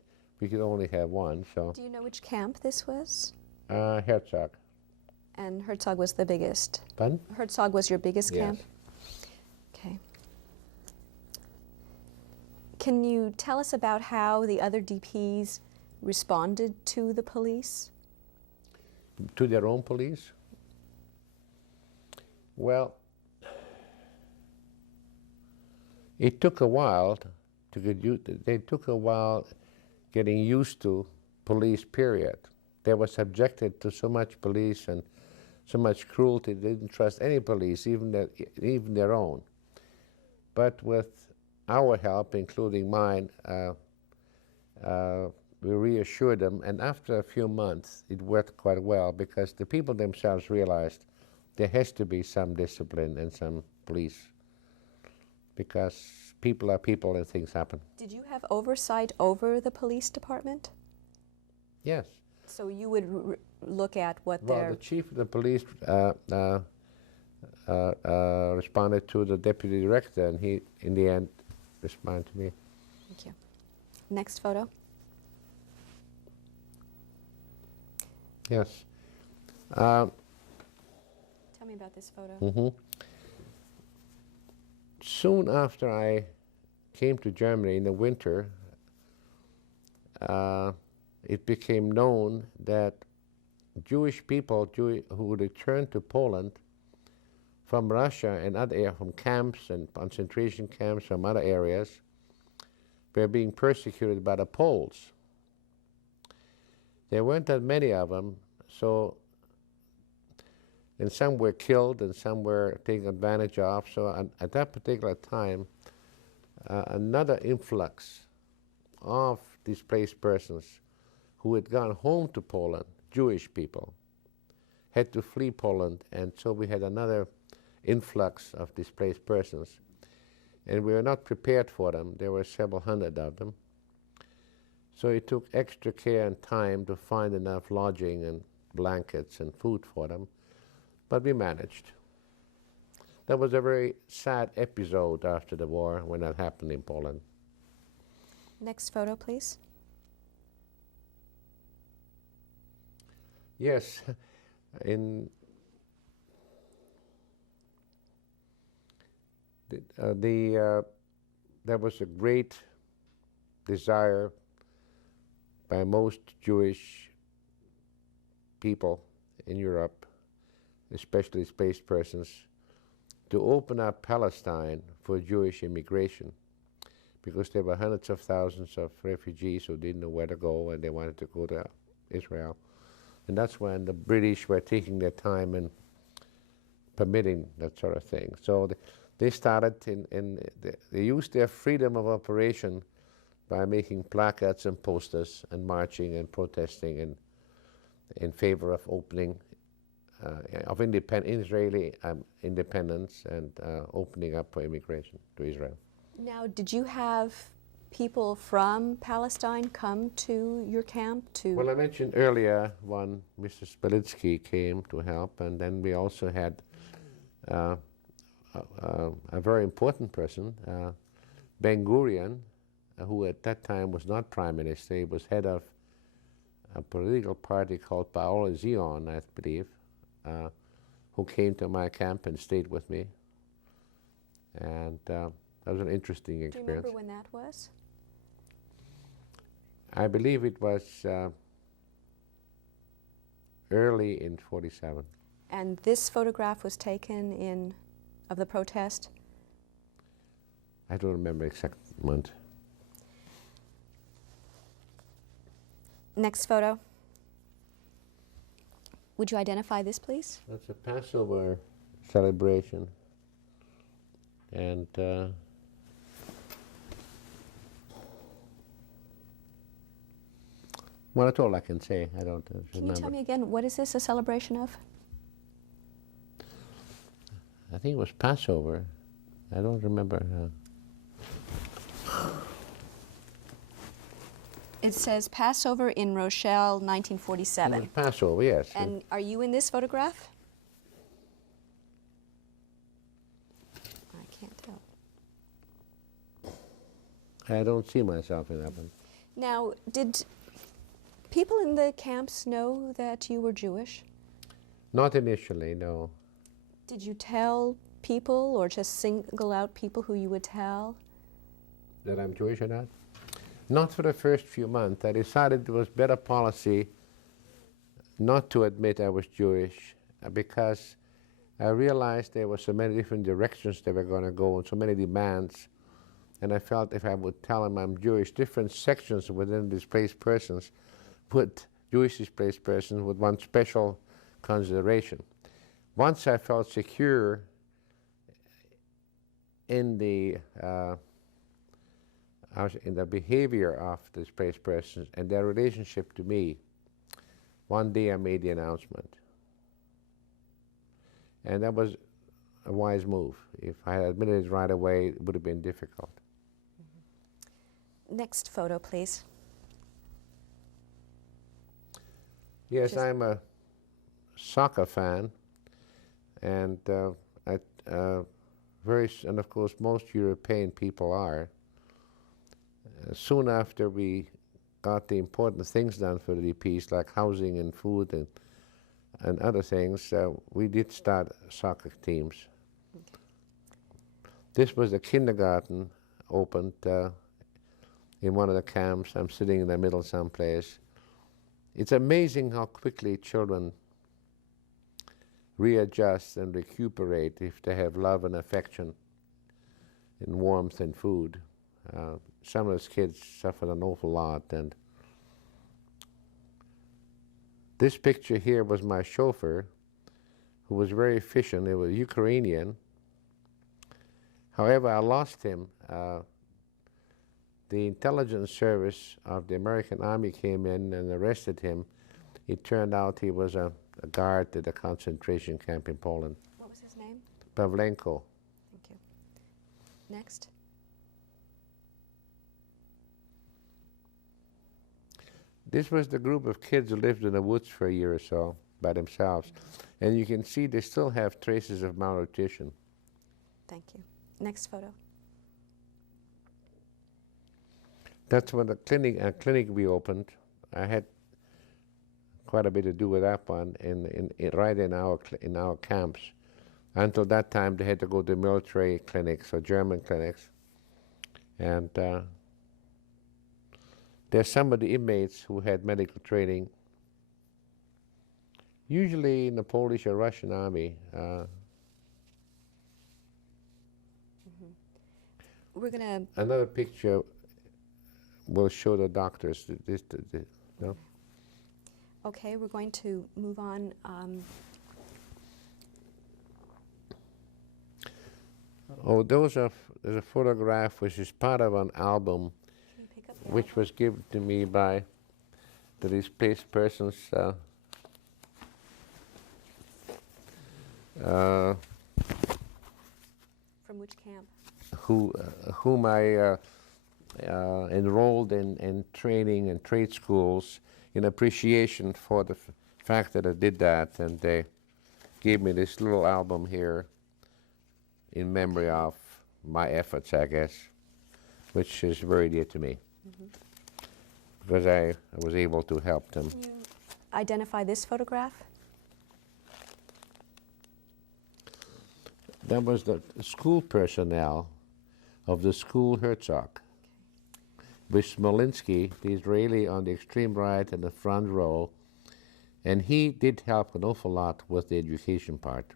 we could only have one, so. Do you know which camp this was? Herzog. And Herzog was the biggest. Pardon? Herzog was your biggest Yes. camp? Okay. Can you tell us about how the other DPs responded to the police? To their own police? Well, it took a while to get used. They took a while getting used to police, period. They were subjected to so much police and so much cruelty, they didn't trust any police, even their own. But with our help, including mine, we reassured them, and after a few months, it worked quite well, because the people themselves realized there has to be some discipline and some police, because people are people and things happen. Did you have oversight over the police department? Yes. So you would look at what Well, their... the chief of the police responded to the deputy director, and he, in the end, responded to me. Thank you. Next photo. Yes. Tell me about this photo. Soon after I came to Germany in the winter, it became known that Jewish people who returned to Poland from Russia and other from camps and concentration camps from other areas were being persecuted by the Poles. There weren't that many of them, so, and some were killed and some were taken advantage of. So at that particular time, another influx of displaced persons who had gone home to Poland, Jewish people, had to flee Poland, and so we had another influx of displaced persons. And we were not prepared for them. There were several hundred of them. So it took extra care and time to find enough lodging and blankets and food for them, but we managed. That was a very sad episode after the war when that happened in Poland. Next photo, please. Yes, there was a great desire by most Jewish people in Europe, especially displaced persons, to open up Palestine for Jewish immigration, because there were hundreds of thousands of refugees who didn't know where to go, and they wanted to go to Israel. And that's when the British were taking their time in permitting that sort of thing. So they started, they used their freedom of operation by making placards and posters and marching and protesting in favor of opening, of Israeli independence and opening up for immigration to Israel. Now, did you have people from Palestine come to your camp to... Well, I mentioned earlier one, Mr. Spalitsky came to help, and then we also had a very important person, Ben-Gurion, who at that time was not prime minister. He was head of a political party called Paolo Zion, I believe, who came to my camp and stayed with me. And That was an interesting Do you experience. remember when that was? I believe it was early in 47. And this photograph was taken of the protest? I don't remember exact month. Next photo. Would you identify this, please? That's a Passover celebration. And well, that's all I can say. I don't remember. Can you tell me again, what is this a celebration of? I think it was Passover. I don't remember. It says Passover in Rochelle, It was 1947. Passover, yes. And are you in this photograph? I can't tell. I don't see myself in that one. Now, did people in the camps know that you were Jewish? Not initially, no. Did you tell people or just single out people who you would tell? That I'm Jewish or not? Not for the first few months. I decided it was better policy not to admit I was Jewish because I realized there were so many different directions they were going to go and so many demands. And I felt if I would tell them I'm Jewish, different sections within displaced persons Jewish displaced persons would want special consideration. Once I felt secure in the behavior of the displaced persons and their relationship to me, one day I made the announcement. And that was a wise move. If I had admitted it right away, it would have been difficult. Next photo, please. Yes, I'm a soccer fan, and and of course most European people are. Soon after we got the important things done for the peace, like housing and food and other things, we did start soccer teams. This was the kindergarten opened in one of the camps. I'm sitting in the middle someplace. It's amazing how quickly children readjust and recuperate if they have love and affection and warmth and food. Some of those kids suffered an awful lot, and this picture here was my chauffeur, who was very efficient. He was Ukrainian. However, I lost him. The intelligence service of the American Army came in and arrested him. It turned out he was a guard at a concentration camp in Poland. What was his name? Pavlenko. Thank you. Next. This was the group of kids who lived in the woods for a year or so by themselves. And you can see they still have traces of malnutrition. Thank you. Next photo. That's when the clinic we opened. I had quite a bit to do with that one right in our camps. Until that time, they had to go to military clinics or German clinics. And there's some of the inmates who had medical training, usually in the Polish or Russian army. We're going to... Another picture will show the doctors. No? Okay, we're going to move on. There's a photograph which is part of an album which was given to me by the displaced persons From which camp? whom I enrolled in training and trade schools in appreciation for the fact that I did that, and they gave me this little album here in memory of my efforts, I guess, which is very dear to me, because I was able to help them. Can you identify this photograph? That was the school personnel of the school Herzog, with Smolinski, the Israeli, on the extreme right in the front row. And he did help an awful lot with the education part.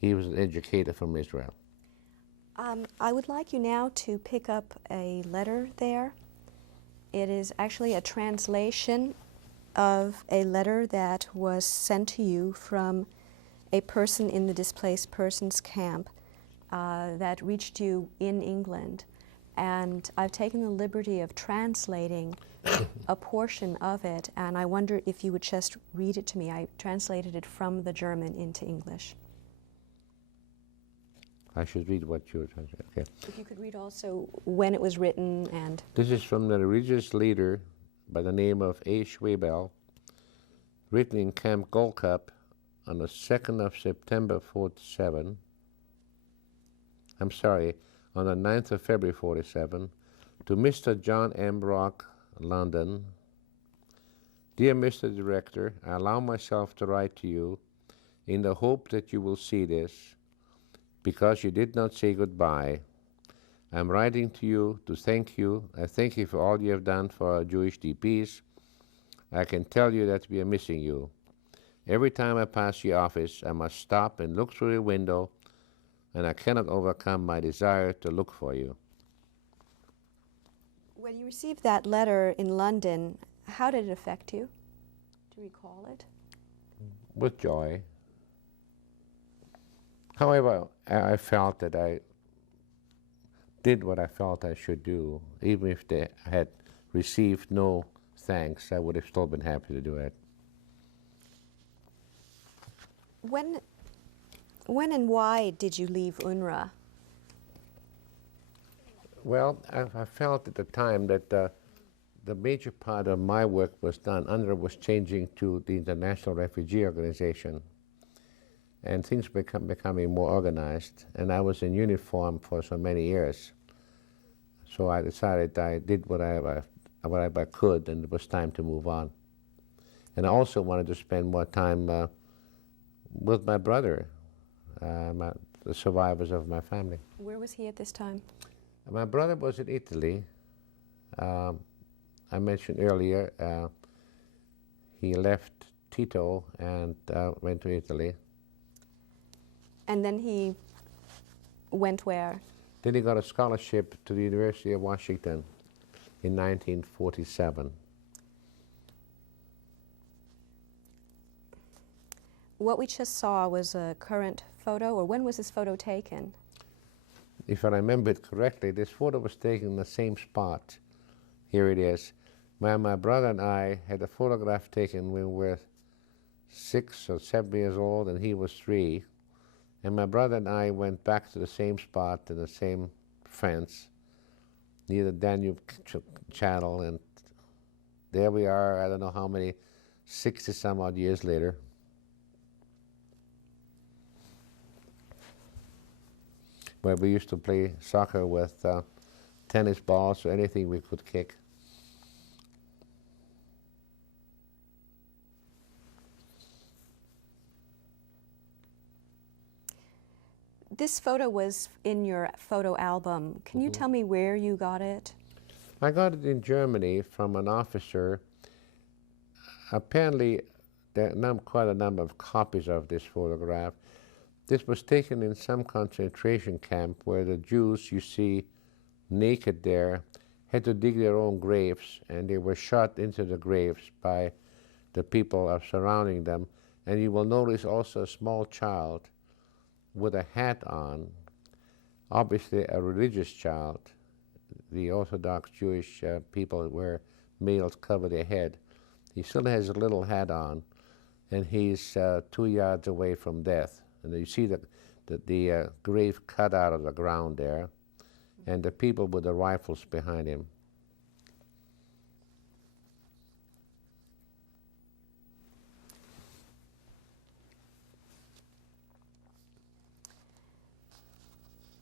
He was an educator from Israel. I would like you now to pick up a letter there. It is actually a translation of a letter that was sent to you from a person in the displaced persons camp that reached you in England. And I've taken the liberty of translating a portion of it, and I wonder if you would just read it to me. I translated it from the German into English. I should read what you were translating. Okay. If you could read also when it was written and... This is from the religious leader by the name of A. Schwebel, written in Camp Golkap on the 2nd of September 47. I'm sorry, on the 9th of February 47, to Mr. John M. Rock, London. Dear Mr. Director, I allow myself to write to you in the hope that you will see this, because you did not say goodbye. I'm writing to you to thank you. I thank you for all you have done for our Jewish DPs. I can tell you that we are missing you. Every time I pass your office, I must stop and look through the window, and I cannot overcome my desire to look for you. When you received that letter in London, how did it affect you? Do you recall it? With joy. However, I felt that I did what I felt I should do. Even if they had received no thanks, I would have still been happy to do it. When and why did you leave UNRWA? Well, I felt at the time that the major part of my work was done. UNRWA was changing to the International Refugee Organization, and things becoming more organized. And I was in uniform for so many years, so I decided I did whatever I could, and it was time to move on. And I also wanted to spend more time with my brother, the survivors of my family. Where was he at this time? My brother was in Italy. I mentioned earlier, he left Tito and went to Italy. And then he went where? Then he got a scholarship to the University of Washington in 1947. What we just saw was a current photo, or when was this photo taken? If I remember it correctly, this photo was taken in the same spot. Here it is. My brother and I had a photograph taken when we were 6 or 7 years old, and he was 3. And my brother and I went back to the same spot in the same fence near the Danube Channel, and there we are, I don't know how many, 60 some odd years later. Where we used to play soccer with tennis balls or anything we could kick. This photo was in your photo album. Can you tell me where you got it? I got it in Germany from an officer. Apparently, there are quite a number of copies of this photograph. This was taken in some concentration camp where the Jews you see naked there had to dig their own graves, and they were shot into the graves by the people surrounding them. And you will notice also a small child with a hat on, obviously a religious child. The Orthodox Jewish people where males cover their head. He still has a little hat on, and he's 2 yards away from death. And you see the grave cut out of the ground there, and the people with the rifles behind him.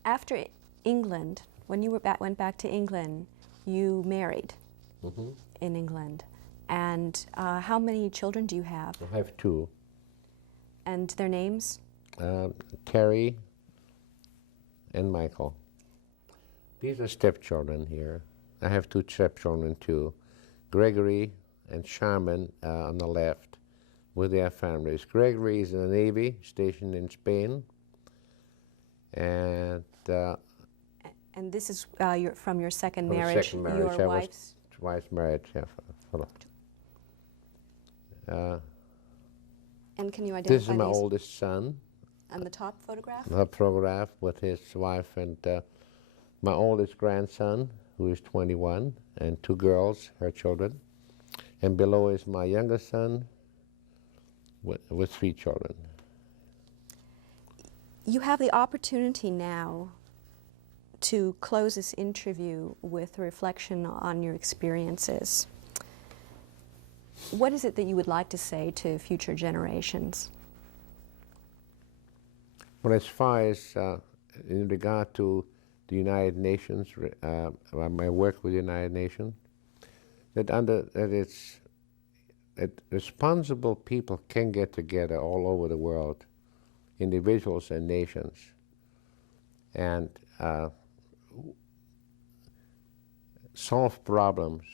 After England, when you went back to England, you married in England. And how many children do you have? I have 2. And their names? Terry and Michael. These are stepchildren here. I have two stepchildren too. Gregory and Charmin on the left with their families. Gregory is in the Navy, stationed in Spain. And this is from your second from marriage. Second marriage. Your I was wife's twice married. Yeah, and can you identify this is my these? oldest son. And the top photograph? The photograph with his wife and my oldest grandson, who is 21, and two girls, her children. And below is my youngest son with three children. You have the opportunity now to close this interview with a reflection on your experiences. What is it that you would like to say to future generations? Well, as far as in regard to the United Nations, my work with the United Nations, that responsible people can get together all over the world, individuals and nations, and solve problems,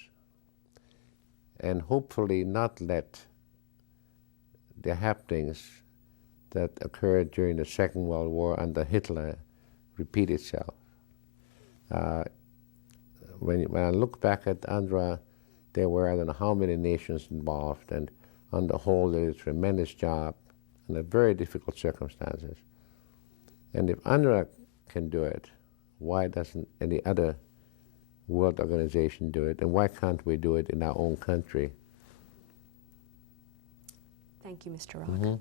and hopefully not let the happenings that occurred during the Second World War under Hitler repeat itself. When I look back at UNRWA, there were I don't know how many nations involved, and on the whole, they did a tremendous job under very difficult circumstances. And if UNRWA can do it, why doesn't any other world organization do it, and why can't we do it in our own country? Thank you, Mr. Rock.